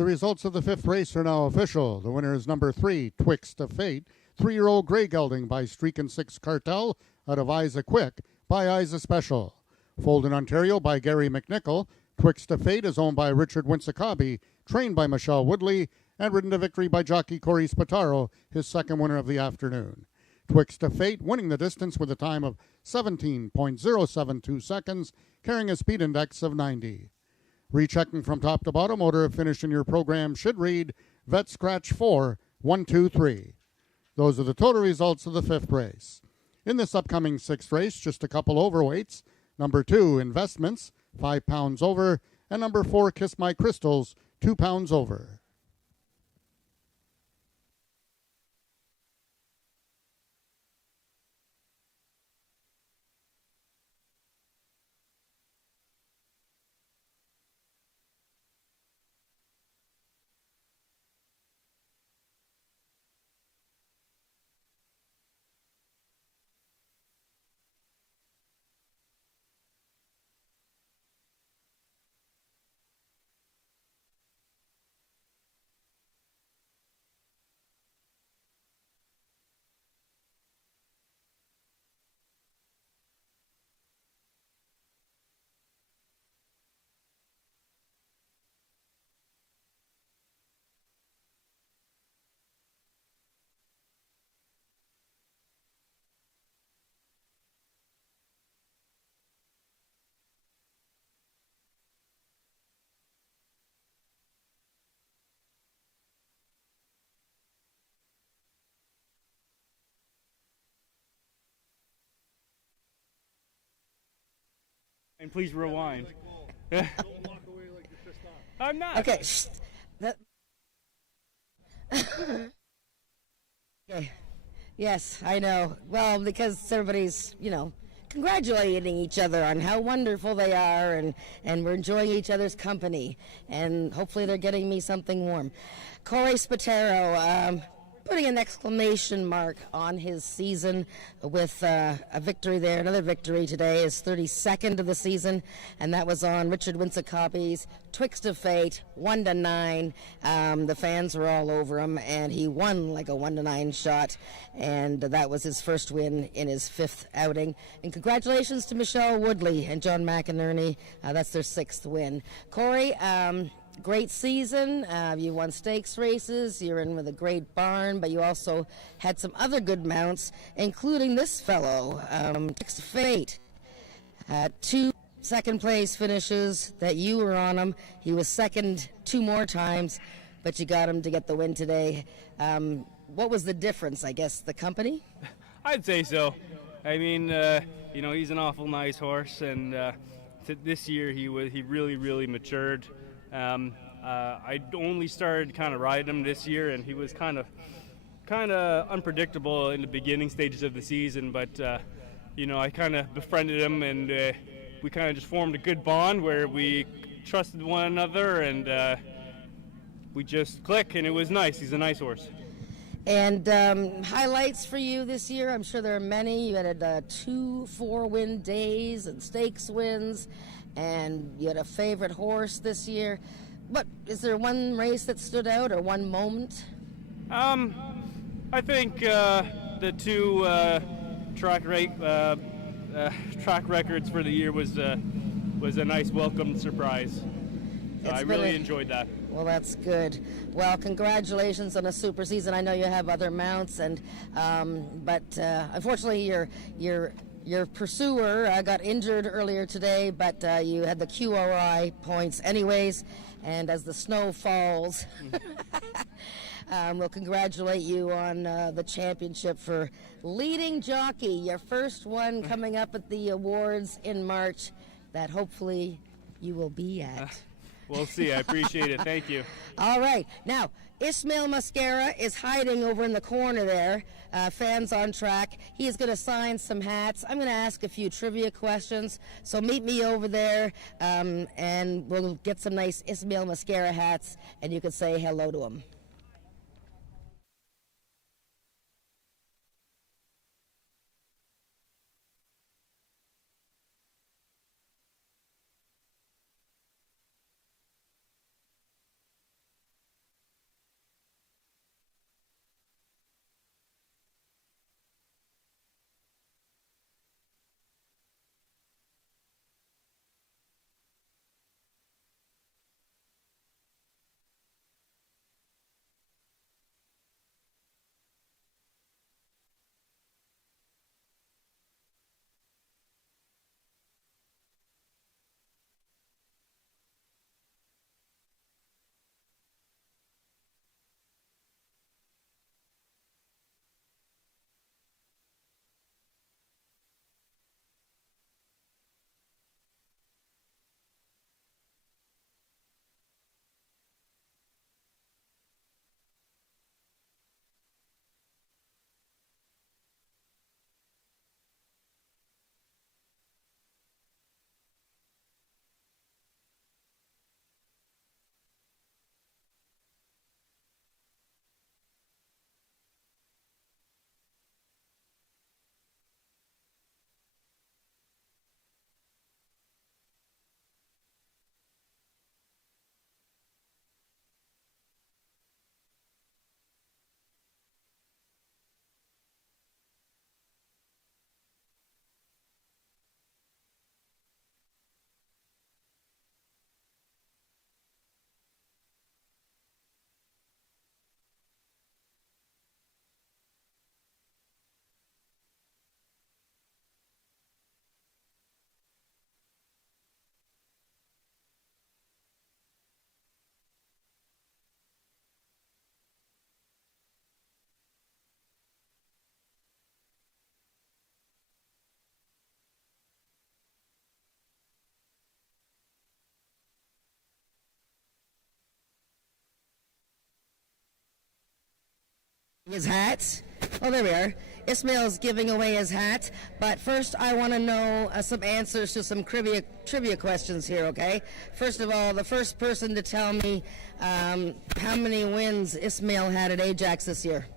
The results of the 5th race are now official. The winner is number 3, Twixt of Fate. 3-year-old Grey Gelding by Streakin' 6 Cartel out of Isa Quick by Isa Special. Foaled in Ontario by Gary McNichol. Twixt of Fate is owned by Richard Winsakabi, trained by Michelle Woodley, and ridden to victory by jockey Corey Spataro, his second winner of the afternoon. Twixt of Fate winning the distance with a time of 17.072 seconds, carrying a speed index of 90. Rechecking from top to bottom, order of finish in your program should read Vet Scratch 4, 1, 2, 3. Those are the total results of the 5th race. In this upcoming 6th race, just a couple overweights. Number 2, Investments, 5 pounds over, and number 4, Kiss My Crystals, 2 pounds over. And please rewind. I'm not. Okay. Okay. Yes, I know. Well, because everybody's, congratulating each other on how wonderful they are, and we're enjoying each other's company, and hopefully they're getting me something warm. Corey Spataro, putting an exclamation mark on his season with a victory there. Another victory today, his 32nd of the season, and that was on Richard Winsacoppi's Twixt of Fate, 1-9. The fans were all over him, and he won like a 1-9 shot, and that was his first win in his 5th outing. And congratulations to Michelle Woodley and John McInerney. That's their 6th win. Corey, great season. You won stakes races. You're in with a great barn, but you also had some other good mounts, including this fellow, Twixt of Fate. 2 second place finishes that you were on him. He was second 2 more times, but you got him to get the win today. What was the difference? I guess the company? I'd say so. I mean, he's an awful nice horse, and this year he really, really matured. I only started kind of riding him this year, and he was kind of unpredictable in the beginning stages of the season, but I kind of befriended him, and we kind of just formed a good bond where we trusted one another, and we just click, and it was nice. He's a nice horse. And highlights for you this year, I'm sure there are many. You had 2 4-win days and stakes wins, and you had a favorite horse this year. But is there one race that stood out or one moment? I think the 2 track records for the year was a nice welcome surprise. So I really enjoyed that. Well, that's good. Well, congratulations on a super season. I know you have other mounts, but unfortunately, your pursuer got injured earlier today. But you had the QRI points anyways, and as the snow falls, we'll congratulate you on the championship for leading jockey. Your first one coming up at the awards in March, that hopefully you will be at. We'll see. I appreciate it. Thank you. All right. Now, Ismail Mascara is hiding over in the corner there. Fans on track. He is going to sign some hats. I'm going to ask a few trivia questions. So meet me over there, and we'll get some nice Ismail Mascara hats, and you can say hello to him. His hat. Oh, there we are. Ismail's giving away his hat, but first I want to know some answers to some trivia questions here, okay? First of all, the first person to tell me how many wins Ismail had at Ajax this year.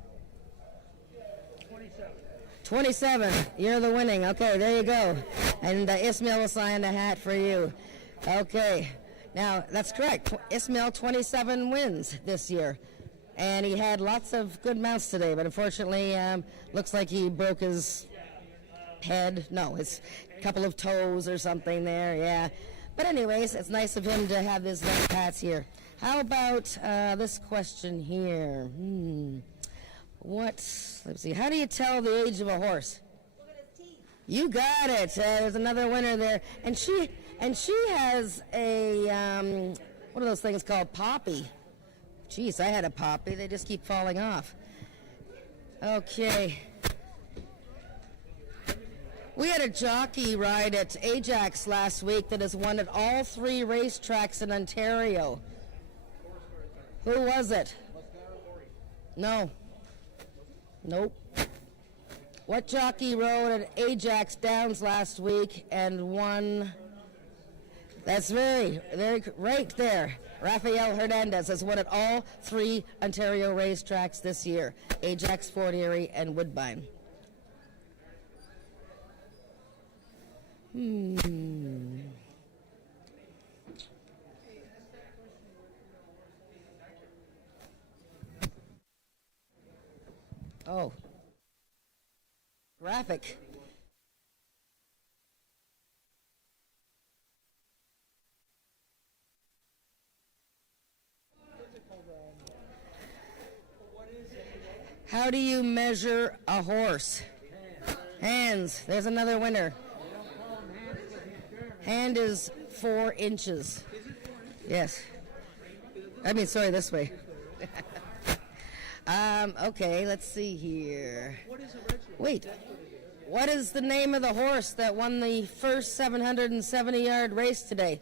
27. You're the winning. Okay, there you go. And Ismail will sign a hat for you. Okay. Now, that's correct. Ismail, 27 wins this year. And he had lots of good mounts today, but unfortunately, looks like he broke his head. No, his couple of toes or something there, yeah. But anyways, it's nice of him to have his nice hats here. How about this question here? Let's see, how do you tell the age of a horse? Look at his teeth. You got it. There's another winner there. And she has a, what are those things called? Poppy. Jeez, I had a poppy. They just keep falling off. Okay. We had a jockey ride at Ajax last week that has won at all 3 racetracks in Ontario. Who was it? No. Nope. What jockey rode at AjaxDowns last week and won? That's very right there. Rafael Hernandez has won at all 3 Ontario racetracks this year, Ajax, Fort Erie, and Woodbine. Oh. Graphic. How do you measure a horse? Hands. There's another winner. Hand is 4 inches. Yes. I mean, sorry, this way. Okay, let's see here. Wait. What is the name of the horse that won the first 770-yard race today?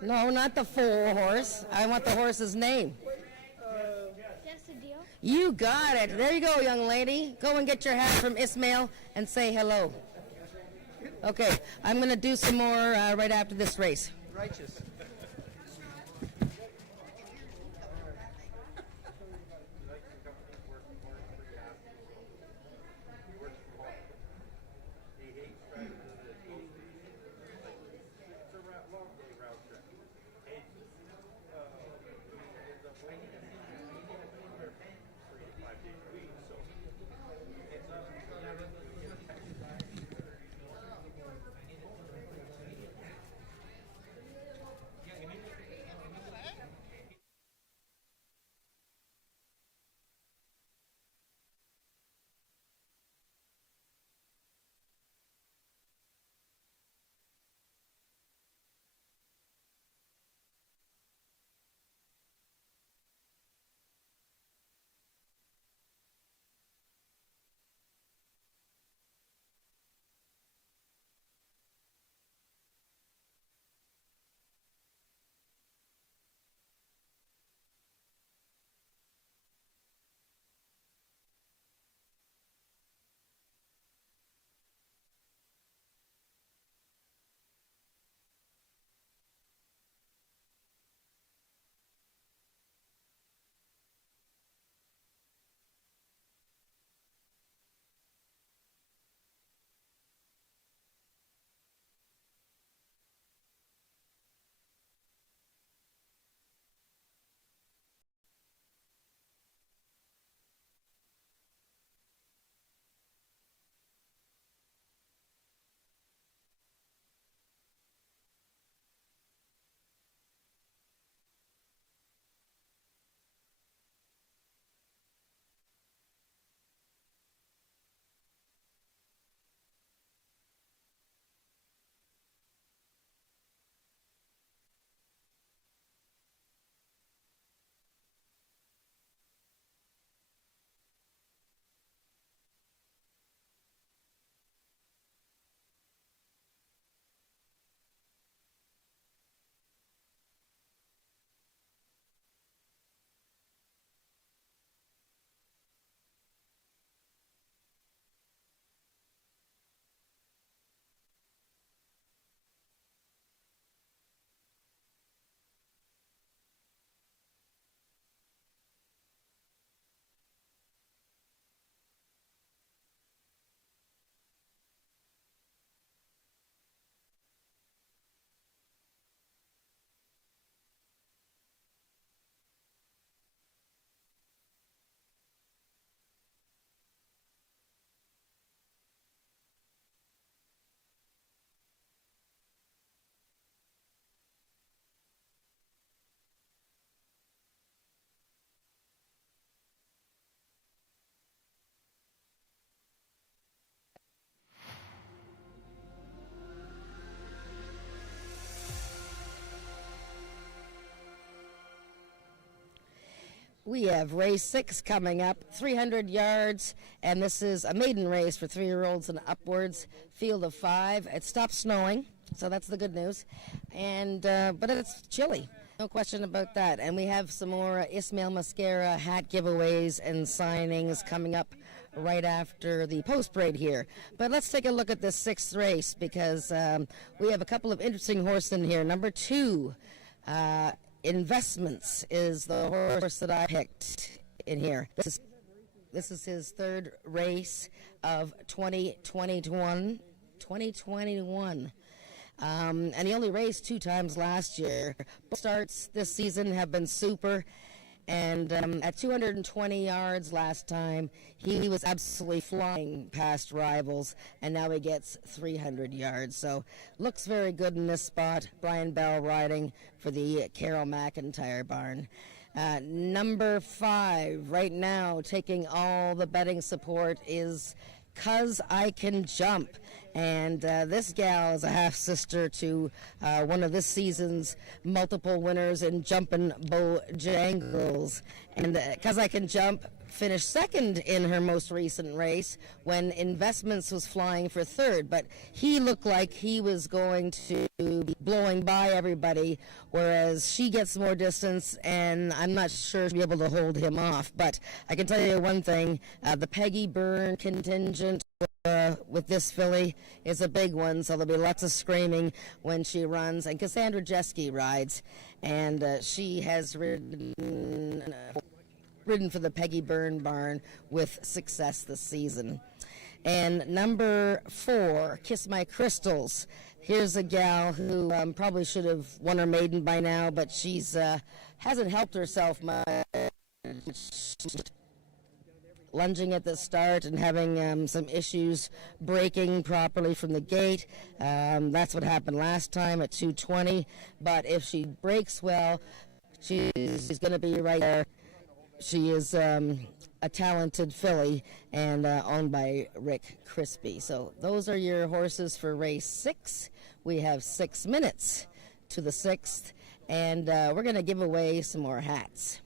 No, not the foal horse. I want the horse's name. You got it. There you go, young lady. Go and get your hat from Ismail and say hello. Okay, I'm going to do some more right after this race. Righteous. We have race 6 coming up, 300 yards, and this is a maiden race for 3-year-olds and upwards, field of 5. It stopped snowing, so that's the good news, and but it's chilly, no question about that. And we have some more Ismail Mascara hat giveaways and signings coming up right after the post parade here. But let's take a look at this 6th race, because we have a couple of interesting horses in here. Number 2, Investments is the horse that I picked in here. This is his 3rd race of 2021. And he only raced 2 times last year. Both starts this season have been super. And at 220 yards last time, he was absolutely flying past rivals, and now he gets 300 yards. So looks very good in this spot. Brian Bell riding for the Carol McIntyre barn. Number 5 right now taking all the betting support is 'Cause I Can Jump. And this gal is a half-sister to one of this season's multiple winners in Jumpin' Bojangles. And 'Cause I Can Jump finished 2nd in her most recent race when Investments was flying for 3rd. But he looked like he was going to be blowing by everybody, whereas she gets more distance, and I'm not sure she'll be able to hold him off. But I can tell you one thing, the Peggy Byrne contingent with this filly is a big one, so there'll be lots of screaming when she runs. And Cassandra Jeske rides, and she has ridden for the Peggy Byrne barn with success this season. And number 4, Kiss My Crystals. Here's a gal who probably should have won her maiden by now, but she's hasn't helped herself much. Lunging at the start and having some issues breaking properly from the gate. That's what happened last time at 220. But if she breaks well, she's going to be right there. She is a talented filly and owned by Rick Crispy. So those are your horses for race 6. We have 6 minutes to the 6th, and we're going to give away some more hats.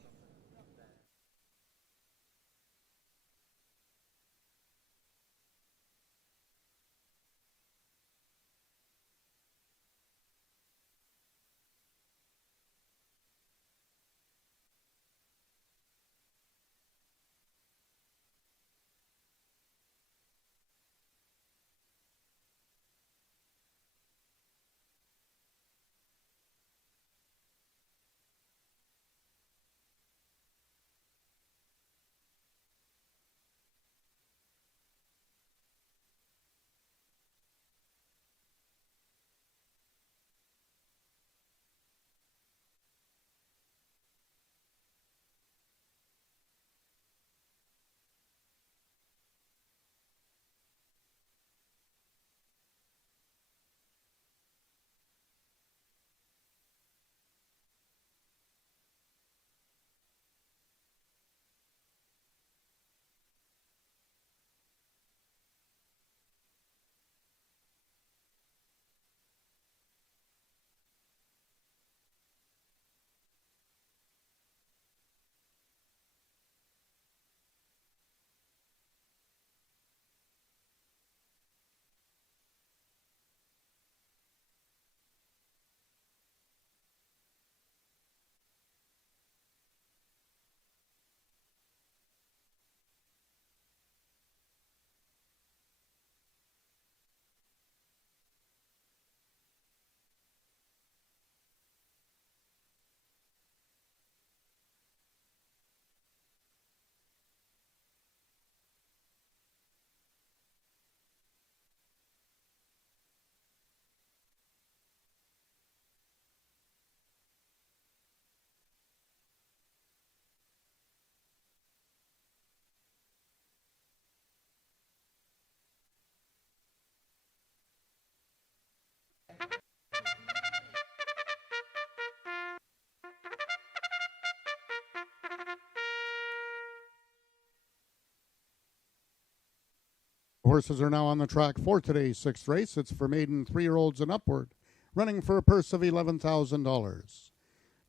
Horses are now on the track for today's 6th race. It's for maiden 3-year-olds and upward, running for a purse of $11,000.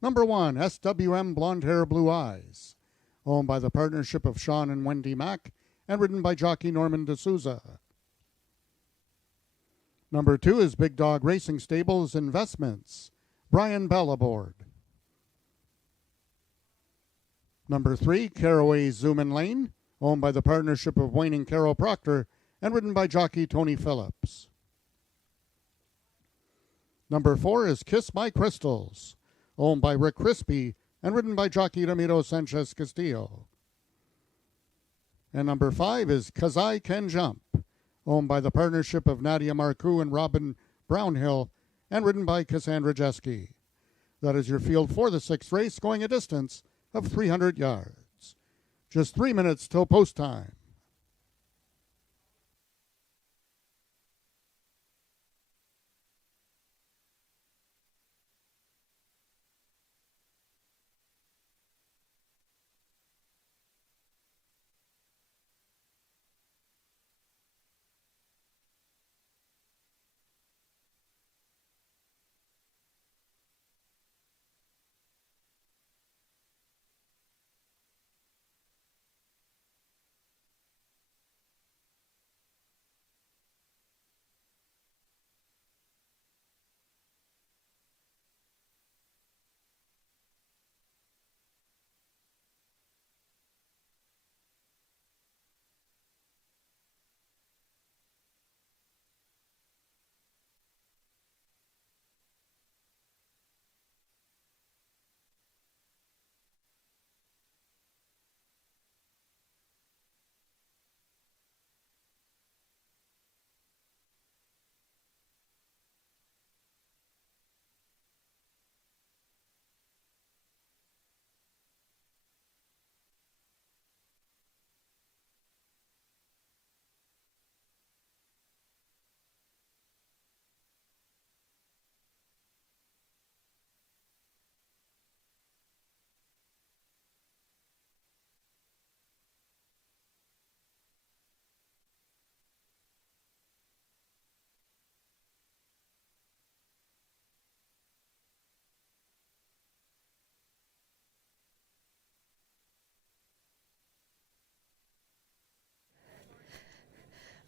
Number 1, SWM Blonde Hair Blue Eyes. owned by the partnership of Sean and Wendy Mack, and ridden by jockey Norman D'Souza. Number 2 is Big Dog Racing Stables Investments, Brian Bell aboard. Number 3, Caraway Zoomin Lane, owned by the partnership of Wayne and Carol Proctor, and ridden by jockey Tony Phillips. Number 4 is Kiss My Crystals, owned by Rick Crispy, and ridden by jockey Ramiro Sanchez Castillo. And number 5 is 'Cause I Can Jump, owned by the partnership of Nadia Marcoux and Robin Brownhill, and ridden by Cassandra Jeske. That is your field for the 6th race, going a distance of 300 yards. Just 3 minutes till post time.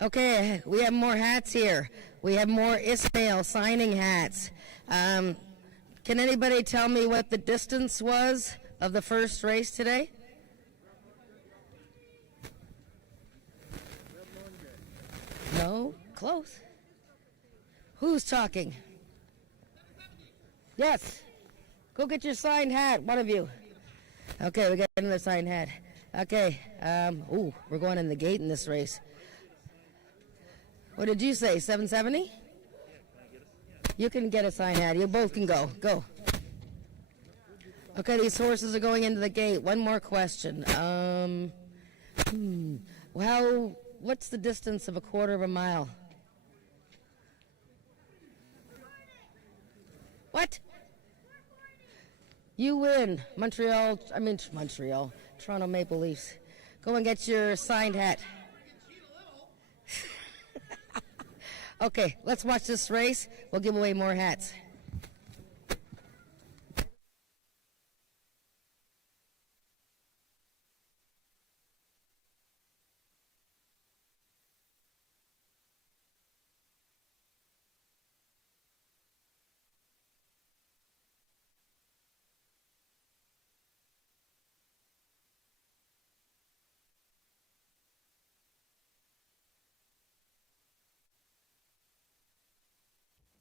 Okay, we have more hats here. We have more Ismail signing hats. Can anybody tell me what the distance was of the first race today? No? Close. Who's talking? Yes. Go get your signed hat, one of you. Okay, we got another signed hat. Okay, we're going in the gate in this race. What did you say, 770? You can get a signed hat. You both can go. Go. Okay, these horses are going into the gate. One more question. What's the distance of a quarter of a mile? What? You win. Montreal, Toronto Maple Leafs. Go and get your signed hat. Okay, let's watch this race. We'll give away more hats.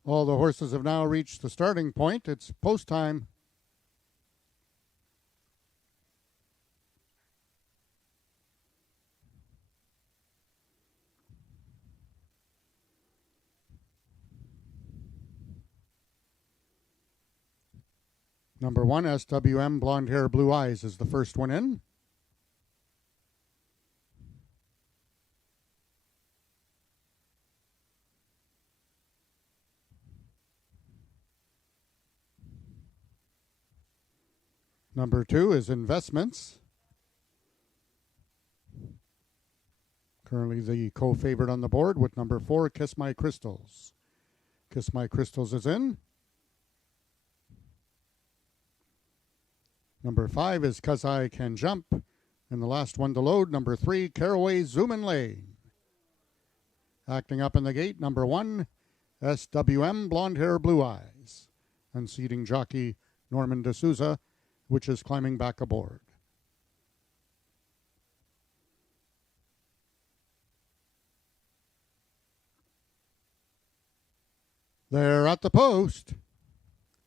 All the horses have now reached the starting point. It's post time. Number 1, SWM, Blonde Hair, Blue Eyes, is the first one in. Number 2 is Investments. Currently the co-favorite on the board with number 4, Kiss My Crystals. Kiss My Crystals is in. Number 5 is 'Cause I Can Jump, And the last one to load, number 3, Caraway Zoomin' Lane. Acting up in the gate, number 1, SWM Blonde Hair Blue Eyes. Unseating jockey Norman D'Souza, which is climbing back aboard. They're at the post.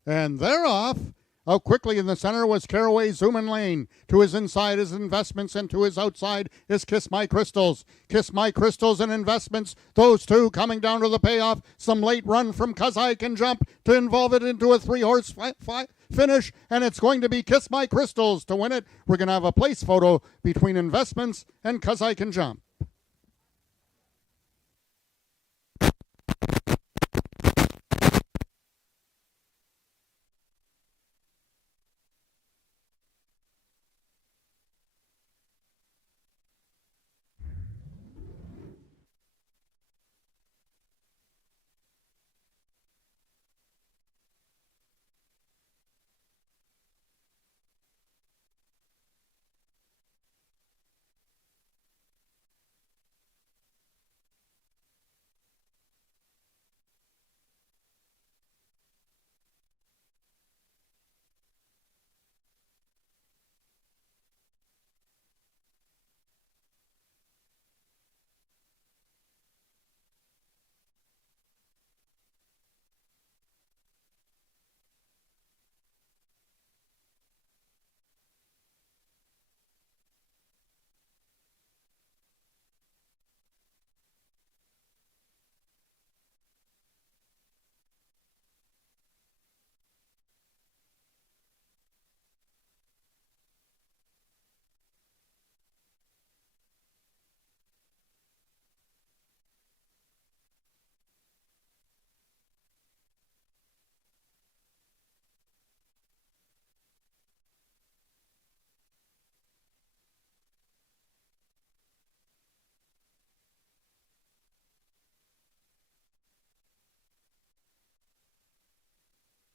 And they're off. Out quickly in the center was Caraway Zoomin' Lane. To his inside is Investments, and to his outside is Kiss My Crystals. Kiss My Crystals and Investments, those two coming down to the payoff. Some late run from 'Cause I Can Jump to involve it into a 3-horse finish, and it's going to be Kiss My Crystals to win it. We're going to have a place photo between Investments and 'Cause I Can Jump.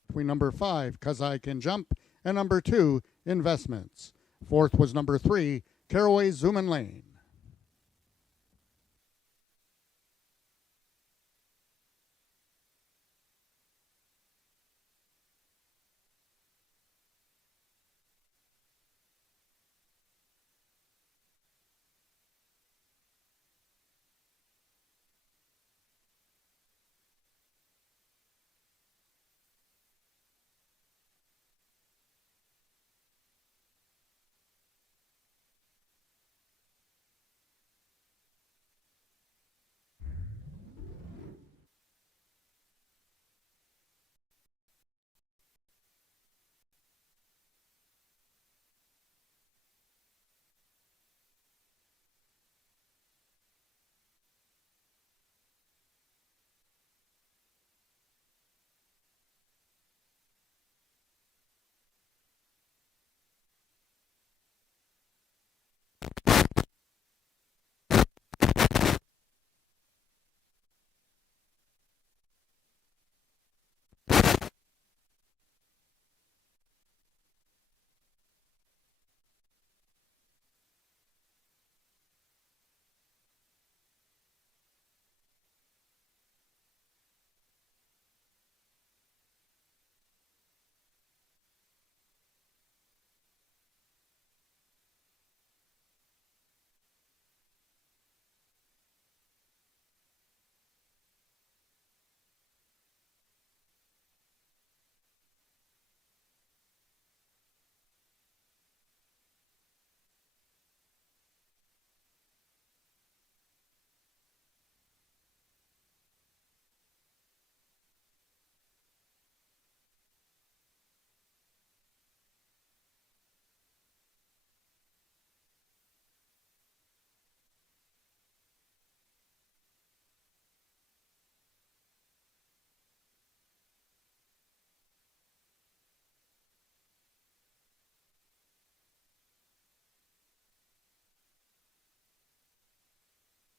Between number 5, 'Cause I Can Jump, and number 2, Investments. Fourth was number 3, Caraway Zoomin' Lane.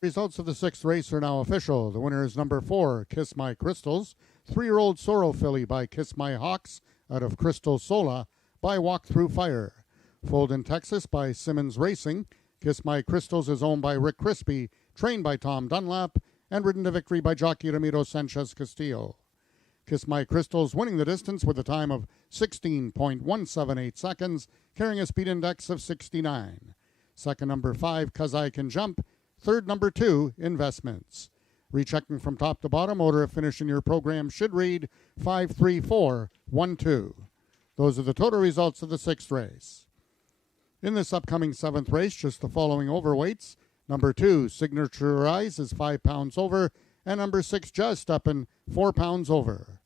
Results of the 6th race are now official. The winner is number 4, Kiss My Crystals, 3-year-old Sorrow filly by Kiss My Hawks out of Crystal Sola by Walk Through Fire. Folden, Texas by Simmons Racing. Kiss My Crystals is owned by Rick Crispy, trained by Tom Dunlap, and ridden to victory by jockey Ramiro Sanchez Castillo. Kiss My Crystals winning the distance with a time of 16.178 seconds, carrying a speed index of 69. Second, number 5, 'Cause I Can Jump. Third, number 2, Investments. Rechecking from top to bottom, order of finish in your program should read 5-3-4-1-2. Those are the total results of the 6th race. In this upcoming 7th race, just the following overweights. Number 2, Signature Rise, is 5 pounds over, and number 6, Just Steppin', 4 pounds over.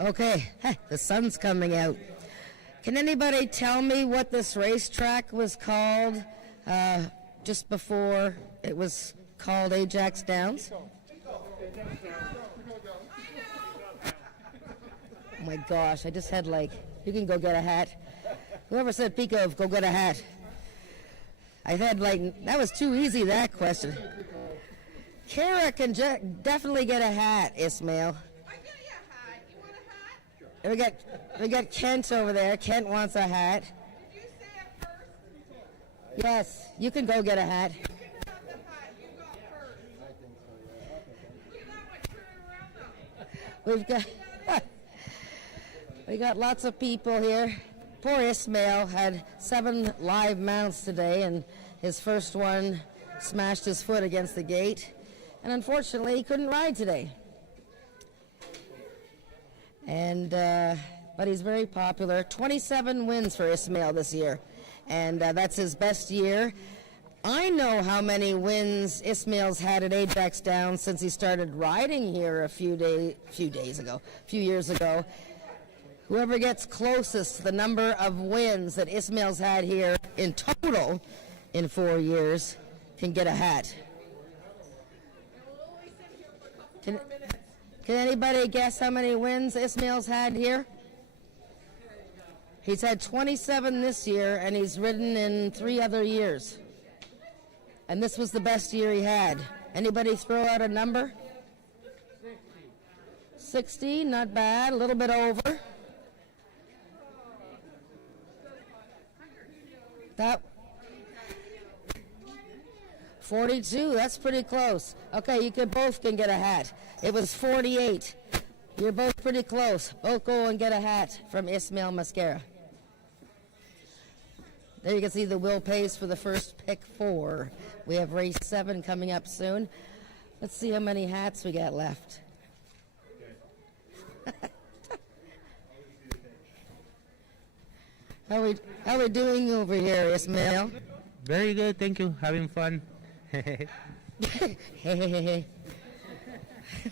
Okay, the sun's coming out. Can anybody tell me what this racetrack was called just before it was called AjaxDowns? Oh my gosh, I just had you can go get a hat. Whoever said Pico, go get a hat. I had that was too easy, that question. Kara can definitely get a hat, Ismail. We got Kent over there. Kent wants a hat. Did you say it first? Yes, you can go get a hat. You can have the hat. You go first. Look at that one. Turn around now. We got lots of people here. Poor Ismail had 7 live mounts today, and his first one smashed his foot against the gate, and unfortunately he couldn't ride today. And but he's very popular. 27 wins for Ismail this year, and that's his best year. I know how many wins Ismail's had at AjaxDowns since he started riding here a few years ago. Whoever gets closest to the number of wins that Ismail's had here in total in 4 years can get a hat. Can anybody guess how many wins Ismail's had here? He's had 27 this year, and he's ridden in 3 other years. And this was the best year he had. Anybody throw out a number? 60, not bad, a little bit over. That 42, that's pretty close. Okay, you both can get a hat. It was 48. You're both pretty close. Both go and get a hat from Ismail Mascara. There you can see the Will Pace for the first pick 4. We have race 7 coming up soon. Let's see how many hats we got left. How we doing over here, Ismail? Very good, thank you. Having fun. Hey.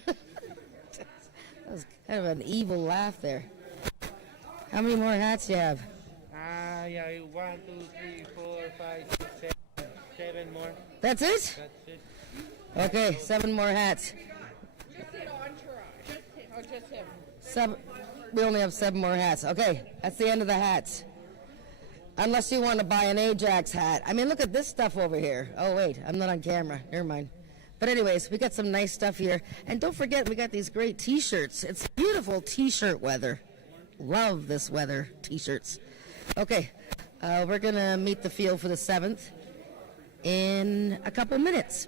That was kind of an evil laugh there. How many more hats you have? Yeah, 1, 2, 3, 4, 5, 6, 7, 7 more. That's it? That's it. Okay, 7 more hats. Just hit Entourage. Oh, just him. We only have 7 more hats. Okay, that's the end of the hats. Unless you want to buy an Ajax hat. I mean, look at this stuff over here. Oh, wait, I'm not on camera. Never mind. But anyways, we got some nice stuff here. And don't forget, we got these great T-shirts. It's beautiful T-shirt weather. Love this weather, T-shirts. Okay, we're going to meet the field for the 7th in a couple minutes.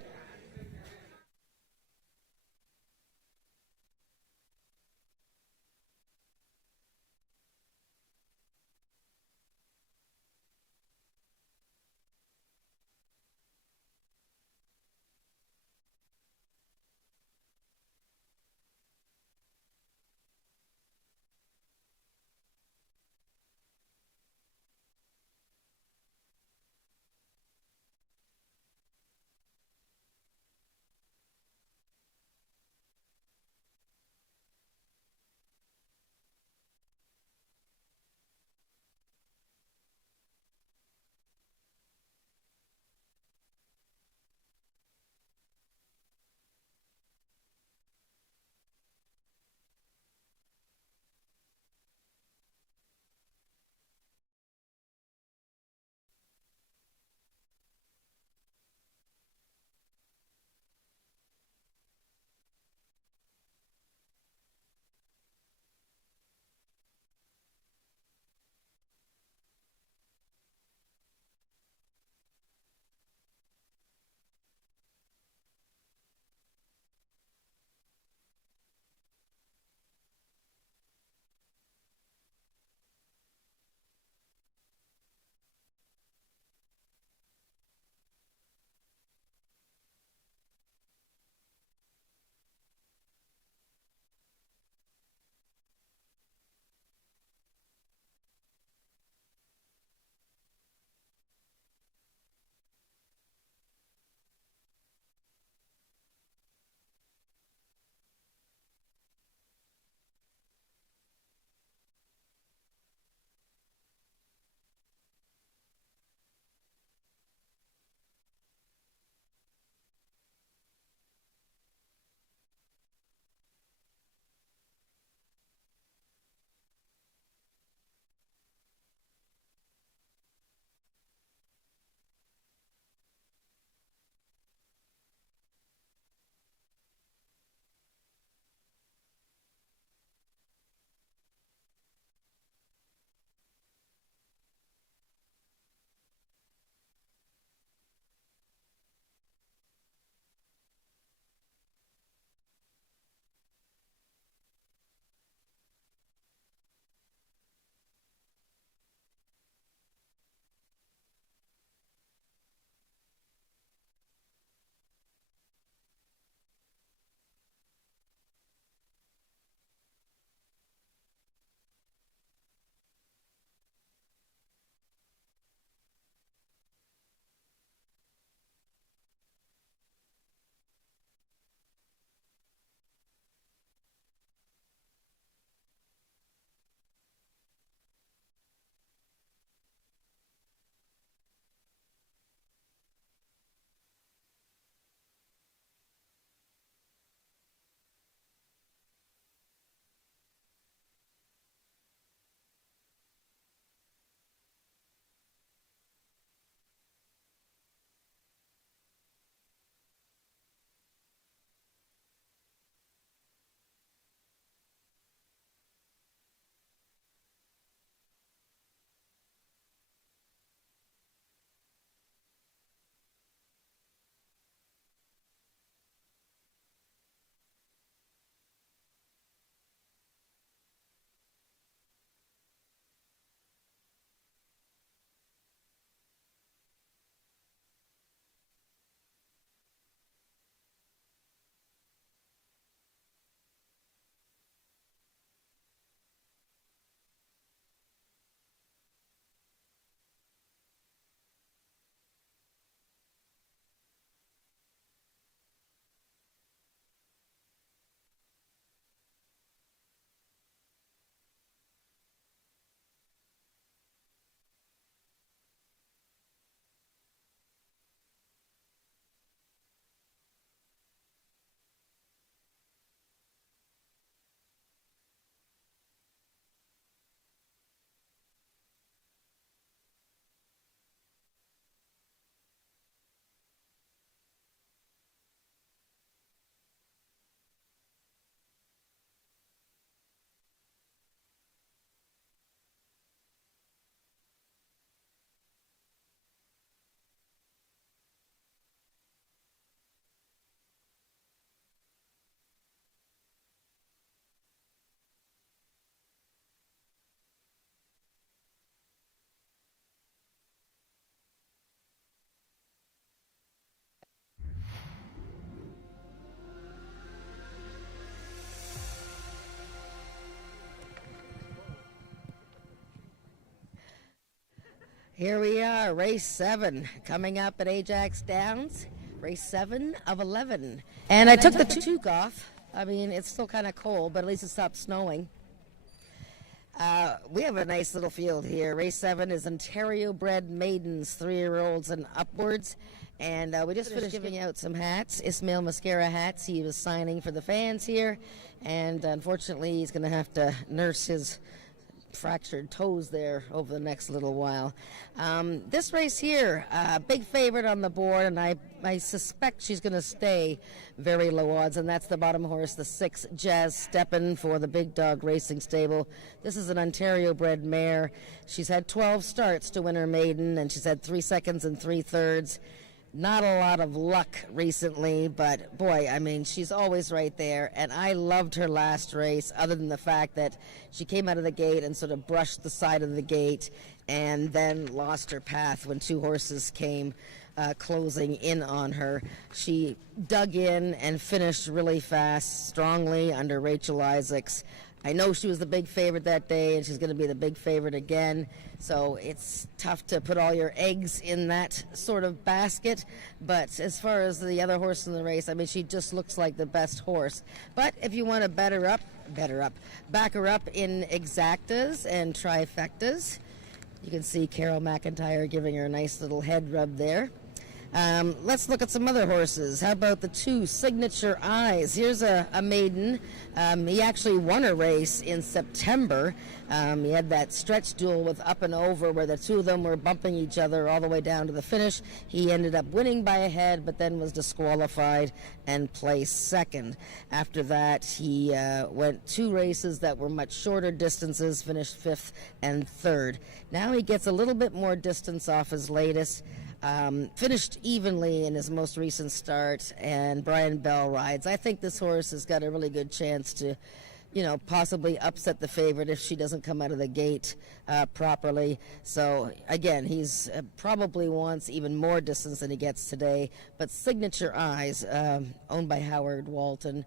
Here we are, race 7, coming up at Ajax Downs, race 7 of 11. And I took the toque off. I mean, it's still kind of cold, but at least it stopped snowing. We have a nice little field here. Race 7 is Ontario-bred maidens, 3-year-olds and upwards. And we just finished giving out some hats, Ismail Mascara hats. He was signing for the fans here. And unfortunately, he's going to have to nurse his fractured toes there over the next little while. This race here, big favorite on the board, and I suspect she's going to stay very low odds, and that's the bottom horse, the 6 Jazz Steppin for the Big Dog Racing Stable. This is an Ontario-bred mare. She's had 12 starts to win her maiden, and she's had 3 seconds and 3/3. Not a lot of luck recently, but boy, I mean, she's always right there. And I loved her last race, other than the fact that she came out of the gate and sort of brushed the side of the gate and then lost her path when 2 horses came closing in on her. She dug in and finished really fast, strongly under Rachel Isaacs. I know she was the big favorite that day, and she's going to be the big favorite again. So it's tough to put all your eggs in that sort of basket. But as far as the other horse in the race, I mean, she just looks like the best horse. But if you want to back her up in exactas and trifectas, you can see Carol McIntyre giving her a nice little head rub there. Let's look at some other horses. How about the 2 Signature Eyes? Here's a maiden. He actually won a race in September. He had that stretch duel with Up and Over where the 2 of them were bumping each other all the way down to the finish. He ended up winning by a head, but then was disqualified and placed second. After that, he went 2 races that were much shorter distances, finished 5th and 3rd. Now he gets a little bit more distance off his latest. Finished evenly in his most recent start, and Brian Bell rides. I think this horse has got a really good chance to, possibly upset the favorite if she doesn't come out of the gate properly. So again, he's probably wants even more distance than he gets today. But Signature Eyes, owned by Howard Walton,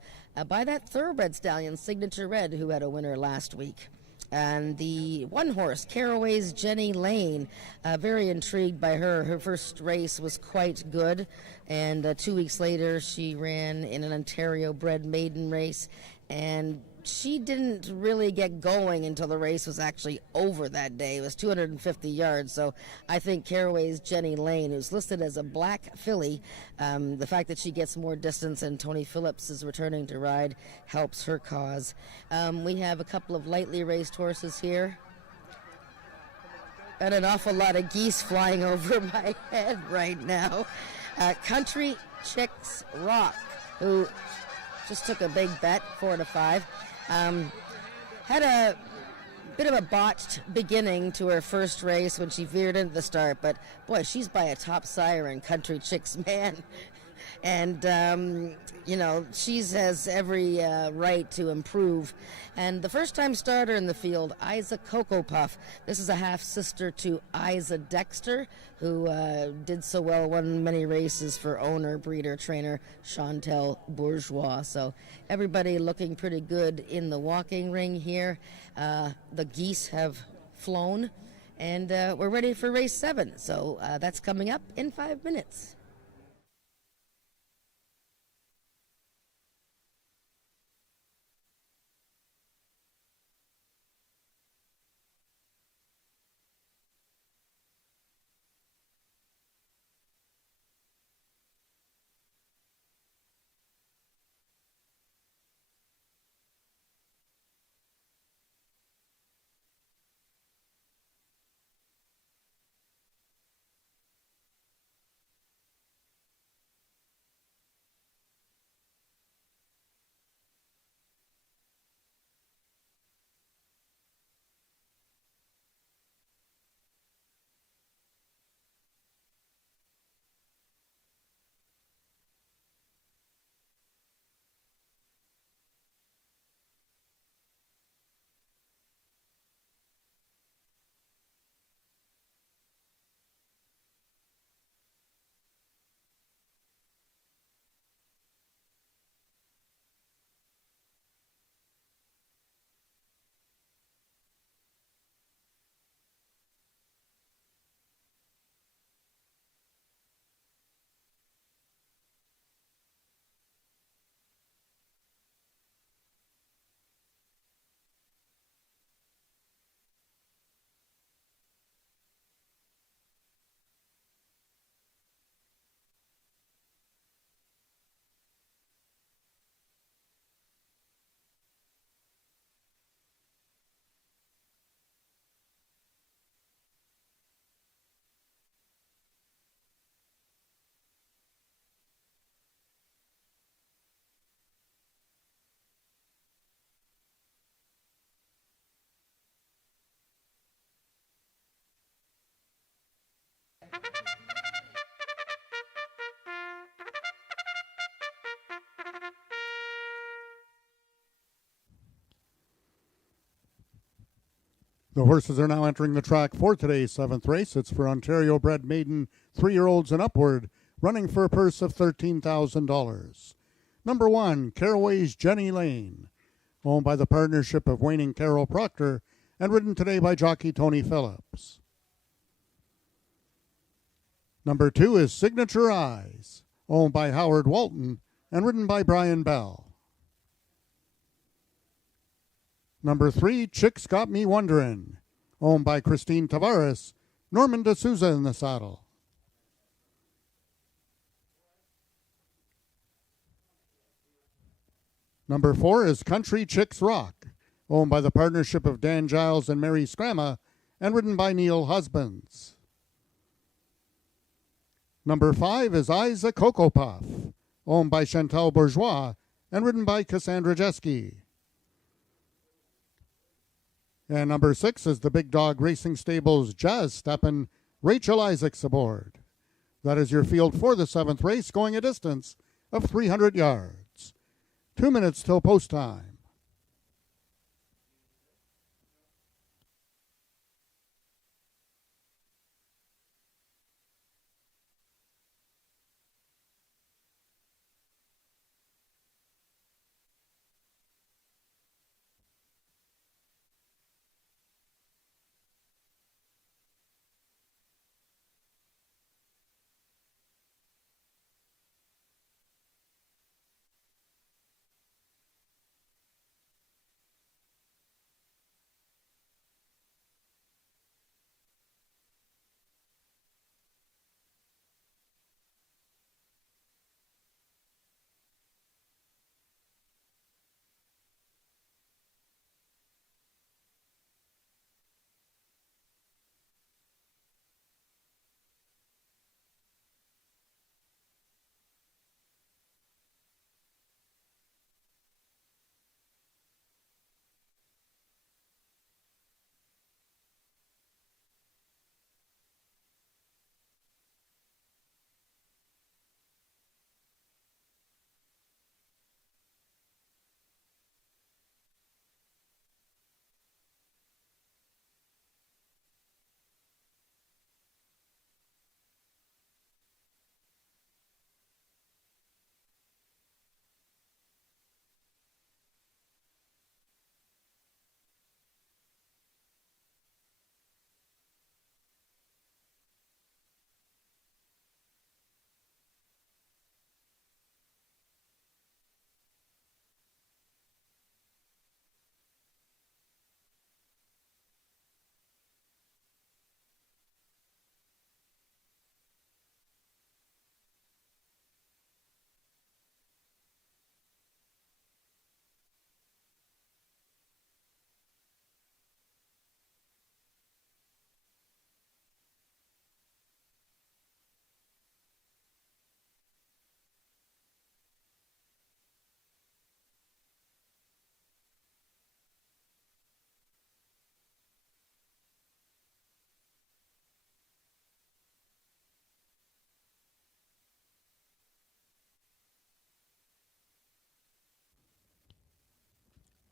by that thoroughbred stallion Signature Red, who had a winner last week. And the 1 horse, Caraway's Jenny Lane, very intrigued by her. Her first race was quite good, and 2 weeks later she ran in an Ontario-bred maiden race, and she didn't really get going until the race was actually over that day. It was 250 yards, so I think Caraway's Jenny Lane, who's listed as a black filly, the fact that she gets more distance and Tony Phillips is returning to ride helps her cause. We have a couple of lightly raced horses here, and an awful lot of geese flying over my head right now. Country Chicks Rock, who just took a big bet, 4-5. Had a bit of a botched beginning to her first race when she veered into the start, but boy, she's by a top sire in Country Chicks Man. And, she has every right to improve. And the first-time starter in the field, Isa Cocoa Puff. This is a half-sister to Isa Dexter, who did so well, won many races for owner, breeder, trainer Chantel Bourgeois. So everybody looking pretty good in the walking ring here. The geese have flown, and we're ready for race 7. So that's coming up in 5 minutes. The horses are now entering the track for today's 7th race. It's for Ontario-bred maiden 3-year-olds and upward, running for a purse of $13,000. Number 1, Caraway's Jenny Lane, owned by the partnership of Wayne and Carol Proctor, and ridden today by jockey Tony Phillips. Number 2 is Signature Eyes, owned by Howard Walton, and ridden by Brian Bell. Number 3, Chicks Got Me Wonderin', owned by Christine Tavares, Norman D'Souza in the saddle. Number 4 is Country Chicks Rock, owned by the partnership of Dan Giles and Mary Scramma, and ridden by Neil Husbands. Number 5 is Isa Cocoa Puff, owned by Chantal Bourgeois, and ridden by Cassandra Jeske. And number 6 is the Big Dog Racing Stables Jazz Steppin', Rachel Isaacs aboard. That is your field for the 7th race, going a distance of 300 yards. 2 minutes till post time.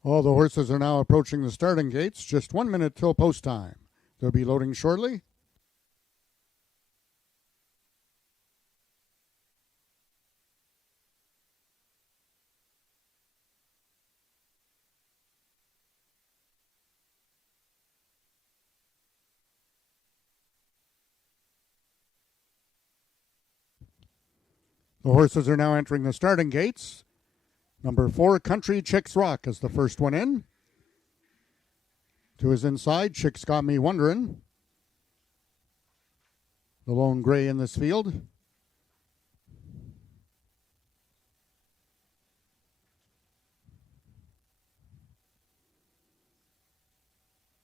All the horses are now approaching the starting gates. Just 1 minute till post time. They'll be loading shortly. The horses are now entering the starting gates. Number 4, Country Chicks Rock is the first one in. To his inside, Chicks Got Me Wonderin'. The lone gray in this field.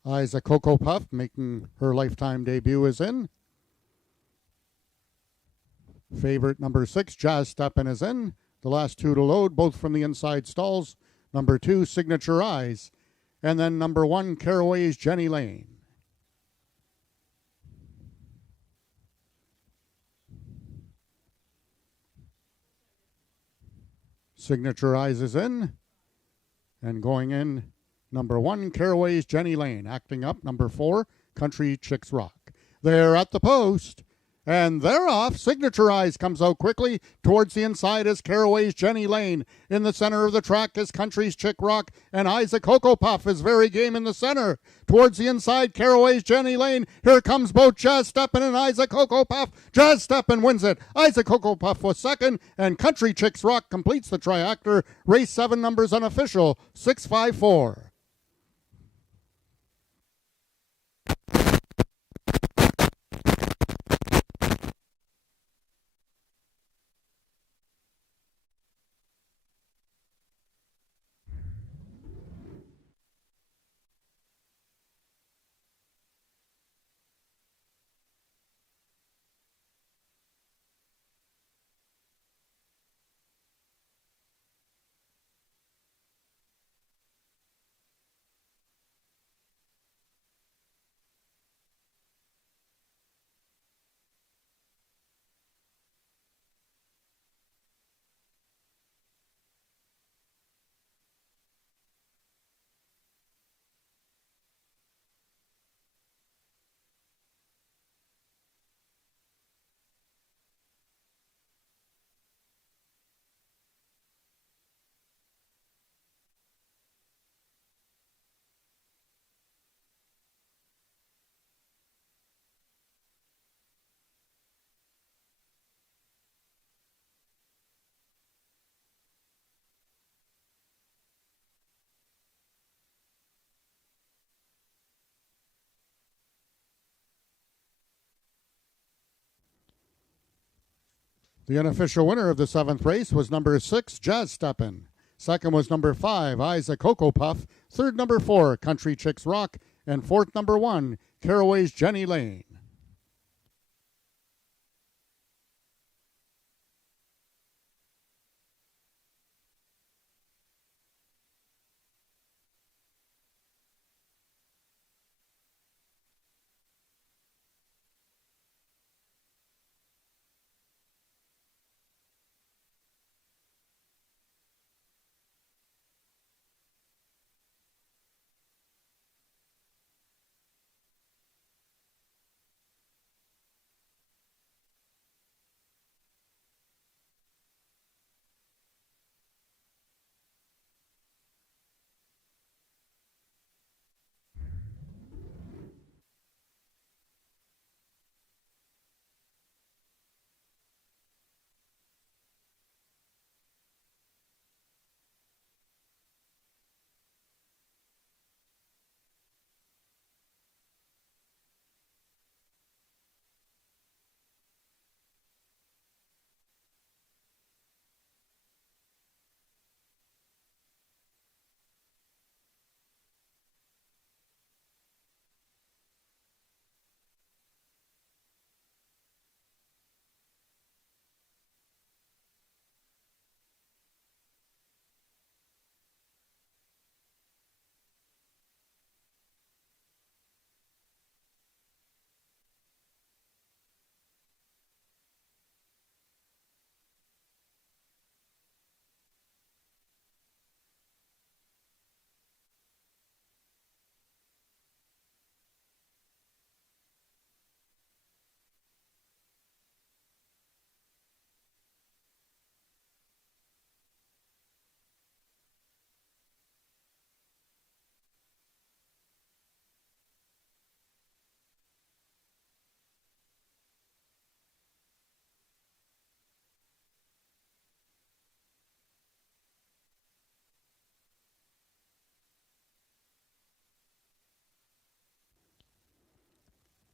Isa Cocoa Puff making her lifetime debut is in. Favorite number 6, Jazz Steppin' is in. The last 2 to load, both from the inside stalls. Number 2, Signature Eyes. And then number 1, Caraway's Jenny Lane. Signature Eyes is in. And going in, number 1, Caraway's Jenny Lane. Acting up, number 4, Country Chicks Rock. They're at the post. And they're off. Signature Eyes comes out quickly. Towards the inside is Caraway's Jenny Lane. In the center of the track is Country's Chick Rock. And Isaac Cocoa Puff is very game in the center. Towards the inside, Caraway's Jenny Lane. Here comes both Jazz Steppin' and Isaac Cocoa Puff. Jazz Steppin' wins it. Isaac Cocoa Puff was second. And Country Chicks Rock completes the triactor. Race 7 numbers unofficial, 654. The unofficial winner of the 7th race was number 6, Jazz Steppin'. Second was number 5, Isaac Cocoa Puff. Third, number 4, Country Chicks Rock. And fourth, number 1, Caraway's Jenny Lane.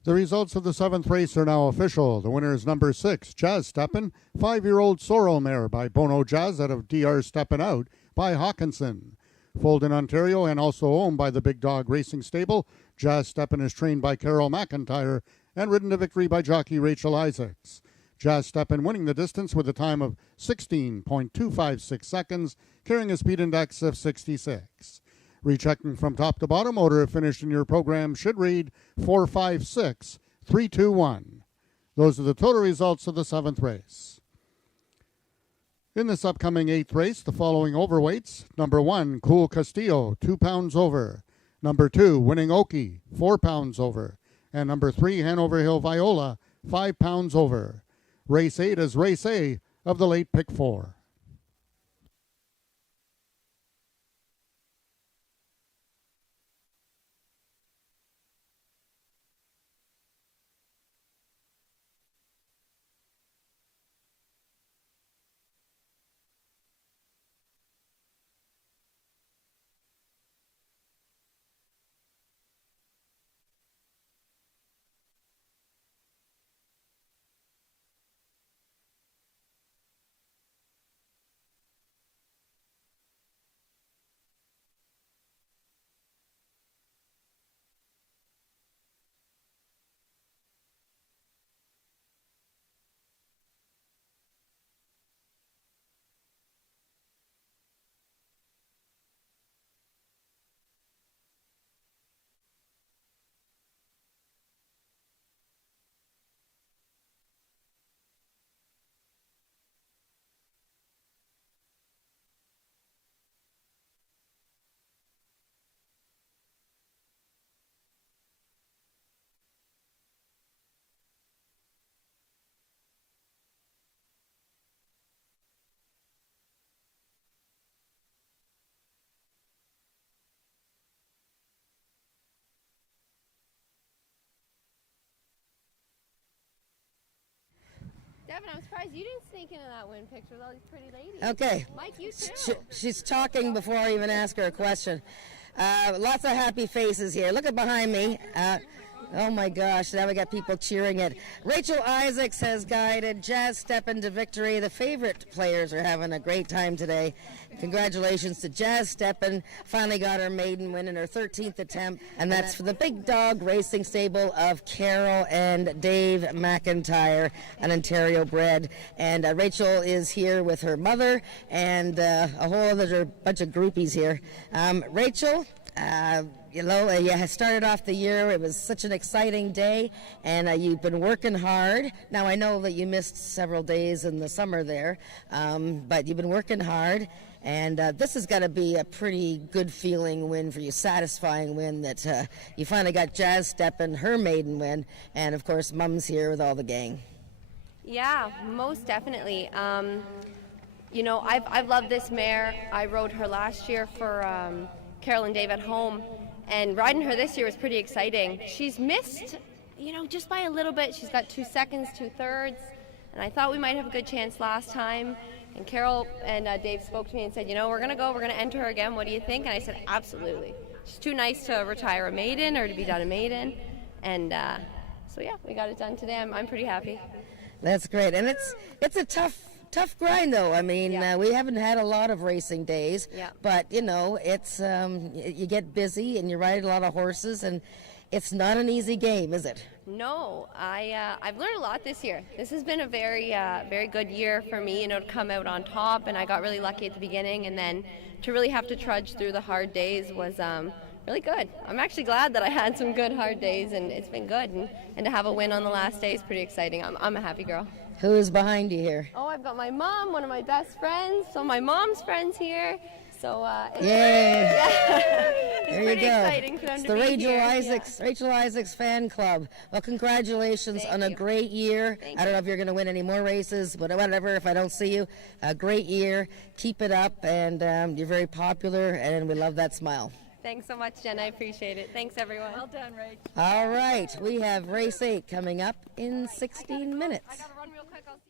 The results of the 7th race are now official. The winner is number 6, Jazz Steppin', 5-year-old sorrel mare by Bono Jazz out of DR Steppin' Out by Hawkinson. Foaled in Ontario and also owned by the Big Dog Racing Stable, Jazz Steppin' is trained by Carol McIntyre and ridden to victory by jockey Rachel Isaacs. Jazz Steppin' winning the distance with a time of 16.256 seconds, carrying a speed index of 66. Rechecking from top to bottom, order of finish in your program should read 456-321. Those are the total results of the 7th race. In this upcoming 8th race, the following overweights. Number 1, Cool Castillo, 2 pounds over. Number 2, Winning Okie, 4 pounds over. And number 3, Hanover Hill Viola, 5 pounds over. Race 8 is Race A of the late pick 4. Devin, I'm surprised you didn't sneak into that win picture with all these pretty ladies. Okay. Mike, you too. She's talking before I even ask her a question. Lots of happy faces here. Look at behind me. Oh my gosh, now we got people cheering it. Rachel Isaacs has guided Jazz Steppen to victory. The favorite players are having a great time today. Congratulations to Jazz Steppen. Finally got her maiden win in her 13th attempt, and that's for the Big Dog Racing Stable of Carol and Dave McIntyre, an Ontario bred. And Rachel is here with her mother and a whole other bunch of groupies here. Rachel, you started off the year. It was such an exciting day, and you've been working hard. Now, I know that you missed several days in the summer there, but you've been working hard, and this has got to be a pretty good feeling win for you, satisfying win that you finally got Jazz Steppen her maiden win, and, of course, Mom's here with all the gang. Yeah, most definitely. I've loved this mare. I rode her last year for Carol and Dave at home. And riding her this year was pretty exciting. She's missed, just by a little bit. She's got 2 seconds, 2/3. And I thought we might have a good chance last time. And Carol and Dave spoke to me and said, we're going to enter her again. What do you think? And I said, absolutely. She's too nice to retire a maiden or to be done a maiden. And so, yeah, we got it done today. I'm pretty happy. That's great. And it's a tough grind, though. I mean, we haven't had a lot of racing days, but it's you get busy and you ride a lot of horses, and it's not an easy game, is it? No, I've learned a lot this year. This has been a very good year for me, to come out on top, and I got really lucky at the beginning, and then to really have to trudge through the hard days was really good. I'm actually glad that I had some good hard days, and it's been good, and to have a win on the last day is pretty exciting. I'm a happy girl. Who is behind you here? Oh, I've got my mom, one of my best friends, so my mom's friends here. So Yay! It's there you pretty go. exciting for them It's to the be Rachel here. Rachel Isaacs fan club. Well, congratulations on a great year. I don't know if you're going to win any more races, but whatever. If I don't see you, a great year. Keep it up, and you're very popular, and we love that smile. Thanks so much, Jen. I appreciate it. Thanks, everyone. Well done, Rach. All right, we have race 8 coming up in 16 minutes. I gotta run real quick. I'll see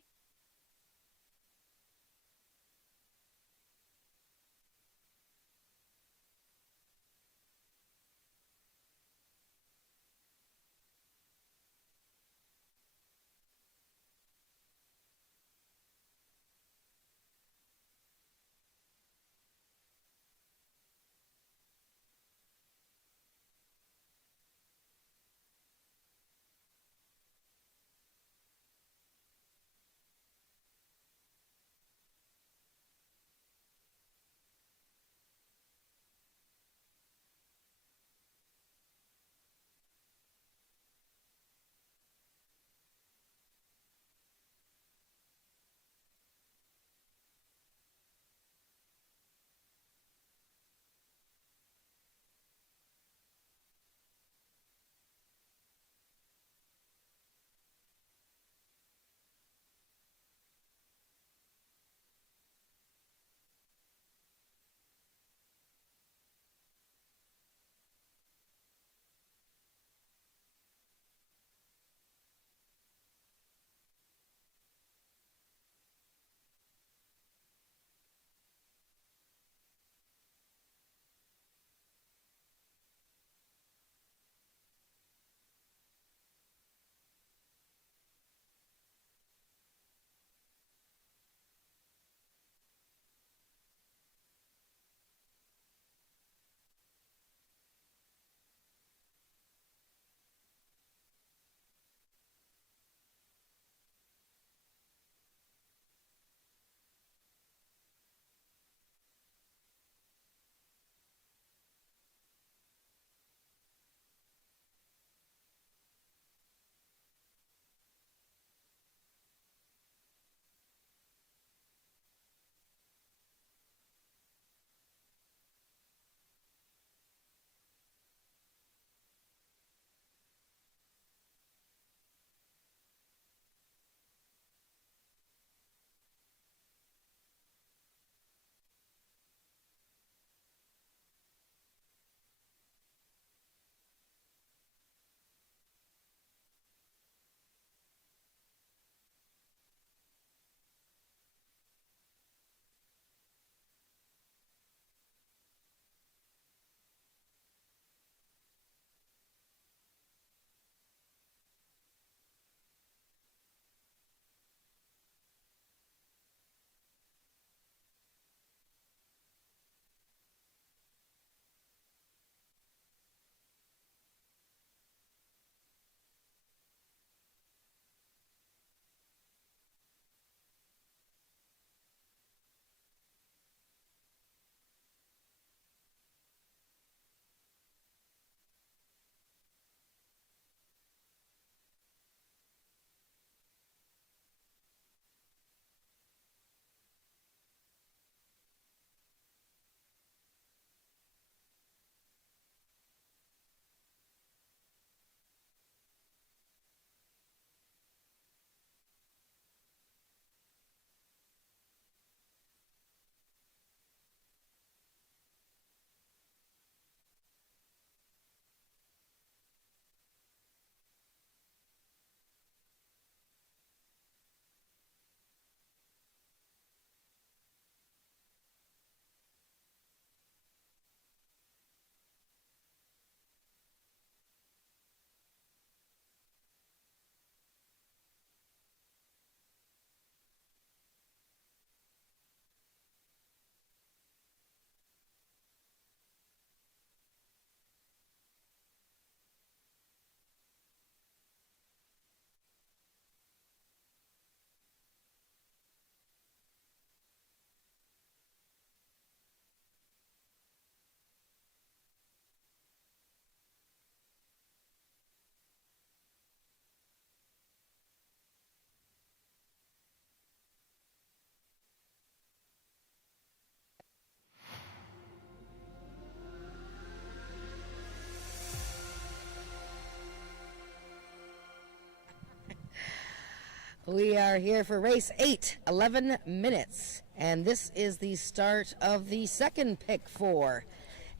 We are here for race 8, 11 minutes. And this is the start of the second pick 4.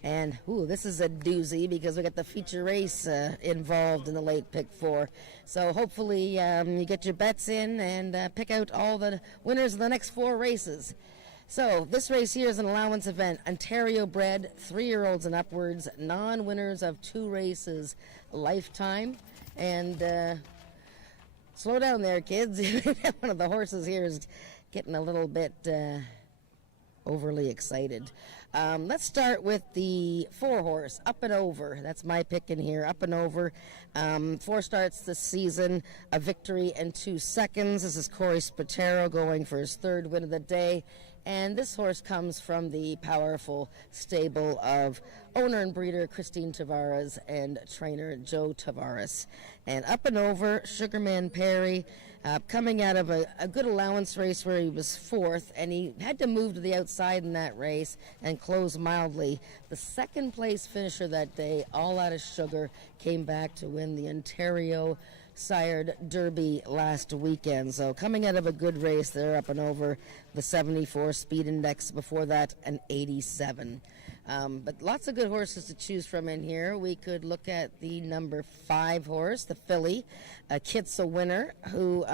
And, this is a doozy because we got the feature race involved in the late pick 4. So hopefully you get your bets in and pick out all the winners of the next 4 races. So this race here is an allowance event. Ontario bred, 3-year-olds and upwards, non-winners of 2 races lifetime. And slow down there, kids. One of the horses here is getting a little bit overly excited. Let's start with the 4-horse, Up and Over. That's my pick in here, Up and Over. 4 starts this season, a victory in 2 seconds. This is Corey Spatero going for his 3rd win of the day. And this horse comes from the powerful stable of owner and breeder Christine Tavares and trainer Joe Tavares. And Up and Over, Sugarman Perry, coming out of a good allowance race where he was 4th, and he had to move to the outside in that race and close mildly. The 2nd place finisher that day, All Out of Sugar, came back to win the Ontario sired Derby last weekend. So coming out of a good race, they're Up and Over the 74 speed index, before that an 87. But lots of good horses to choose from in here. We could look at the number 5 horse, the filly, Kit's a Winner, who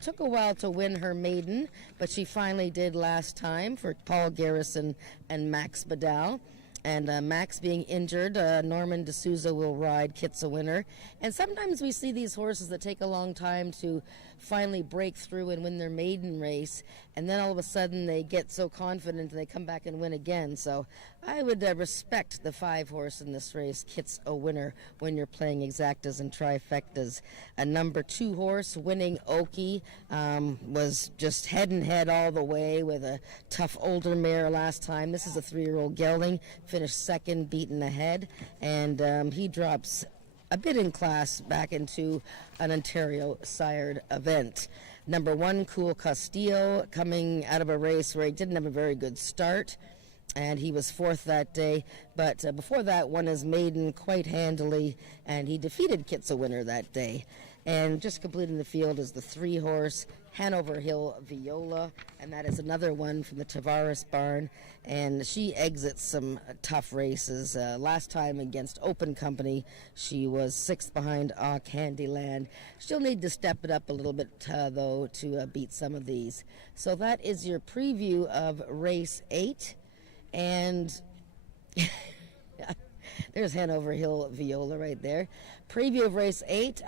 took a while to win her maiden, but she finally did last time for Paul Garrison and Max Badal. And Max being injured, Norman D'Souza will ride Kit's a Winner. And sometimes we see these horses that take a long time to finally break through and win their maiden race, and then all of a sudden they get so confident and they come back and win again. So I would respect the 5 horse in this race, Kit's a Winner, when you're playing exactas and trifectas. A number 2 horse, Winning Oki, was just head and head all the way with a tough older mare last time. This is a 3-year-old gelding, finished 2nd, beaten ahead, and he drops a bit in class back into an Ontario sired event. Number 1, Cool Castillo, coming out of a race where he didn't have a very good start, and he was 4th that day, but before that won his maiden quite handily, and he defeated Kit's a Winner that day. And just completing the field is the 3 horse, Hanover Hill Viola, and that is another one from the Tavares barn, and she exits some tough races. Last time against Open Company, she was 6th behind Candyland. She'll need to step it up a little bit, though, to beat some of these. So that is your preview of race 8, and there's Hanover Hill Viola right there. Preview of race 8.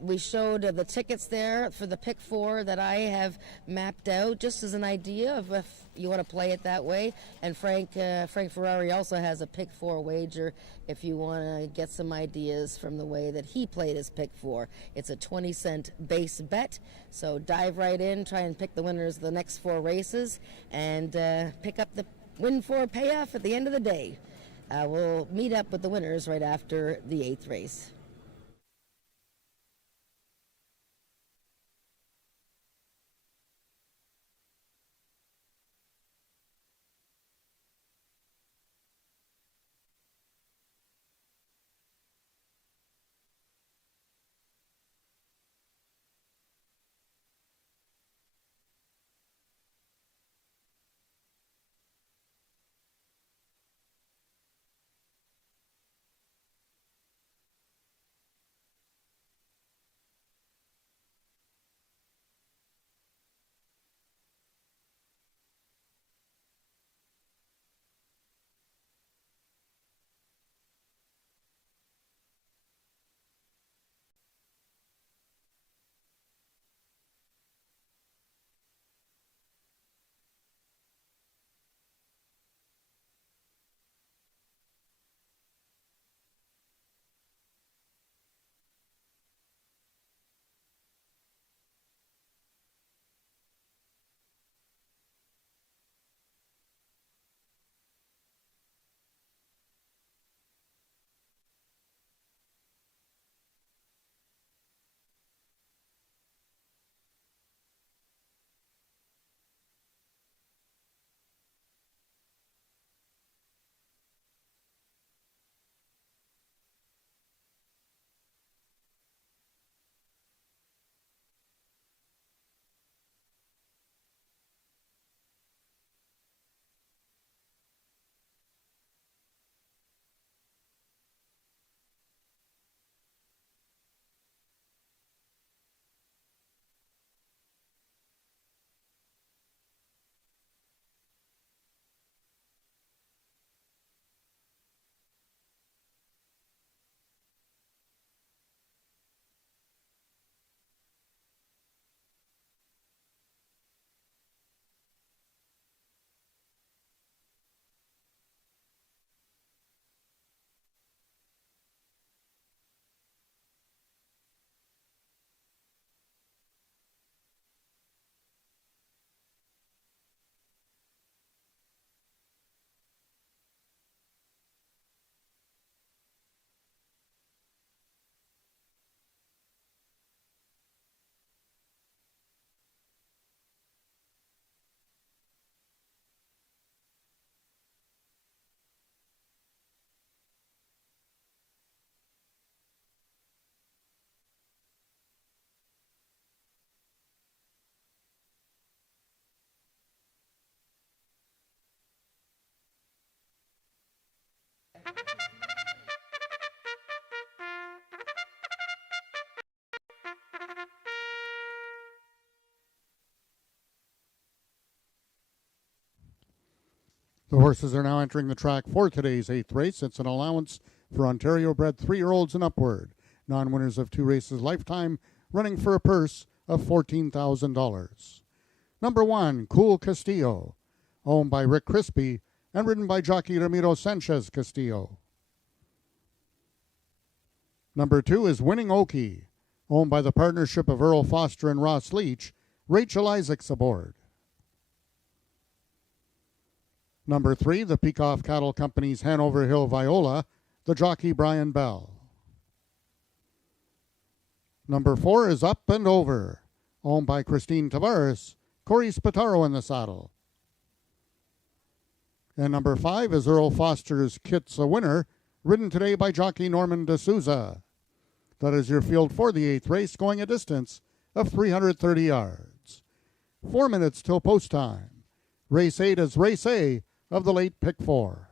We showed the tickets there for the pick 4 that I have mapped out, just as an idea of if you want to play it that way. And Frank Ferrari also has a pick 4 wager if you want to get some ideas from the way that he played his pick 4. It's a 20-cent base bet, so dive right in, try and pick the winners of the next 4 races, and pick up the win 4 payoff at the end of the day. We'll meet up with the winners right after the 8th race. The horses are now entering the track for today's 8th race. It's an allowance for Ontario-bred 3-year-olds and upward. Non-winners of 2 races lifetime, running for a purse of $14,000. Number 1, Cool Castillo, owned by Rick Crispy and ridden by jockey Ramiro Sanchez Castillo. Number 2 is Winning Okie, owned by the partnership of Earl Foster and Ross Leach, Rachel Isaacs aboard. Number 3, the Peikoff Cattle Company's Hanover Hill Viola, the jockey Brian Bell. Number 4 is Up and Over, owned by Christine Tavares, Corey Spataro in the saddle. And number 5 is Earl Foster's Kit's a Winner, ridden today by jockey Norman D'Souza. That is your field for the 8th race, going a distance of 330 yards. 4 minutes till post time. Race 8 is Race A of the late Pick 4.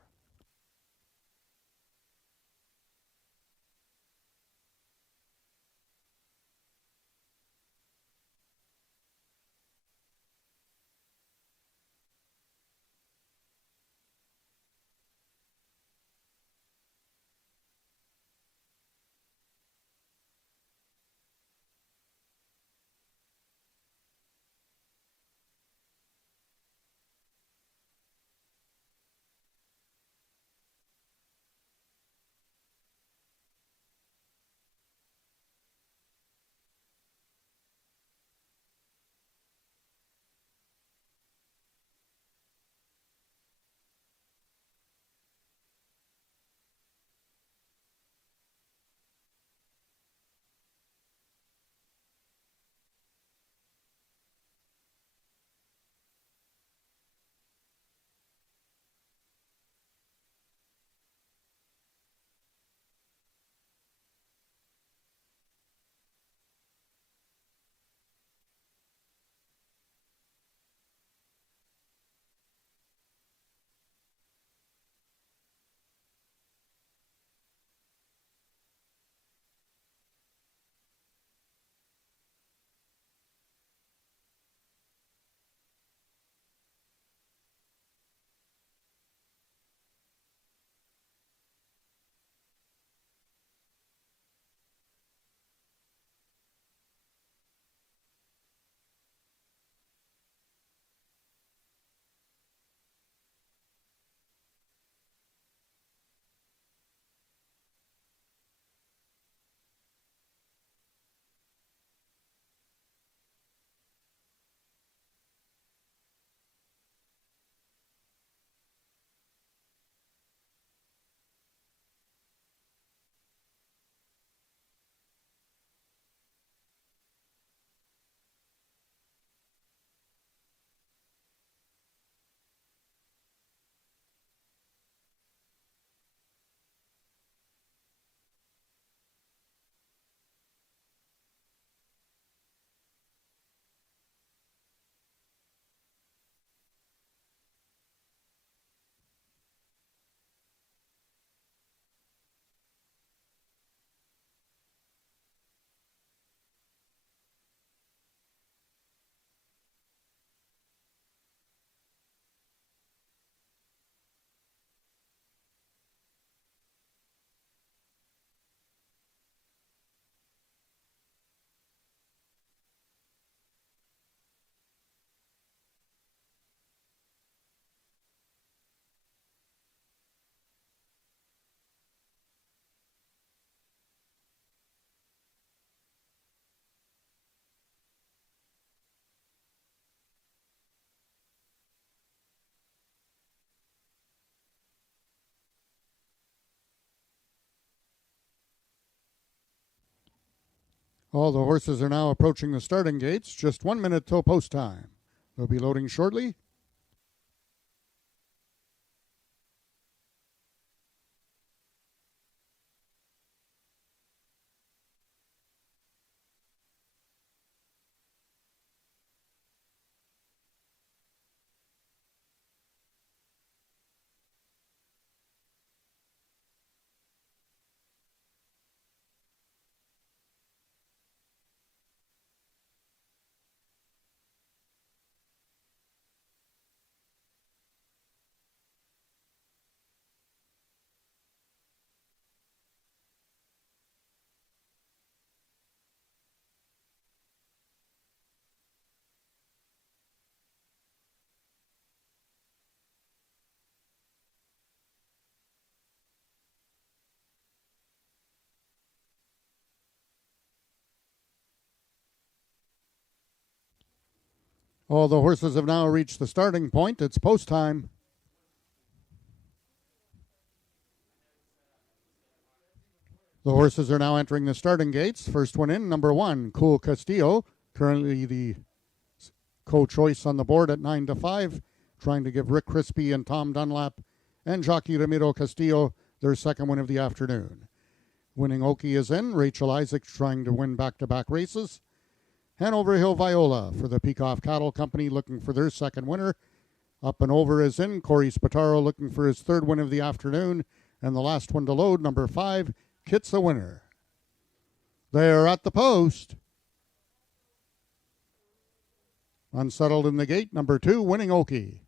All the horses are now approaching the starting gates. Just 1 minute till post time. They'll be loading shortly. All the horses have now reached the starting point. It's post time. The horses are now entering the starting gates. First one in, number 1, Cool Castillo, currently the co-choice on the board at 9-5, trying to give Rick Crispy and Tom Dunlap and Jockey Ramiro Castillo their second win of the afternoon. Winning Oki is in. Rachel Isaacs trying to win back-to-back races. Hanover Hill Viola for the Peacock Cattle Company looking for their second winner. Up and Over is in. Corey Spataro looking for his third win of the afternoon. And the last one to load, number 5, Kit's the winner. They're at the post. Unsettled in the gate, number 2, Winning Oki.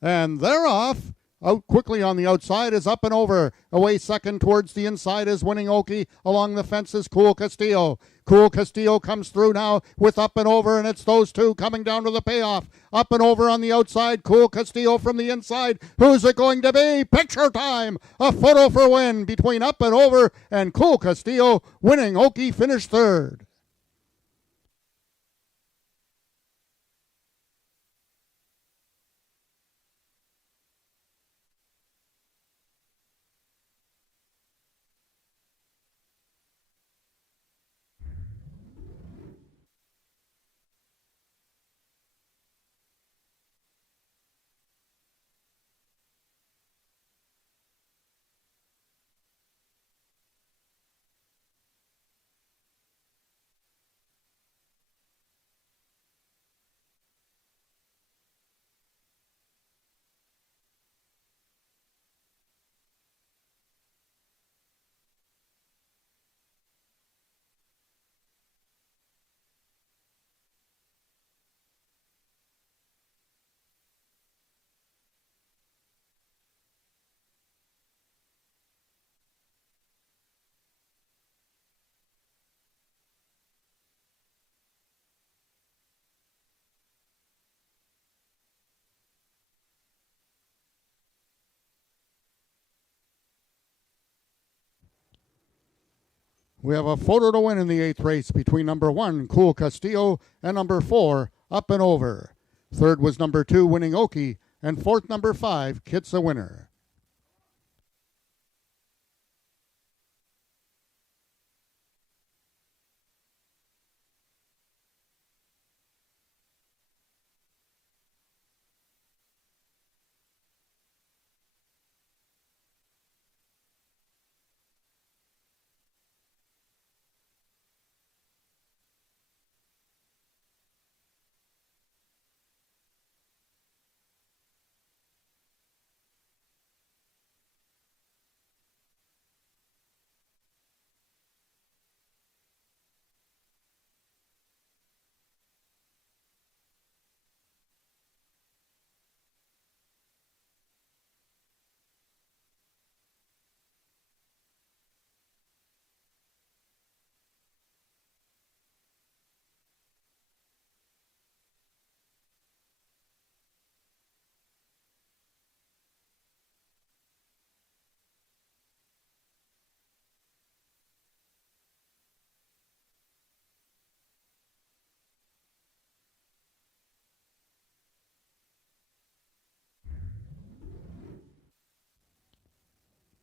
And they're off. Out quickly on the outside is Up and Over. Away second towards the inside is Winning Oki. Along the fence is Cool Castillo. Cool Castillo comes through now with Up and Over, and it's those two coming down to the payoff. Up and Over on the outside. Cool Castillo from the inside. Who's it going to be? Picture time. A photo for win between Up and Over and Cool Castillo. Winning Oki finished third. We have a photo to win in the 8th race between number 1, Cool Castillo, and number 4, Up and Over. Third was number 2, Winning Oki, and fourth, number 5, Kit's the winner.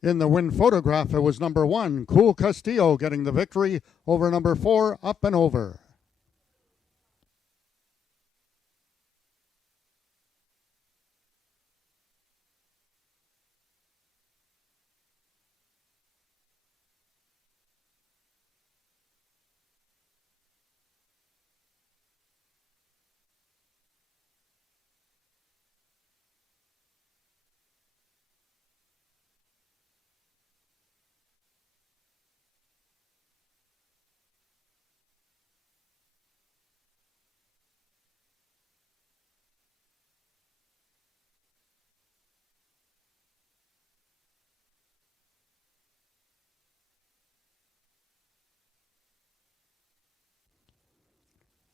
In the win photograph, it was number 1, Cool Castillo, getting the victory over number 4, Up and Over.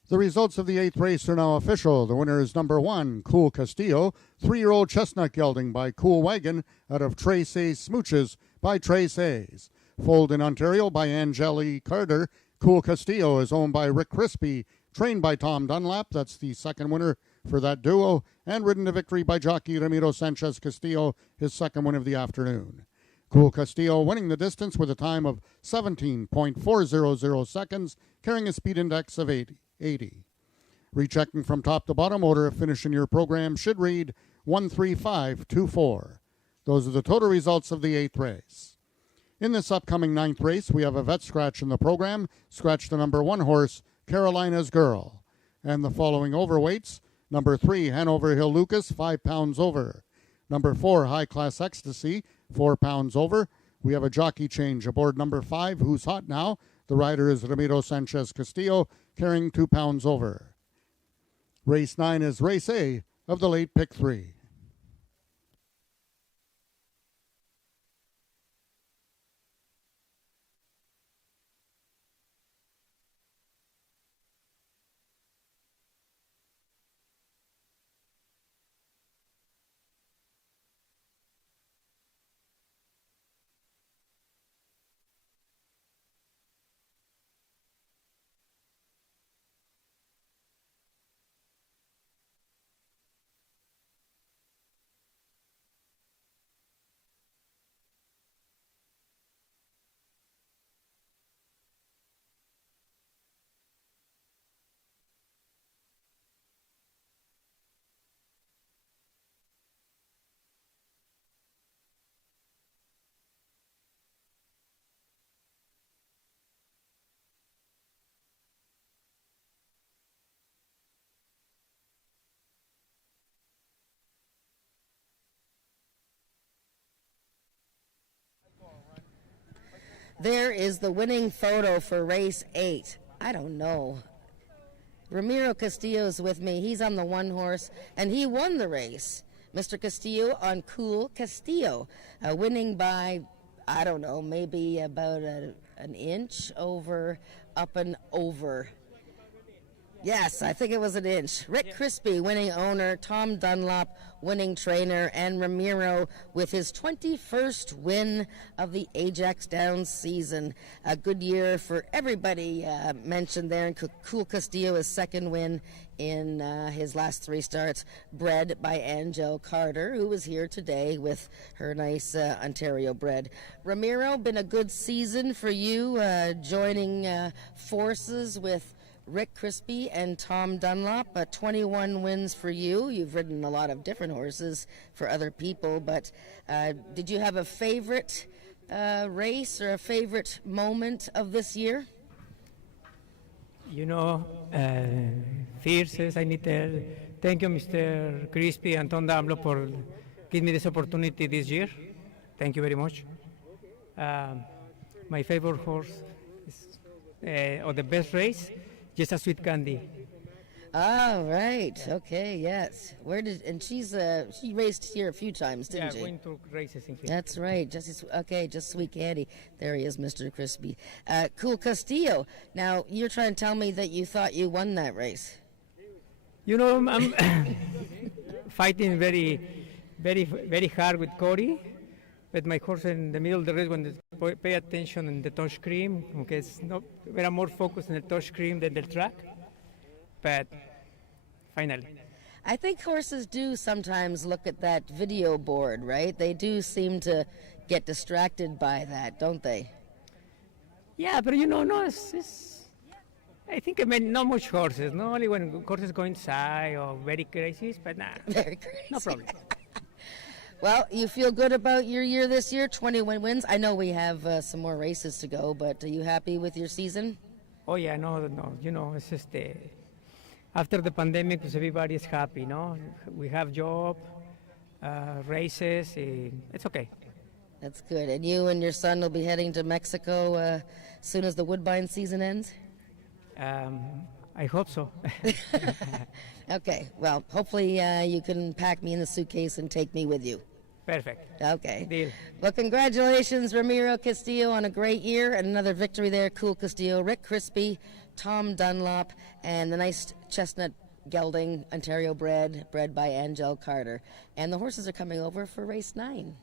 The results of the 8th race are now official. The winner is number 1, Cool Castillo, 3-year-old chestnut gelding by Cool Wagon out of Trace A's Smooches by Trace A's. Foaled in Ontario by Angeli Carter, Cool Castillo is owned by Rick Crispy, trained by Tom Dunlap. That's the second winner for that duo, and ridden to victory by jockey Ramiro Sanchez Castillo, his second win of the afternoon. Cool Castillo winning the distance with a time of 17.400 seconds, carrying a speed index of 80. Rechecking from top to bottom, order of finish in your program should read 13524. Those are the total results of the 8th race. In this upcoming 9th race, we have a vet scratch in the program. Scratch the number 1 horse, Carolina's Girl. And the following overweights: number 3, Hanover Hill Lucas, 5 pounds over. Number 4, High Class Ecstasy, 4 pounds over. We have a jockey change aboard number 5, Who's Hot Now. The rider is Ramiro Sanchez Castillo, carrying 2 pounds over. Race 9 is Race A of the late Pick 3. There is the winning photo for race 8. I don't know. Ramiro Castillo is with me. He's on the 1 horse, and he won the race. Mr. Castillo on Cool Castillo, winning by, I don't know, maybe about an inch over, up and over. Yes, I think it was an inch. Rick Crispy, winning owner, Tom Dunlop, winning trainer, and Ramiro with his 21st win of the AjaxDowns season. A good year for everybody mentioned there. And Cool Castillo, his second win in his last 3 starts, bred by Angel Carter, who was here today with her nice Ontario bred. Ramiro, been a good season for you, joining forces with Rick Crispy and Tom Dunlop. 21 wins for you. You've ridden a lot of different horses for other people, but did you have a favorite race or a favorite moment of this year? You know, first, I need to thank you, Mr. Crispy and Tom Dunlop, for giving me this opportunity this year. Thank you very much. My favorite horse is, or the best race, Just a Sweet Candy. Oh, right. Okay, yes. She raced here a few times, didn't she? Yeah, went to races in here. That's right. Just Sweet Candy. There he is, Mr. Crispy. Cool Castillo. Now, you're trying to tell me that you thought you won that race. You know, I'm fighting very, very, very hard with Cody, but my horse in the middle of the race, when they pay attention in the touch screen, okay, we're more focused on the touch screen than the track, but finally. I think horses do sometimes look at that video board, right? They do seem to get distracted by that, don't they? Yeah, but you know, no, I think not much horses, not only when horses go inside or very crazy, but nah, very crazy. No problem. Well, you feel good about your year this year, 21 wins. I know we have some more races to go, but are you happy with your season? Oh, yeah, no, you know, it's just after the pandemic, everybody is happy, no? We have job, races, it's okay. That's good. And you and your son will be heading to Mexico as soon as the Woodbine season ends? I hope so. Okay, well, hopefully you can pack me in the suitcase and take me with you. Perfect. Okay. Deal. Well, congratulations, Ramiro Castillo, on a great year and another victory there. Cool Castillo, Rick Crispy, Tom Dunlop, and the nice chestnut gelding, Ontario bred by Angel Carter. And the horses are coming over for race 9.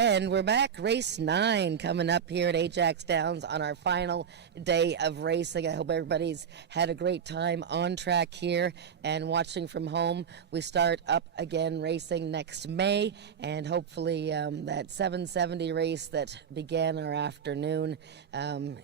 And we're back. Race 9 coming up here at Ajax Downs on our final day of racing. I hope everybody's had a great time on track here and watching from home. We start up again racing next May, and hopefully that 770 race that began our afternoon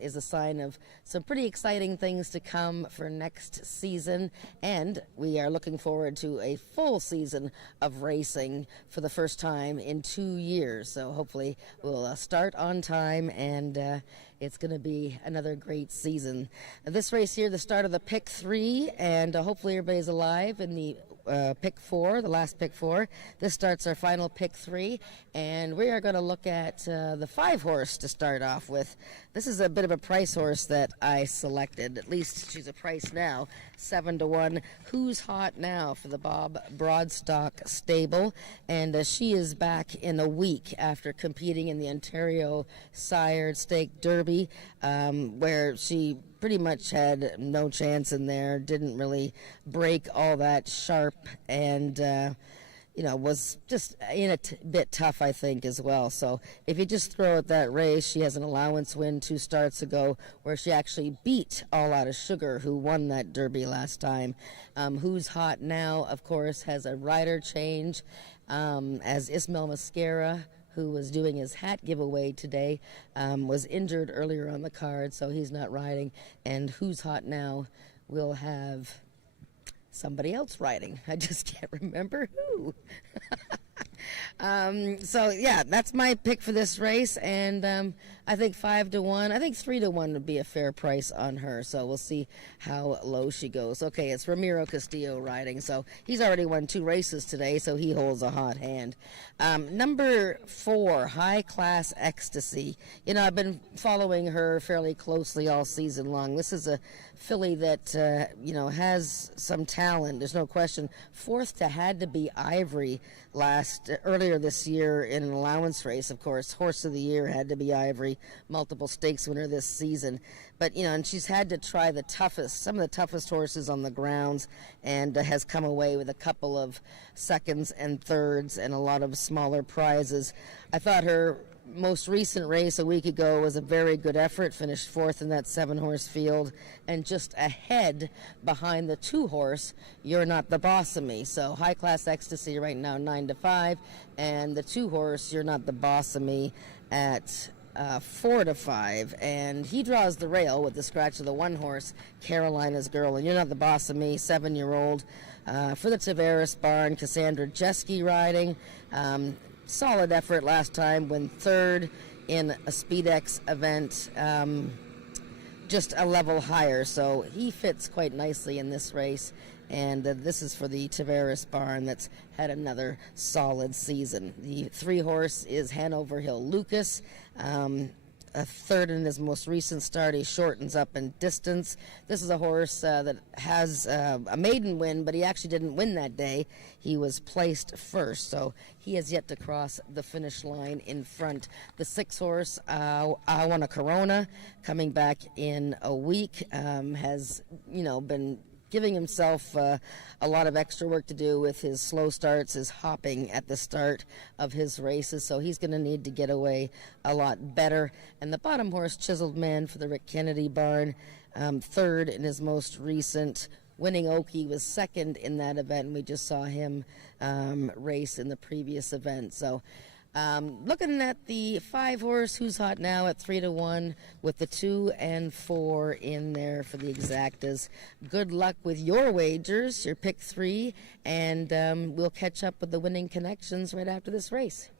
is a sign of some pretty exciting things to come for next season. And we are looking forward to a full season of racing for the first time in 2 years. So hopefully we'll start on time, and it's going to be another great season. This race here, the start of the pick 3, and hopefully everybody's alive in the pick 4, the last pick 4. This starts our final pick 3, and we are going to look at the 5 horse to start off with. This is a bit of a price horse that I selected. At least she's a price now, 7-1. Who's Hot Now for the Bob Broadstock stable, and she is back in a week after competing in the Ontario Sired Stake Derby, where she pretty much had no chance in there, didn't really break all that sharp, and was just in a bit tough, I think, as well. So if you just throw at that race, she has an allowance win 2 starts ago where she actually beat All Out of Sugar, who won that Derby last time. Who's Hot Now, of course, has a rider change, as Ismail Mascara, who was doing his hat giveaway today, was injured earlier on the card, so he's not riding. And Who's Hot Now will have somebody else riding. I just can't remember who. So yeah, that's my pick for this race, and I think 5-1. I think 3-1 would be a fair price on her. So we'll see how low she goes. Okay, it's Ramiro Castillo riding, so he's already won 2 races today, so he holds a hot hand. Number 4, High Class Ecstasy. I've been following her fairly closely all season long. This is a filly that has some talent. There's no question. 4th to Had to Be Ivory earlier this year in an allowance race. Of course, Horse of the Year Had to Be Ivory, multiple stakes winner this season. But and she's had to try some of the toughest horses on the grounds, and has come away with a couple of seconds and thirds and a lot of smaller prizes. I thought her most recent race a week ago was a very good effort, finished 4th in that 7-horse field, and just ahead behind the 2-horse You're Not the Boss of Me. So High Class Ecstasy right now 9-5, and the 2-horse You're Not the Boss of Me at 4-5, and he draws the rail with the scratch of the 1-horse Carolina's Girl, and You're Not the Boss of Me, 7-year-old, for the Tavares barn. Cassandra Jeske riding. Solid effort last time, went 3rd in a SpeedX event, just a level higher, so he fits quite nicely in this race. And this is for the Tavares barn that's had another solid season. The 3-horse is Hanover Hill Lucas, a 3rd in his most recent start. He shortens up in distance. This is a horse that has a maiden win, but he actually didn't win that day. He was placed 1st, so he has yet to cross the finish line in front. The 6-horse, I Want a Corona, coming back in a week, has been giving himself a lot of extra work to do with his slow starts, his hopping at the start of his races, so he's going to need to get away a lot better. And the bottom horse, Chiseled Man for the Rick Kennedy barn, 3rd in his most recent. Winning Okie was 2nd in that event, and we just saw him race in the previous event. So looking at the 5-horse Who's Hot Now at 3-1 with the 2 and 4 in there for the exactas. Good luck with your wagers, your pick 3, and we'll catch up with the winning connections right after this race.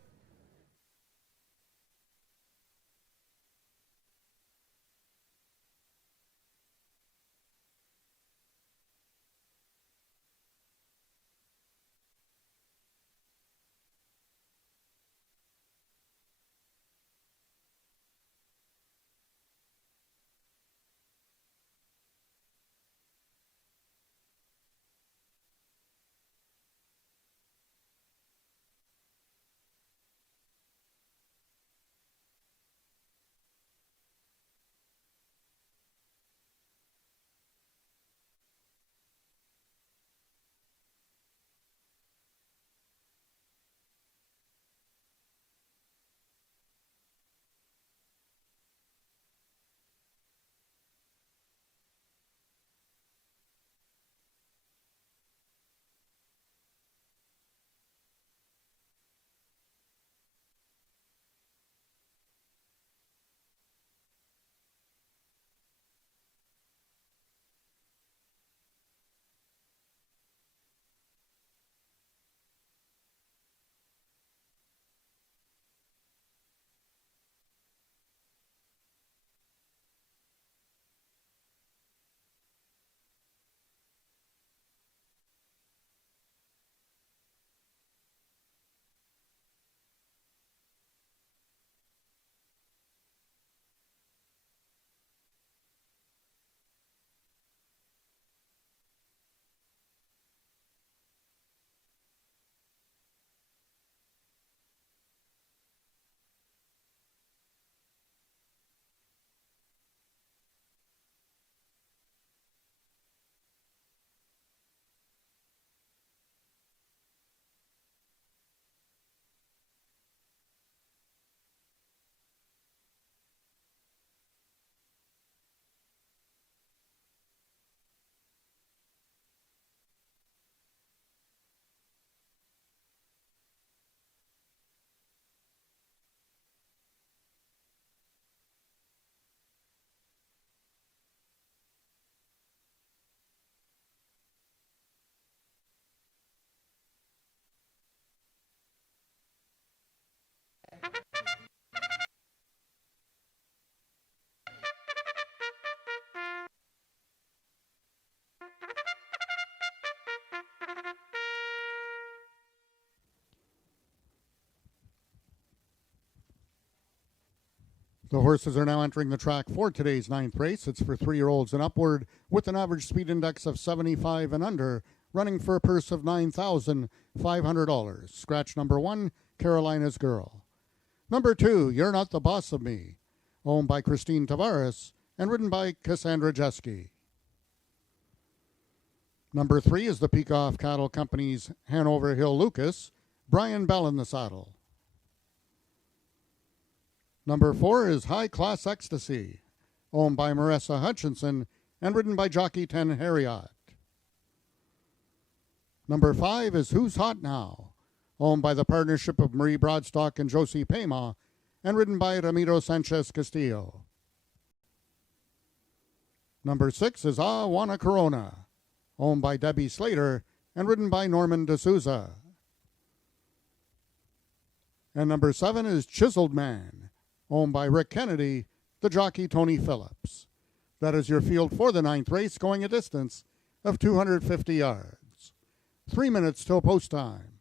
The horses are now entering the track for today's 9th race. It's for 3-year-olds and upward with an average speed index of 75 and under, running for a purse of $9,500. Scratch number 1, Carolina's Girl. Number 2, You're Not the Boss of Me, owned by Christine Tavares and ridden by Cassandra Jeske. Number 3 is the Peikoff Cattle Company's Hanover Hill Lucas, Brian Bell in the saddle. Number 4 is High Class Ecstasy, owned by Marissa Hutchinson and ridden by jockey 10 Harriot. Number 5 is Who's Hot Now, owned by the partnership of Marie Broadstock and Josie Pema and ridden by Ramiro Sanchez Castillo. Number 6 is Ah Juana Corona, owned by Debbie Slater and ridden by Norman D'Souza. And number 7 is Chiseled Man, owned by Rick Kennedy, the jockey Tony Phillips. That is your field for the 9th race, going a distance of 250 yards. 3 minutes till post time.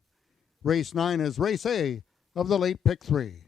Race 9 is race A of the late pick 3.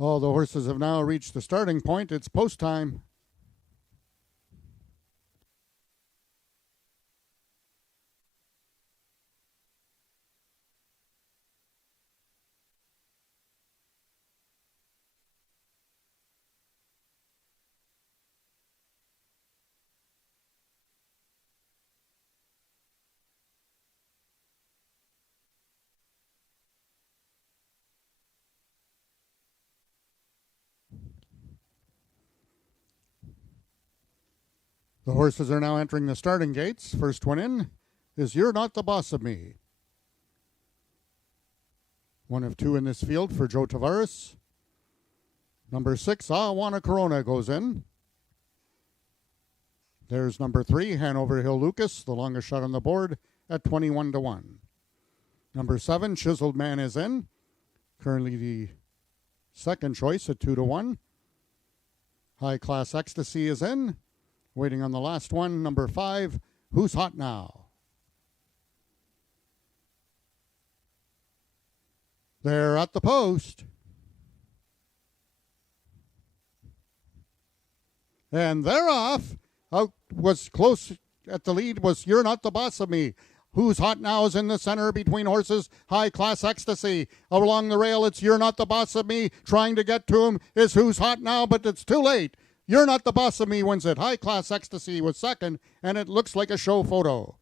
All the horses have now reached the starting point. It's post time. The horses are now entering the starting gates. First one in is You're Not the Boss of Me. One of 2 in this field for Joe Tavares. Number 6, Ah Juana Corona goes in. There's number 3, Hanover Hill Lucas, the longest shot on the board at 21-1. Number 7, Chiseled Man is in. Currently the second choice at 2-1. High Class Ecstasy is in. Waiting on the last one, number 5, Who's Hot Now? They're at the post. And they're off. Out was close at the lead was You're Not the Boss of Me. Who's Hot Now is in the center between horses. High Class Ecstasy. Along the rail, it's You're Not the Boss of Me. Trying to get to him is Who's Hot Now, but it's too late. You're Not the Boss of Me wins it. High Class Ecstasy was second, and it looks like a show photo.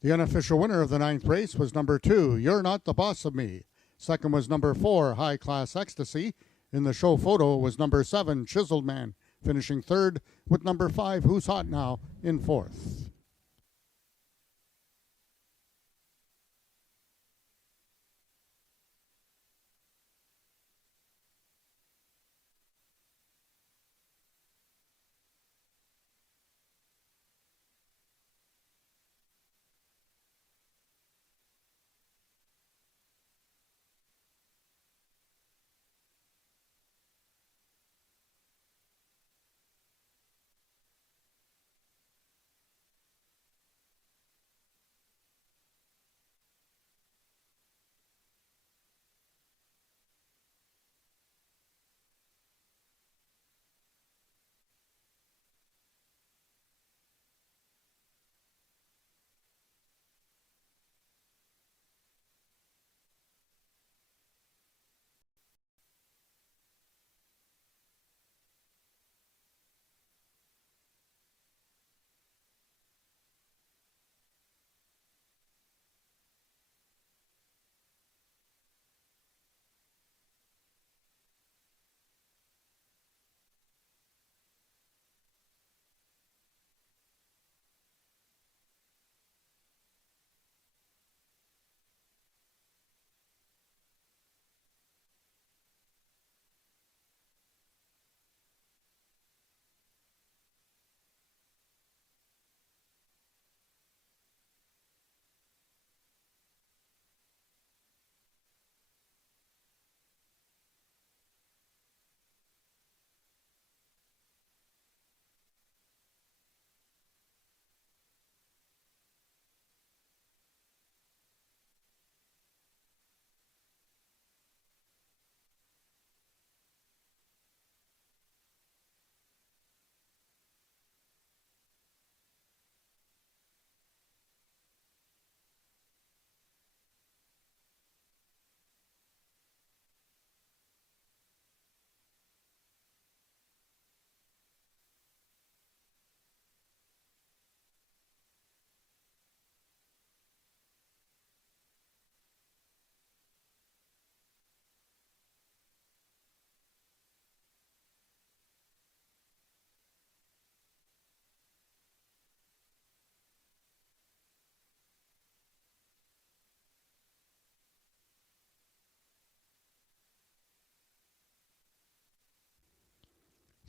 The unofficial winner of the ninth race was number 2, You're Not the Boss of Me. Second was number 4, High Class Ecstasy. In the show photo was number 7, Chiseled Man, finishing third, with number 5, Who's Hot Now, in fourth.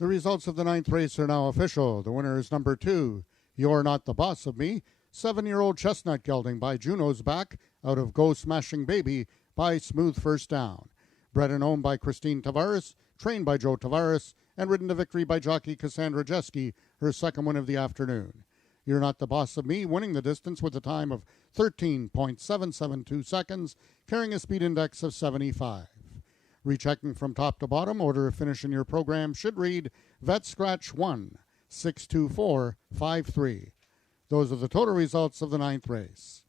The results of the 9th race are now official. The winner is number 2, You're Not the Boss of Me, 7-year-old chestnut gelding by Juno's Back out of Go Smashing Baby by Smooth First Down. Bred and owned by Christine Tavares, trained by Joe Tavares, and ridden to victory by jockey Cassandra Jeske, her second win of the afternoon. You're Not the Boss of Me, winning the distance with a time of 13.772 seconds, carrying a speed index of 75. Rechecking from top to bottom, order of finish in your program should read Vet Scratch 1, 62453. Those are the total results of the 9th race.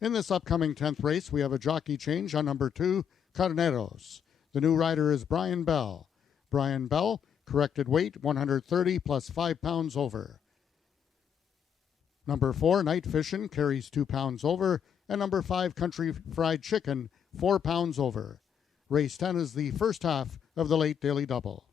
In this upcoming 10th race, we have a jockey change on number 2, Carneros. The new rider is Brian Bell. Brian Bell, corrected weight 130 plus 5 pounds over. Number 4, Night Fishin', carries 2 pounds over. And number 5, Country Fried Chicken, 4 pounds over. Race 10 is the first half of the late daily double.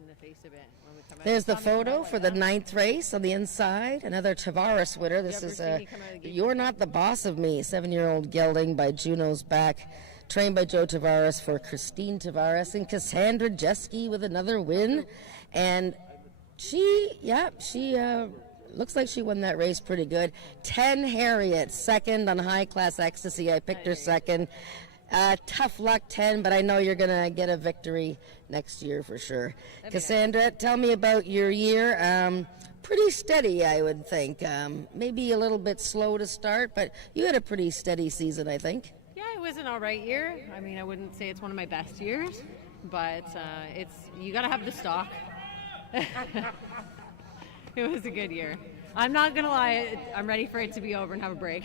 In the face of it when we come out. There's the photo for the 9th race on the inside. Another Tavares winner. This is You're Not the Boss of Me, 7-year-old gelding by Juno's Back, trained by Joe Tavares for Christine Tavares, and Cassandra Jeske with another win. And she looks like she won that race pretty good. 10 Harriet, second on High Class Ecstasy. I picked her second. Tough luck, 10, but I know you're going to get a victory next year for sure. Cassandra, tell me about your year. Pretty steady, I would think. Maybe a little bit slow to start, but you had a pretty steady season, I think. Yeah, it was an all right year. I mean, I wouldn't say it's one of my best years, but you got to have the stock. It was a good year. I'm not going to lie. I'm ready for it to be over and have a break.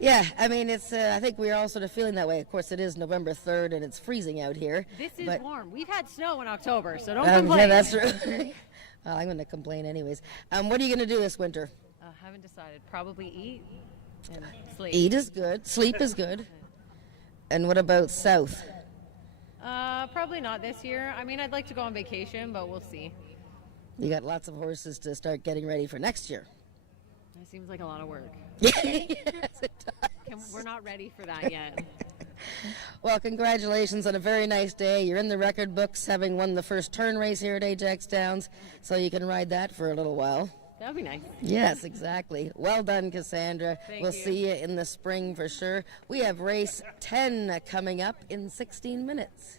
Yeah, I mean, it's. I think we're all sort of feeling that way. Of course, it is November 3rd, and it's freezing out here. This is warm. We've had snow in October, so don't complain. Yeah, that's true. Well, I'm going to complain anyways. What are you going to do this winter? Haven't decided. Probably eat and sleep. Eat is good. Sleep is good. And what about south? Probably not this year. I mean, I'd like to go on vacation, but we'll see. You got lots of horses to start getting ready for next year. That seems like a lot of work. Yes, it does. We're not ready for that yet. Well, congratulations on a very nice day. You're in the record books, having won the first turn race here at AjaxDowns, so you can ride that for a little while. That would be nice. Yes, exactly. Well done, Cassandra. We'll you. see you in the spring for sure. We have race 10 coming up in 16 minutes.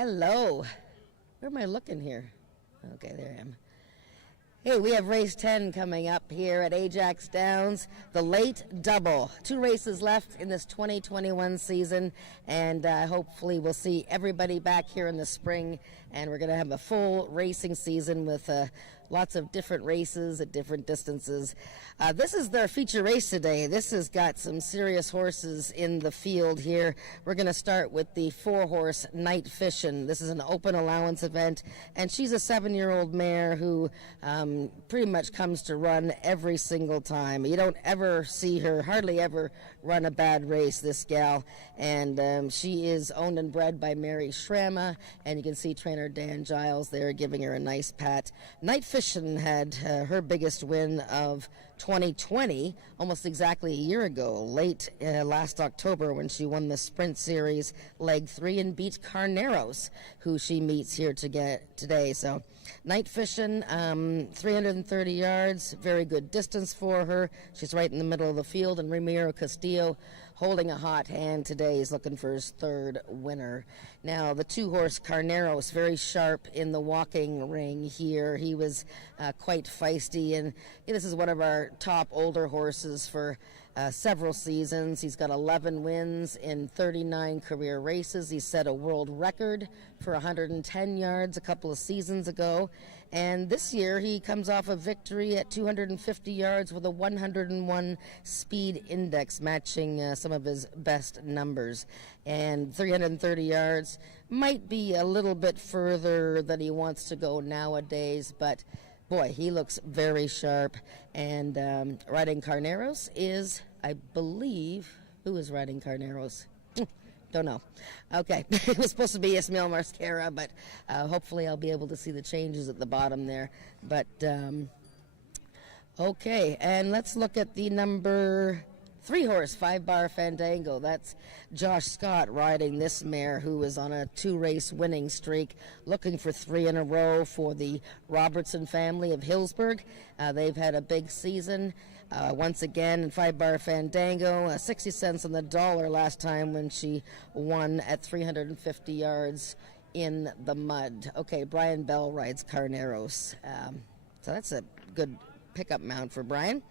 Hello. Where am I looking here? Okay, there I am. Hey, we have race 10 coming up here at Ajax Downs, the late double. 2 races left in this 2021 season, and hopefully we'll see everybody back here in the spring, and we're going to have a full racing season with lots of different races at different distances. This is their feature race today. This has got some serious horses in the field here. We're going to start with the 4-horse Night Fishin'. This is an open allowance event, and she's a 7-year-old mare who pretty much comes to run every single time. You don't ever see her, hardly ever run a bad race, this gal, and she is owned and bred by Mary Schramma, and you can see trainer Dan Giles there giving her a nice pat. Night Fishin' had her biggest win of 2020, almost exactly a year ago, late last October, when she won the Sprint Series Leg 3 and beat Carneros, who she meets here today. So Night Fishin', 330 yards, very good distance for her. She's right in the middle of the field, and Ramiro Castillo holding a hot hand today. He's looking for his 3rd winner. Now, the 2-horse Carneros, very sharp in the walking ring here. He was quite feisty, and this is one of our top older horses for several seasons. He's got 11 wins in 39 career races. He set a world record for 110 yards a couple of seasons ago. And this year he comes off a victory at 250 yards with a 101 speed index, matching some of his best numbers. And 330 yards might be a little bit further than he wants to go nowadays, but boy, he looks very sharp. And riding Carneros is, I believe, who is riding Carneros? Don't know. Okay, it was supposed to be Ismail Mascara, but hopefully I'll be able to see the changes at the bottom there. But, okay, and let's look at the number 3-horse, 5-bar Fandango. That's Josh Scott riding this mare, who is on a 2-race winning streak, looking for 3 in a row for the Robertson family of Hillsburg. They've had a big season. Once again, 5-bar Fandango, 60 cents on the dollar last time when she won at 350 yards in the mud. Okay, Brian Bell rides Carneros. So that's a good pickup mount for Brian.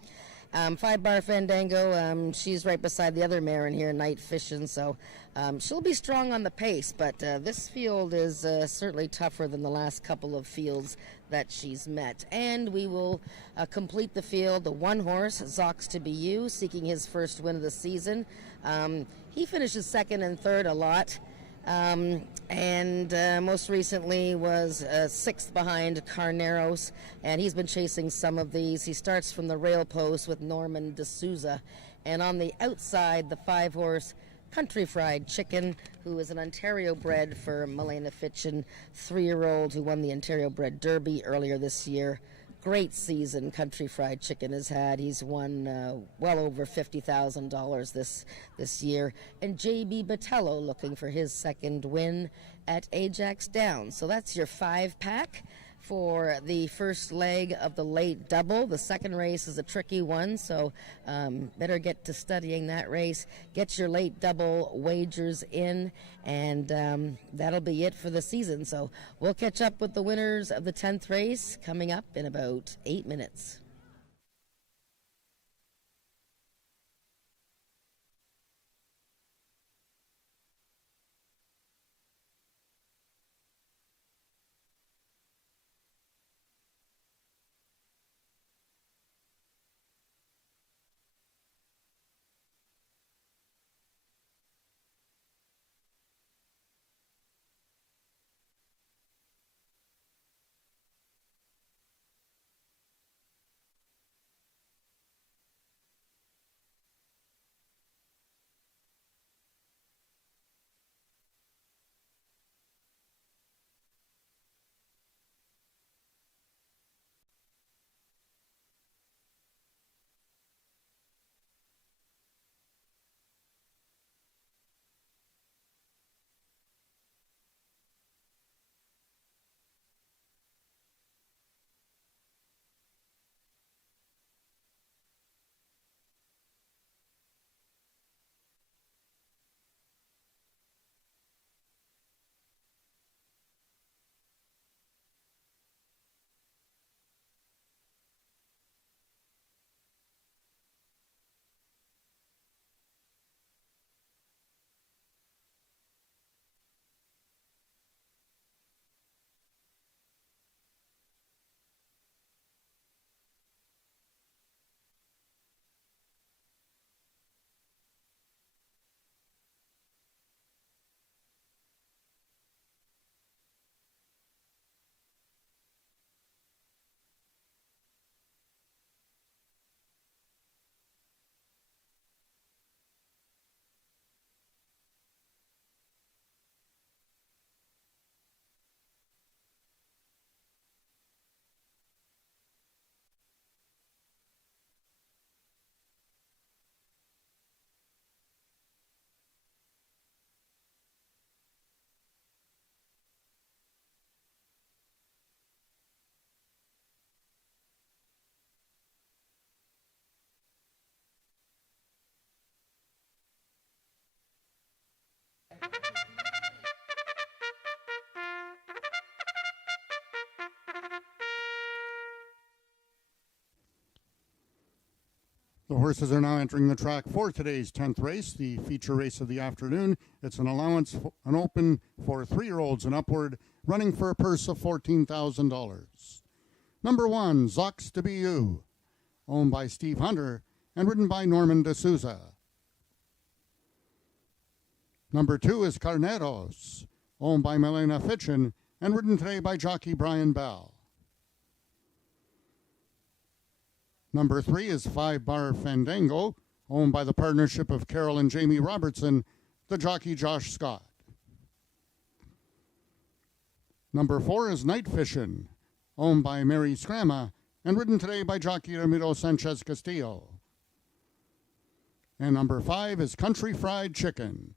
5-bar Fandango, she's right beside the other mare in here, Night Fishin', so she'll be strong on the pace, but this field is certainly tougher than the last couple of fields that she's met. And we will complete the field, the 1-horse, Zox to Be You, seeking his first win of the season. He finishes 2nd and 3rd a lot. And most recently was 6th behind Carneros, and he's been chasing some of these. He starts from the rail post with Norman D'Souza, and on the outside, the 5-horse Country Fried Chicken, who is an Ontario bred for Milena Fitchin, 3-year-old who won the Ontario Bred Derby earlier this year. Great season Country Fried Chicken has had. He's won well over $50,000 this year. And J.B. Botello looking for his 2nd win at Ajax Downs. So that's your 5-pack for the first leg of the late double. The second race is a tricky one, so better get to studying that race. Get your late double wagers in, and that'll be it for the season. So we'll catch up with the winners of the 10th race coming up in about 8 minutes. The horses are now entering the track for today's 10th race, the feature race of the afternoon. It's an an open for 3-year-olds and upward, running for a purse of $14,000. Number 1, Zox de Biu, owned by Steve Hunter and ridden by Norman D'Souza. Number 2 is Carneros, owned by Milena Fitchin and ridden today by jockey Brian Bell. Number 3 is 5 Bar Fandango, owned by the partnership of Carol and Jamie Robertson, the jockey Josh Scott. Number 4 is Night Fishin', owned by Mary Scrama and ridden today by jockey Ramiro Sanchez Castillo. And number 5 is Country Fried Chicken,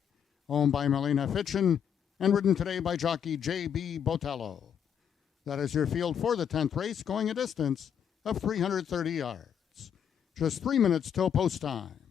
owned by Milena Fitchin and ridden today by jockey J.B. Botello. That is your field for the 10th race, going a distance of 330 yards. Just 3 minutes till post time.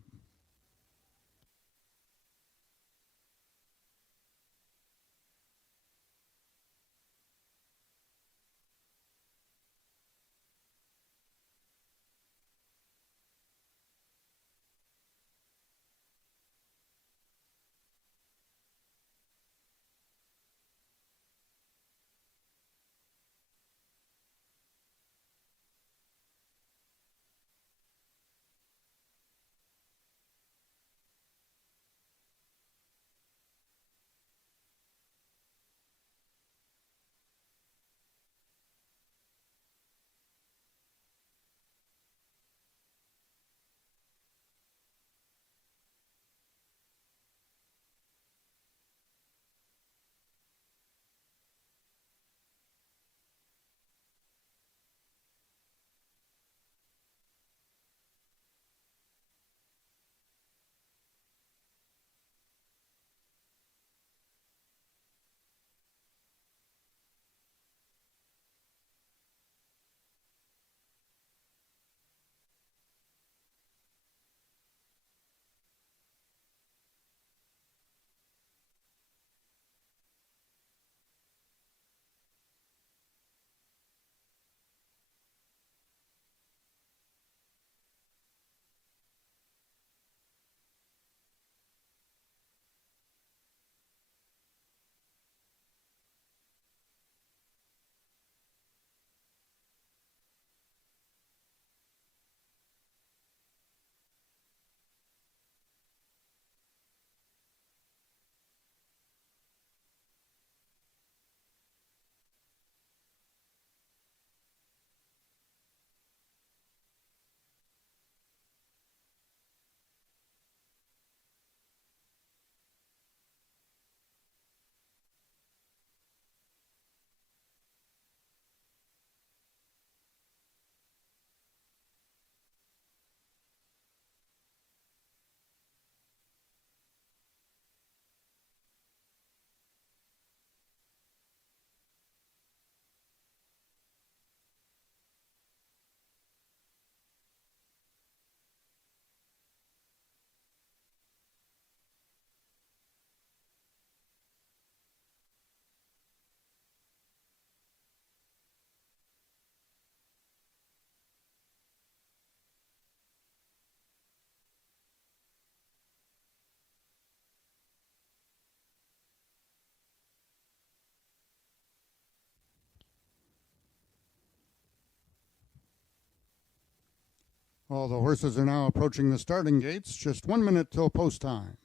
All the horses are now approaching the starting gates. Just 1 minute till post time.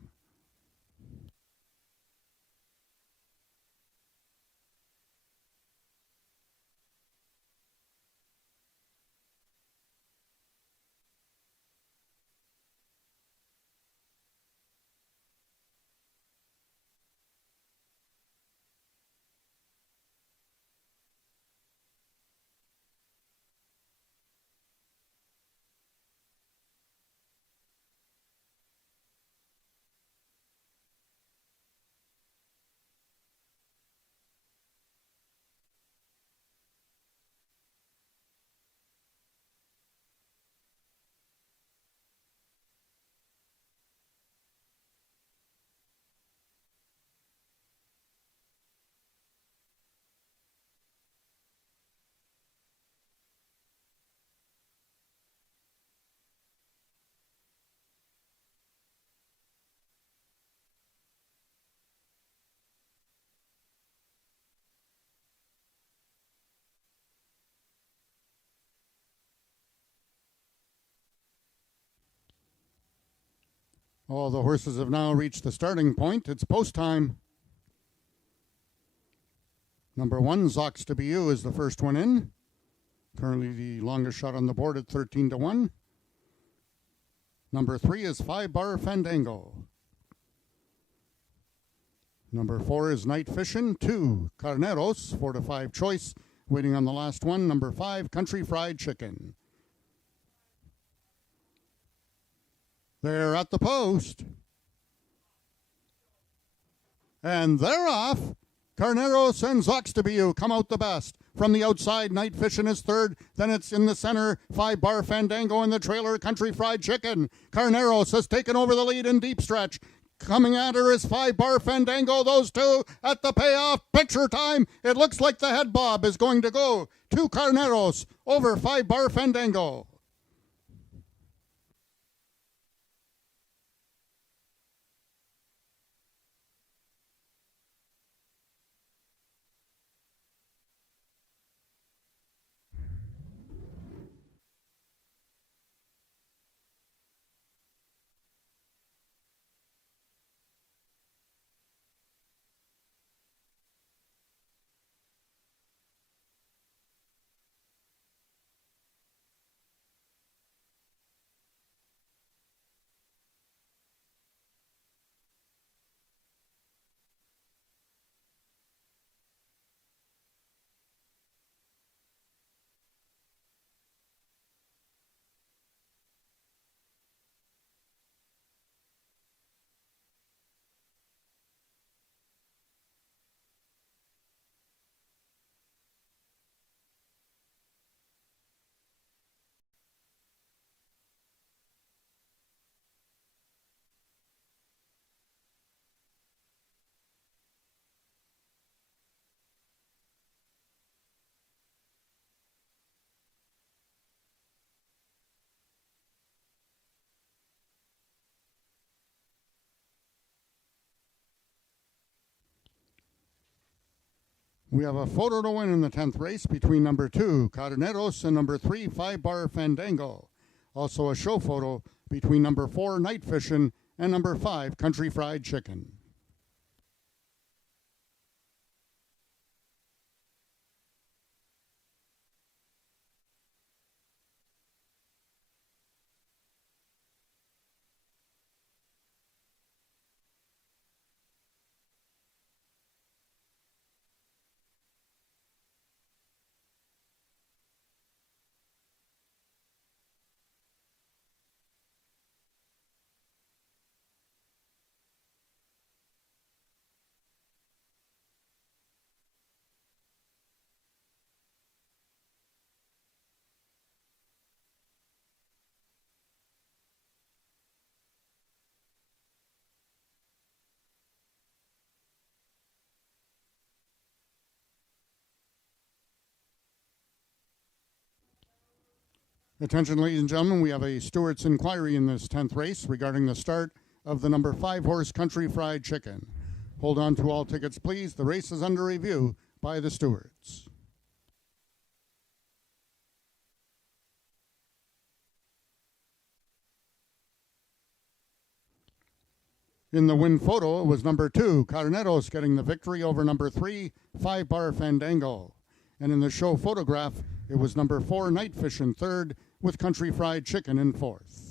All the horses have now reached the starting point. It's post time. Number 1, Zox to Be You, is the first one in. Currently the longest shot on the board at 13-1. Number 3 is 5 Bar Fandango. Number 4 is Night Fishin'. 2, Carneros, 4-5 choice. Waiting on the last one. Number 5, Country Fried Chicken. They're at the post. And they're off. Carneros and Zox to Be You come out the best. From the outside, Night Fishin' is third. Then it's in the center, 5 Bar Fandango in the trailer, Country Fried Chicken. Carneros has taken over the lead in deep stretch. Coming at her is 5 Bar Fandango. Those two at the payoff. Picture time. It looks like the head bob is going to go to Carneros over 5 Bar Fandango. We have a photo to win in the 10th race between number 2, Carneros, and number 3, 5 Bar Fandango. Also a show photo between number 4, Night Fishin', and number 5, Country Fried Chicken. Attention, ladies and gentlemen, we have a Stewart's inquiry in this 10th race regarding the start of the number 5 horse Country Fried Chicken. Hold on to all tickets, please. The race is under review by the stewards. In the win photo, it was number 2, Carneros, getting the victory over number 3, 5 Bar Fandango. And in the show photograph, it was number 4, Night Fishin', third, with Country Fried Chicken in fourth.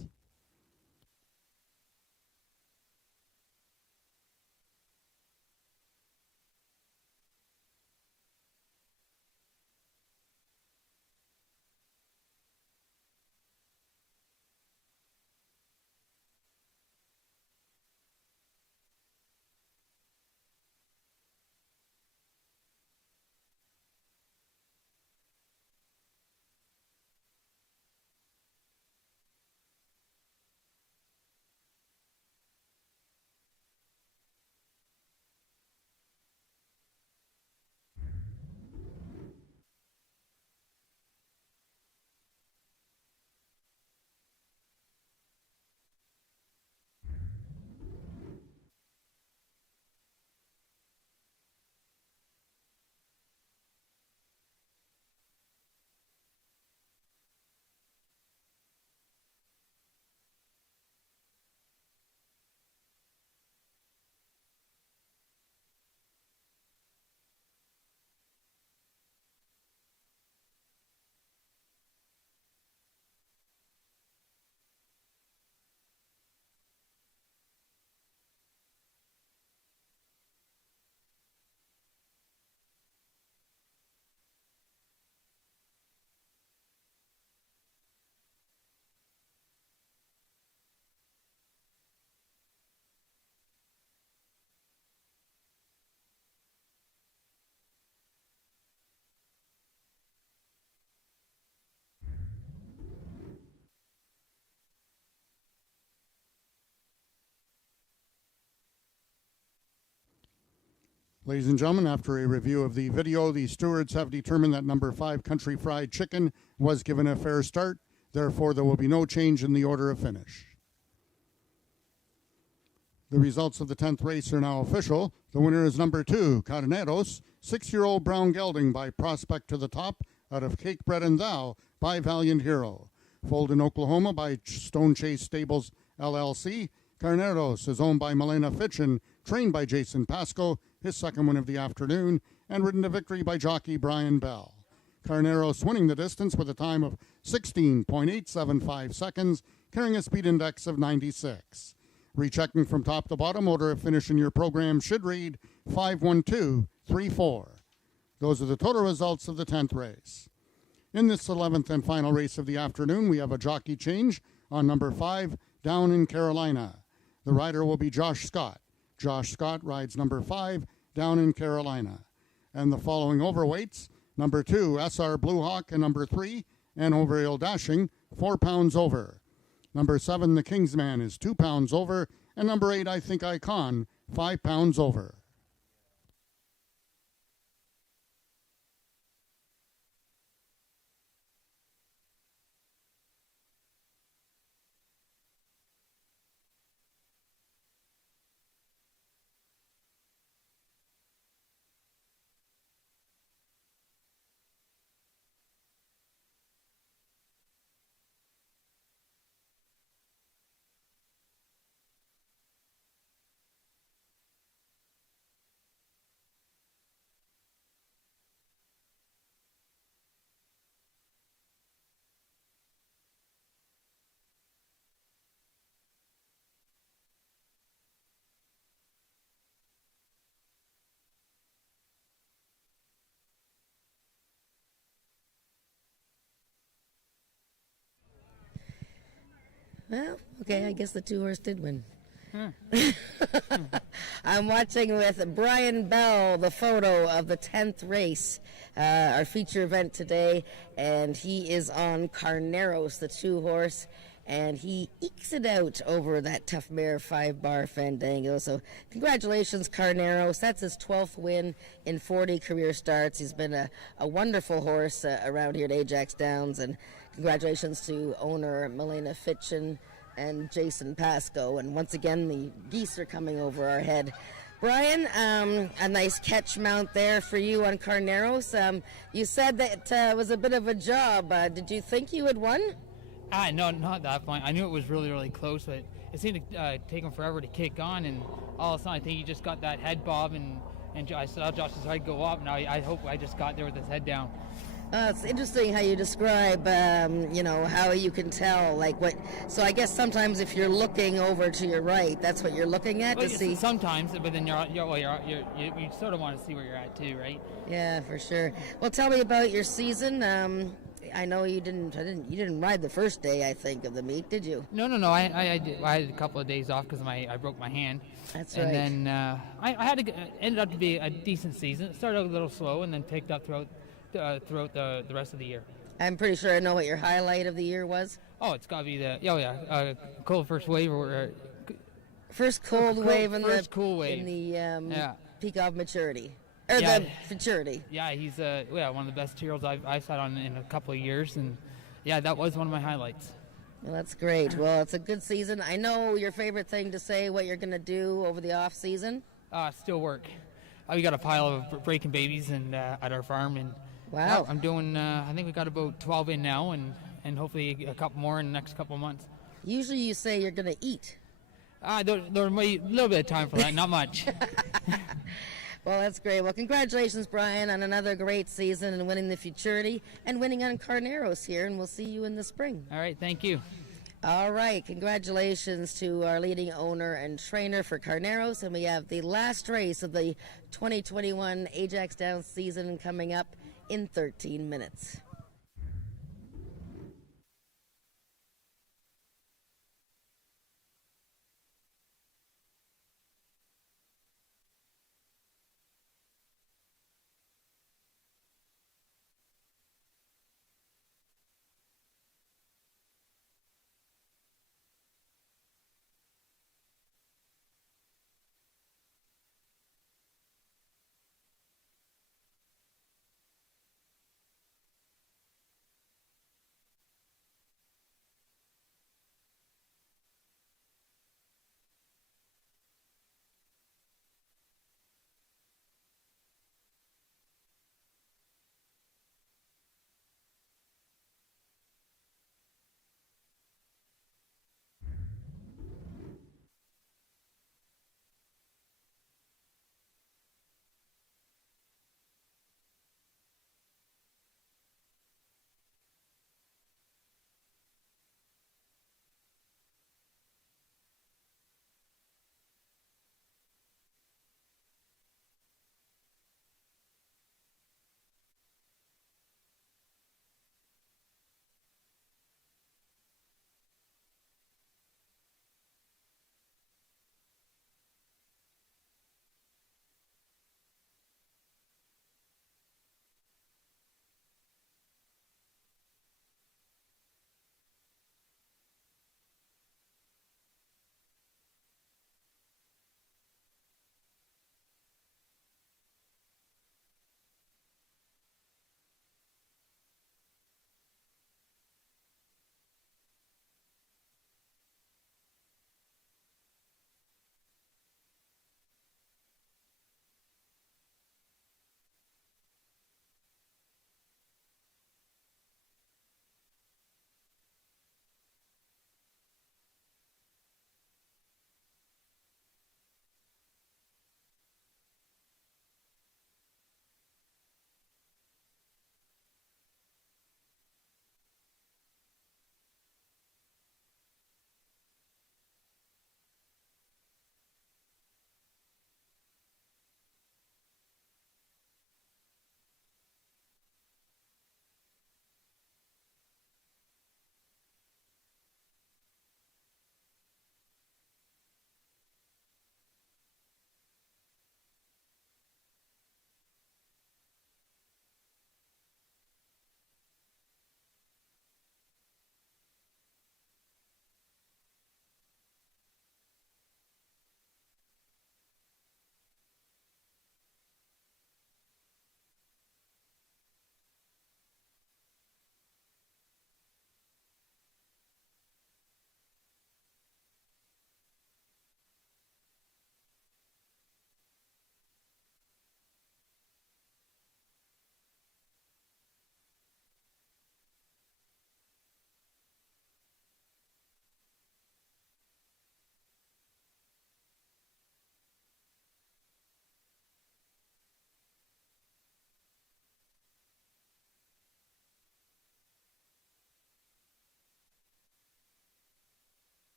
Ladies and gentlemen, after a review of the video, the stewards have determined that number 5 Country Fried Chicken was given a fair start. Therefore, there will be no change in the order of finish. The results of the 10th race are now official. The winner is number 2, Carneros, 6-year-old brown gelding by Prospect to the Top out of Cakebread and Thou by Valiant Hero. Foaled in Oklahoma by Stone Chase Stables LLC. Carneros is owned by Milena Fitchin, trained by Jason Pasco, his second win of the afternoon, and ridden to victory by jockey Brian Bell. Carneros winning the distance with a time of 16.875 seconds, carrying a speed index of 96. Rechecking from top to bottom, order of finish in your program should read 5-1-2-3-4. Those are the total results of the 10th race. In this 11th and final race of the afternoon, we have a jockey change on number 5, Down in Carolina. The rider will be Josh Scott. Josh Scott rides number 5, Down in Carolina. And the following overweights, number 2, SR Blue Hawk, and number 3, Anoveril Dashing, 4 pounds over. Number 7, The Kingsman, is 2 pounds over, and number 8, I Think I Con, 5 pounds over. Well, okay, I guess the 2-horse did win. I'm watching with Brian Bell the photo of the 10th race, our feature event today, and he is on Carneros, the 2-horse, and he ekes it out over that tough mare 5-bar Fandango. So congratulations, Carneros. That's his 12th win in 40 career starts. He's been a wonderful horse around here at AjaxDowns, and congratulations to owner Milena Fitchin and Jason Pasco. And once again, the geese are coming over our head. Brian, a nice catch mount there for you on Carneros. You said that it was a bit of a job. Did you think you had won? No, not at that point. I knew it was really, really close, but it seemed to take him forever to kick on, and all of a sudden I think he just got that head bob, and I saw Josh's head go up. Now I hope I just got there with his head down. It's interesting how you describe, how you can tell, like what. So I guess sometimes if you're looking over to your right, that's what you're looking at to see. Sometimes, but then you sort of want to see where you're at too, right? Yeah, for sure. Well, tell me about your season. I know you didn't ride the first day, I think, of the meet, did you? No. I had a couple of days off because I broke my hand. That's right. And then ended up to be a decent season. It started out a little slow and then picked up throughout the rest of the year. I'm pretty sure I know what your highlight of the year was. Oh, it's got to be cold first wave or first cold wave in first cool wave in the peak of maturity. Or the futurity. Yeah, he's one of the best heroes I've sat on in a couple of years, and yeah, that was one of my highlights. Well, that's great. Well, it's a good season. I know your favorite thing to say, what you're going to do over the off season. Still work. We got a pile of breaking babies and at our farm, and wow, I'm doing. I think we got about 12 in now, and hopefully a couple more in the next couple of months. Usually, you say you're going to eat. There might be a little bit of time for that, not much. Well, that's great. Well, congratulations, Brian, on another great season and winning the futurity and winning on Carneros here, and we'll see you in the spring. All right, thank you. All right, congratulations to our leading owner and trainer for Carneros, and we have the last race of the 2021 AjaxDowns season coming up in 13 minutes.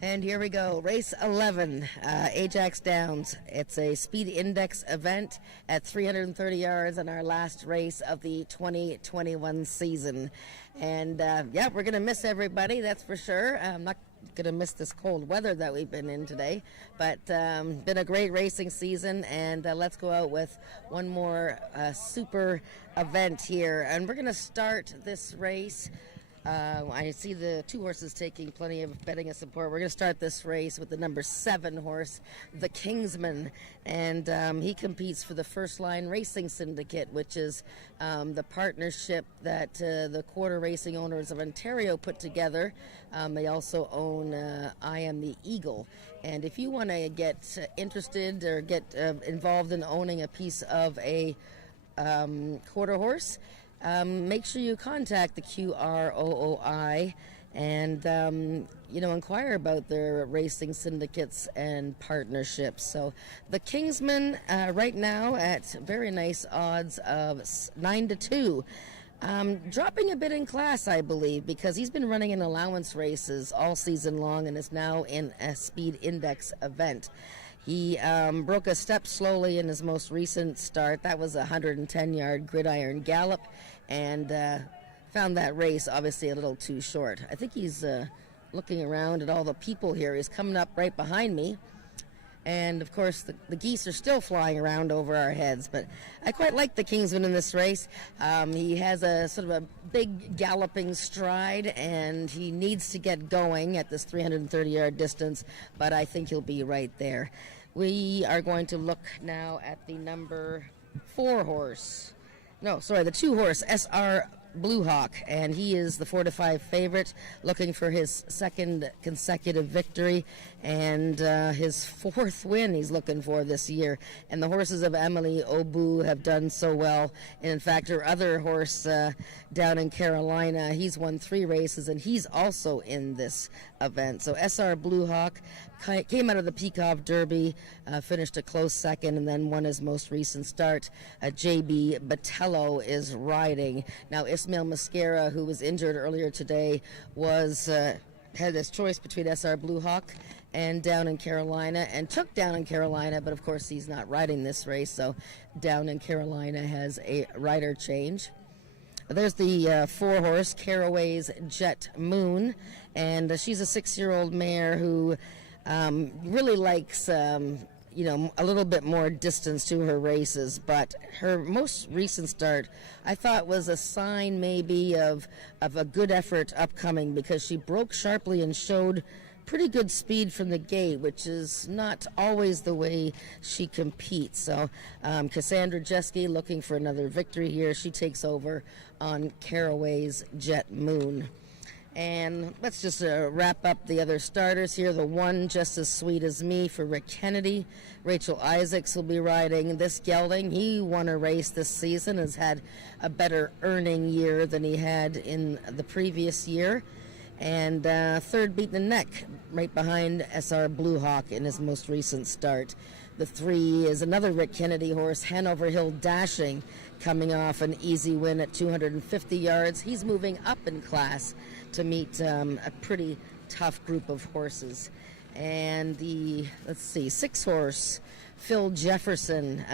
And here we go, race 11, Ajax Downs. It's a speed index event at 330 yards in our last race of the 2021 season. And yeah, we're going to miss everybody, that's for sure. I'm not going to miss this cold weather that we've been in today, but been a great racing season, and let's go out with one more super event here. And we're going to start this race. I see the two horses taking plenty of betting and support. We're going to start this race with the number 7 horse, the Kingsman, and he competes for the First Line Racing Syndicate, which is the partnership that the quarter racing owners of Ontario put together. They also own I Am the Eagle, and if you want to get interested or get involved in owning a piece of a quarter horse, make sure you contact the QROOI and inquire about their racing syndicates and partnerships. So the Kingsman right now at very nice odds of 9-2. Dropping a bit in class, I believe, because he's been running in allowance races all season long and is now in a speed index event. He broke a step slowly in his most recent start. That was a 110-yard gridiron gallop, and found that race obviously a little too short. I think he's looking around at all the people here. He's coming up right behind me. And, of course, the geese are still flying around over our heads. But I quite like the Kingsman in this race. He has a sort of a big galloping stride, and he needs to get going at this 330-yard distance. But I think he'll be right there. We are going to look now at the number 4 horse. No, sorry, the 2 horse, SR Blue Hawk, and he is the 4-5 favorite, looking for his second consecutive victory and his 4th win he's looking for this year. And the horses of Emily Obu have done so well. And in fact, her other horse down in Carolina, he's won 3 races, and he's also in this event. So SR Blue Hawk came out of the Peacock Derby, finished a close second, and then won his most recent start. JB Botello is riding. Now, Ismail Mascara, who was injured earlier today, had his choice between SR Blue Hawk and Down in Carolina, and took Down in Carolina, but of course he's not riding this race, so Down in Carolina has a rider change. There's the 4 horse, Caraway's Jet Moon, and she's a 6-year-old mare who really likes a little bit more distance to her races, but her most recent start I thought was a sign maybe of a good effort upcoming, because she broke sharply and showed pretty good speed from the gate, which is not always the way she competes. So Cassandra Jeske looking for another victory here. She takes over on Caraway's Jet Moon. And let's just wrap up the other starters here. The 1, Just As Sweet As Me for Rick Kennedy. Rachel Isaacs will be riding this gelding. He won a race this season, has had a better earning year than he had in the previous year. And 3rd, Beaten the Neck, right behind SR Blue Hawk in his most recent start. The 3 is another Rick Kennedy horse, Hanover Hill Dashing, coming off an easy win at 250 yards. He's moving up in class to meet a pretty tough group of horses. And the, 6 horse, Phil Jefferson,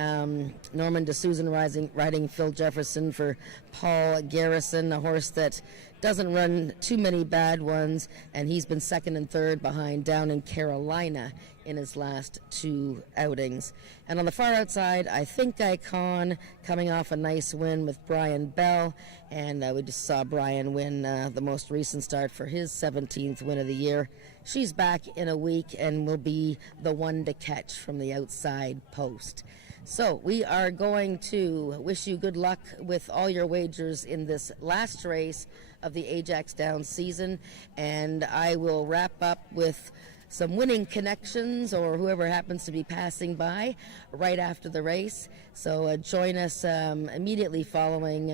Norman DeSusan riding Phil Jefferson for Paul Garrison, a horse that doesn't run too many bad ones, and he's been 2nd and 3rd behind Down in Carolina in his last 2 outings. And on the far outside, I Think Icon, coming off a nice win with Brian Bell, and we just saw Brian win the most recent start for his 17th win of the year. She's back in a week and will be the one to catch from the outside post. So we are going to wish you good luck with all your wagers in this last race of the AjaxDowns season, and I will wrap up with some winning connections or whoever happens to be passing by right after the race. So join us immediately following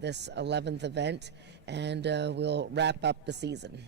this 11th event, and we'll wrap up the season.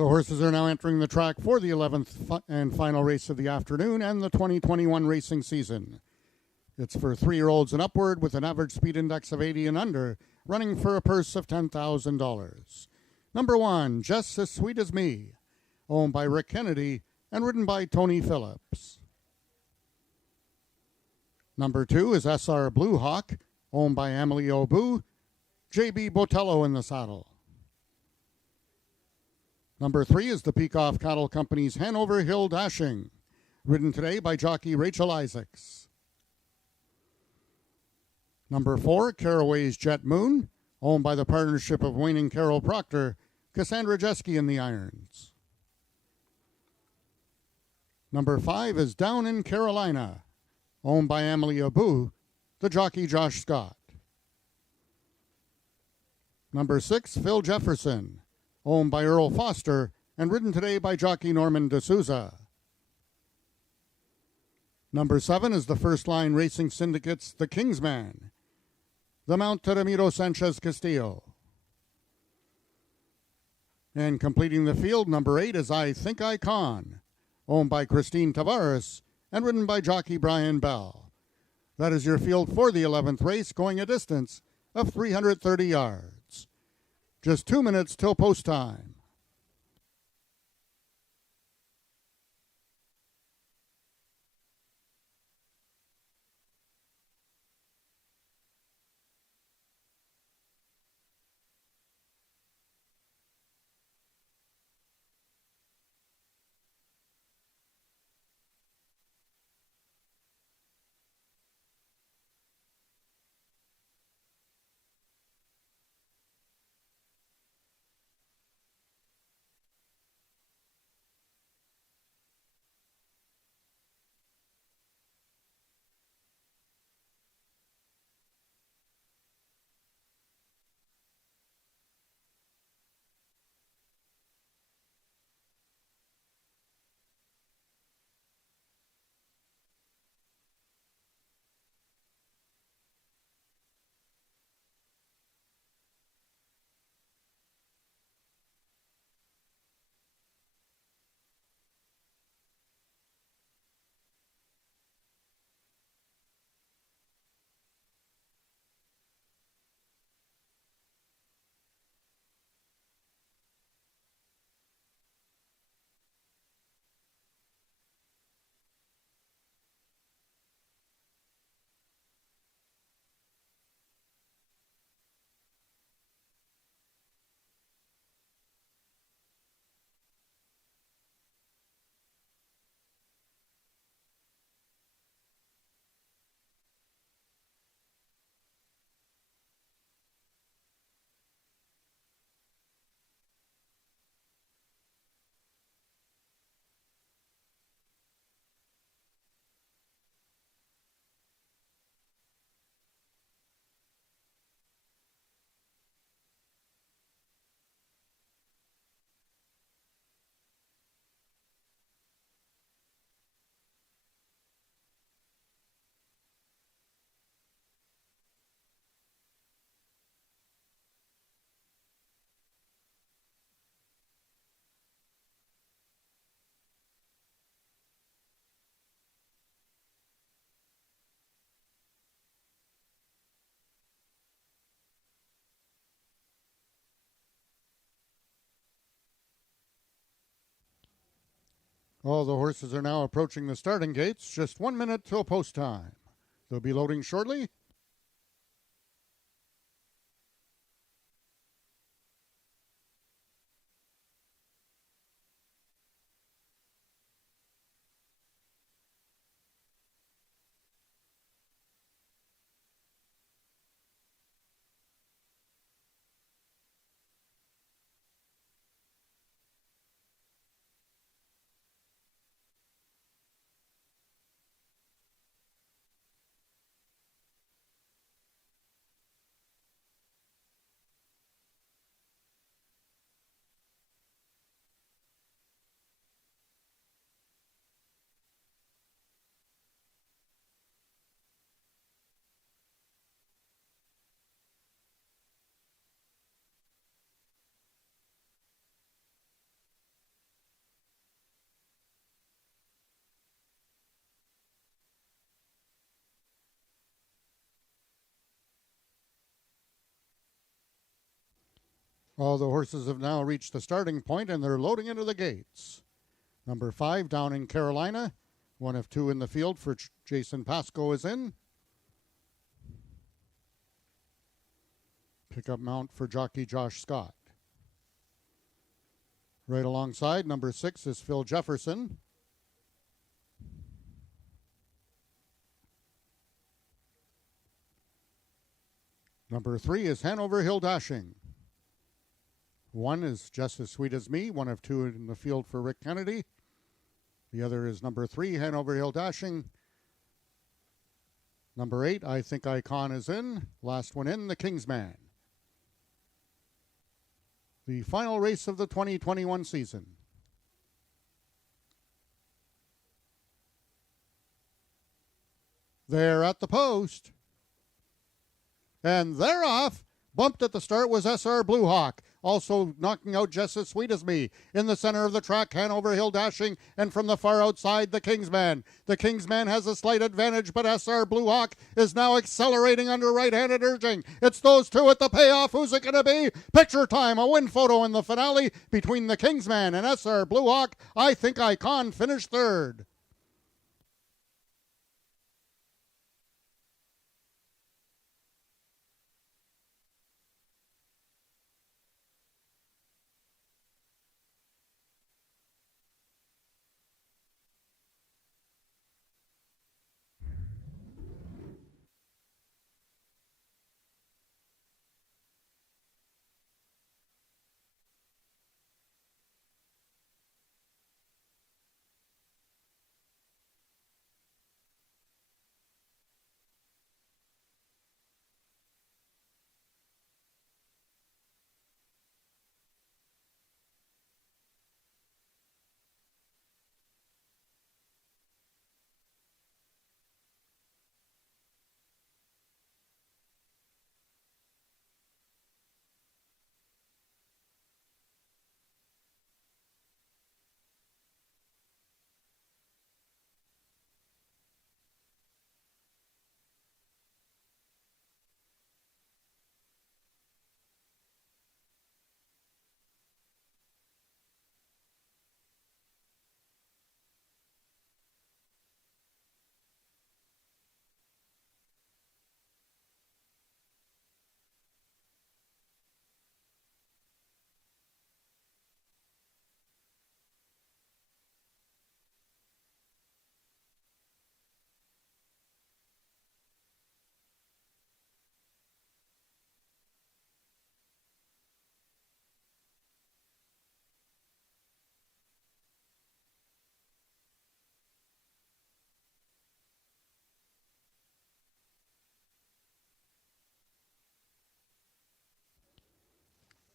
The horses are now entering the track for the 11th and final race of the afternoon and the 2021 racing season. It's for 3-year-olds and upward with an average speed index of 80 and under, running for a purse of $10,000. Number 1, Just As Sweet As Me, owned by Rick Kennedy and ridden by Tony Phillips. Number 2 is SR Blue Hawk, owned by Emily Obu, J.B. Botello in the saddle. Number 3 is the Peacock Cattle Company's Hanover Hill Dashing, ridden today by jockey Rachel Isaacs. Number 4, Caraway's Jet Moon, owned by the partnership of Wayne and Carol Proctor, Cassandra Jeske in the irons. Number 5 is Down in Carolina, owned by Emily Abu, the jockey Josh Scott. Number 6, Phil Jefferson, owned by Earl Foster and ridden today by jockey Norman D'Souza. Number 7 is the First Line Racing Syndicate's The Kingsman, the Mount Ramiro Sanchez Castillo. And completing the field, number 8 is I Think I Can, owned by Christine Tavares and ridden by jockey Brian Bell. That is your field for the 11th race, going a distance of 330 yards. Just 2 minutes till post time. All the horses are now approaching the starting gates. Just 1 minute till post time. They'll be loading shortly. All the horses have now reached the starting point and they're loading into the gates. Number 5 down in Carolina. 1 of 2 in the field for Jason Pasco is in. Pickup mount for jockey Josh Scott. Right alongside, number 6 is Phil Jefferson. Number 3 is Hanover Hill Dashing. 1 is Just As Sweet As Me, 1 of 2 in the field for Rick Kennedy. The other is number 3, Hanover Hill Dashing. Number 8, I Think Icon is in. Last one in, the Kingsman. The final race of the 2021 season. They're at the post. And they're off. Bumped at the start was SR Blue Hawk. Also knocking out Just As Sweet As Me. In the center of the track, Hanover Hill Dashing. And from the far outside, the Kingsman. The Kingsman has a slight advantage, but SR Blue Hawk is now accelerating under right-handed urging. It's those two at the payoff. Who's it going to be? Picture time, a win photo in the finale between the Kingsman and SR Blue Hawk. I Think Icon finished third.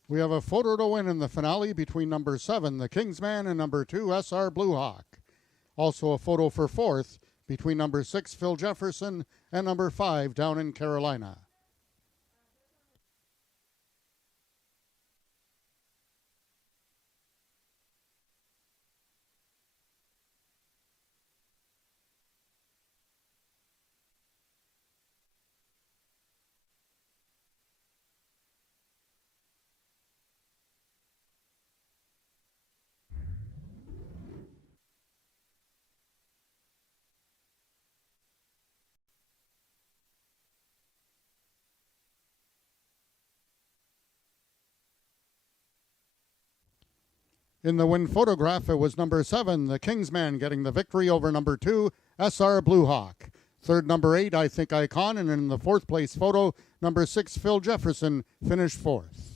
We have a photo to win in the finale between number 7, the Kingsman, and number 2, SR Blue Hawk. Also a photo for fourth between number 6, Phil Jefferson, and number 5, down in Carolina. In the win photograph, it was number 7, the Kingsman, getting the victory over number 2, SR Blue Hawk. Third, number 8, I Think Icon, and in the fourth place photo, number 6, Phil Jefferson, finished fourth.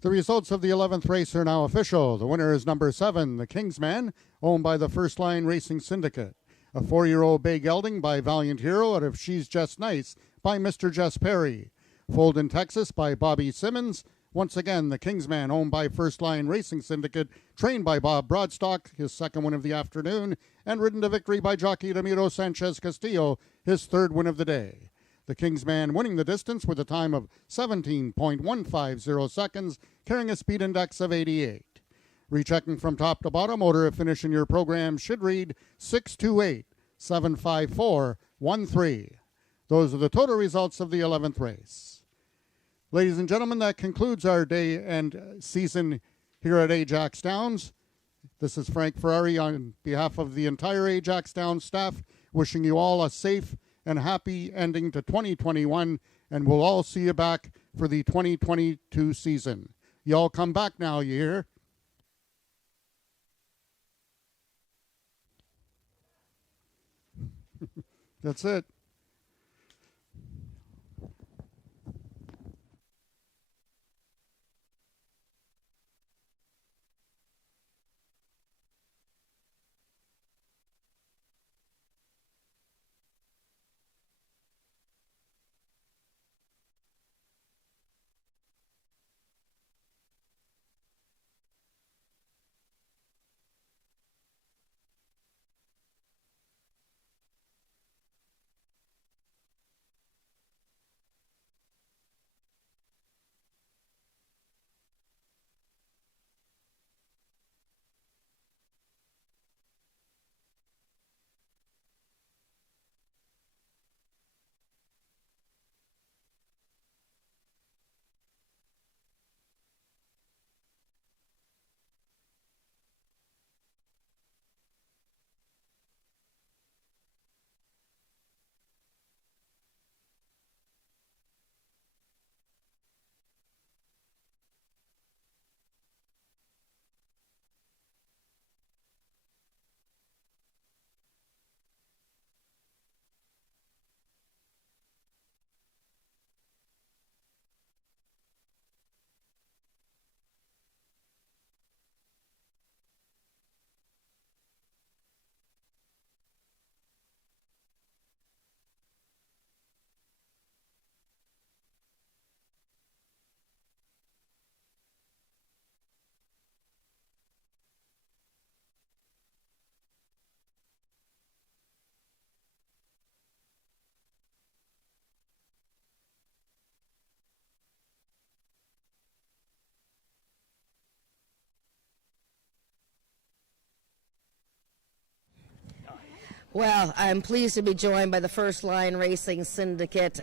The results of the 11th race are now official. The winner is number 7, the Kingsman, owned by the First Line Racing Syndicate. A 4-year-old bay gelding by Valiant Hero out of She's Just Nice by Mr. Jess Perry. Foaled in Texas by Bobby Simmons. Once again, the Kingsman, owned by First Line Racing Syndicate, trained by Bob Broadstock, his second win of the afternoon, and ridden to victory by jockey Ramiro Sanchez Castillo, his third win of the day. The Kingsman winning the distance with a time of 17.150 seconds, carrying a speed index of 88. Rechecking from top to bottom, order of finish in your program should read 628-754-13. Those are the total results of the 11th race. Ladies and gentlemen, that concludes our day and season here at Ajax Downs. This is Frank Ferrari on behalf of the entire Ajax Downs staff, wishing you all a safe and happy ending to 2021, and we'll all see you back for the 2022 season. You all come back now, you hear? That's it. Well, I'm pleased to be joined by the First Line Racing Syndicate.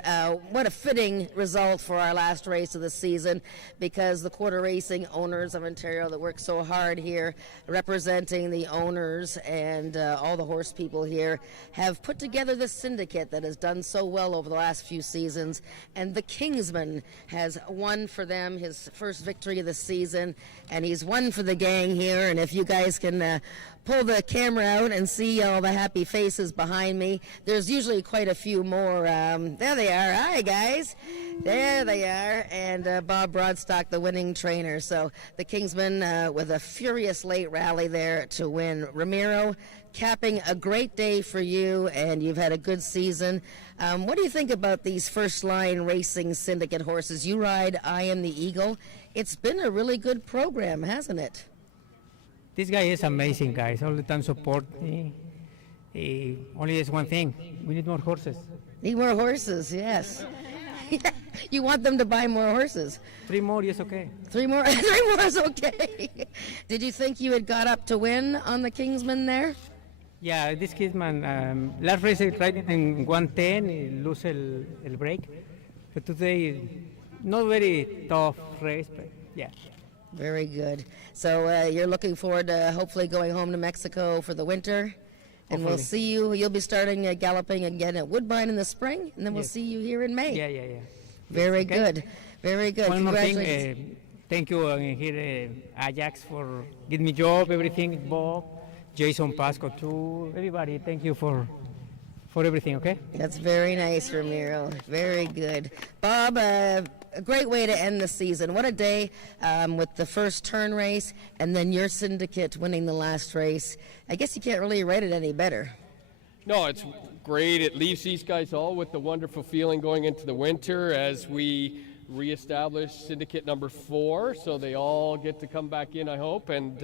What a fitting result for our last race of the season, because the quarter racing owners of Ontario that work so hard here, representing the owners and all the horse people here, have put together this syndicate that has done so well over the last few seasons. And the Kingsman has won for them his first victory of the season, and he's won for the gang here. And if you guys can pull the camera out and see all the happy faces behind me. There's usually quite a few more. There they are. Hi, guys. There they are. And Bob Broadstock, the winning trainer. So the Kingsman with a furious late rally there to win. Ramiro, capping a great day for you, and you've had a good season. What do you think about these First Line Racing Syndicate horses? You ride I Am the Eagle. It's been a really good program, hasn't it? This guy is amazing, guys. All the time support me. Only is one thing. We need more horses. Need more horses, yes. You want them to buy more horses. 3 more is okay. 3 more, 3 more is okay. Did you think you had got up to win on the Kingsman there? Yeah, this Kingsman, last race I tried it in 110, lose el break. But today, not very tough race, but yeah. Very good. So you're looking forward to hopefully going home to Mexico for the winter. And Hopefully. We'll see you. You'll be starting galloping again at Woodbine in the spring, and then we'll Yes. see you here in May. Yeah. Very Okay. good. Very good. One more thing, Congratulations. thank you here Ajax for giving me job, everything, Bob, Jason Pasco too, everybody. Thank you for everything, okay? That's very nice, Ramiro. Very good. Bob, a great way to end the season. What a day with the first turn race and then your syndicate winning the last race. I guess you can't really write it any better. No, it's great. It leaves these guys all with the wonderful feeling going into the winter as we reestablish syndicate number 4, so they all get to come back in, I hope, and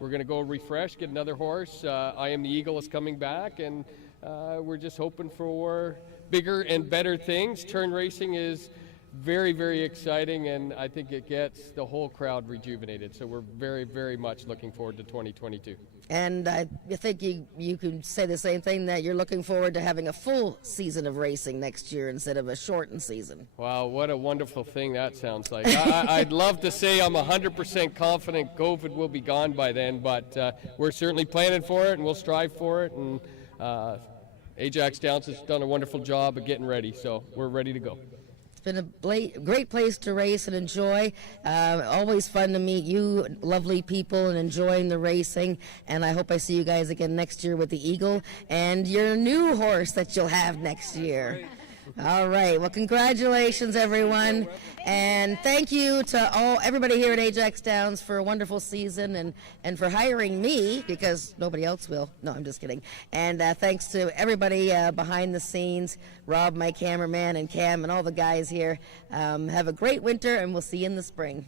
we're going to go refresh, get another horse. I Am the Eagle is coming back, and we're just hoping for bigger and better things. Turn racing is very, very exciting, and I think it gets the whole crowd rejuvenated, so we're very, very much looking forward to 2022. And I think you could say the same thing, that you're looking forward to having a full season of racing next year instead of a shortened season. Wow, what a wonderful thing that sounds like. I'd love to say I'm 100% confident COVID will be gone by then, but we're certainly planning for it, and we'll strive for it. And AjaxDowns has done a wonderful job of getting ready, so we're ready to go. It's been a great place to race and enjoy. Always fun to meet you, lovely people, and enjoying the racing. And I hope I see you guys again next year with the Eagle and your new horse that you'll have next year. All right. Well, congratulations, everyone. And thank you to everybody here at AjaxDowns for a wonderful season and for hiring me, because nobody else will. No, I'm just kidding. And thanks to everybody behind the scenes, Rob, my cameraman, and Cam, and all the guys here. Have a great winter, and we'll see you in the spring.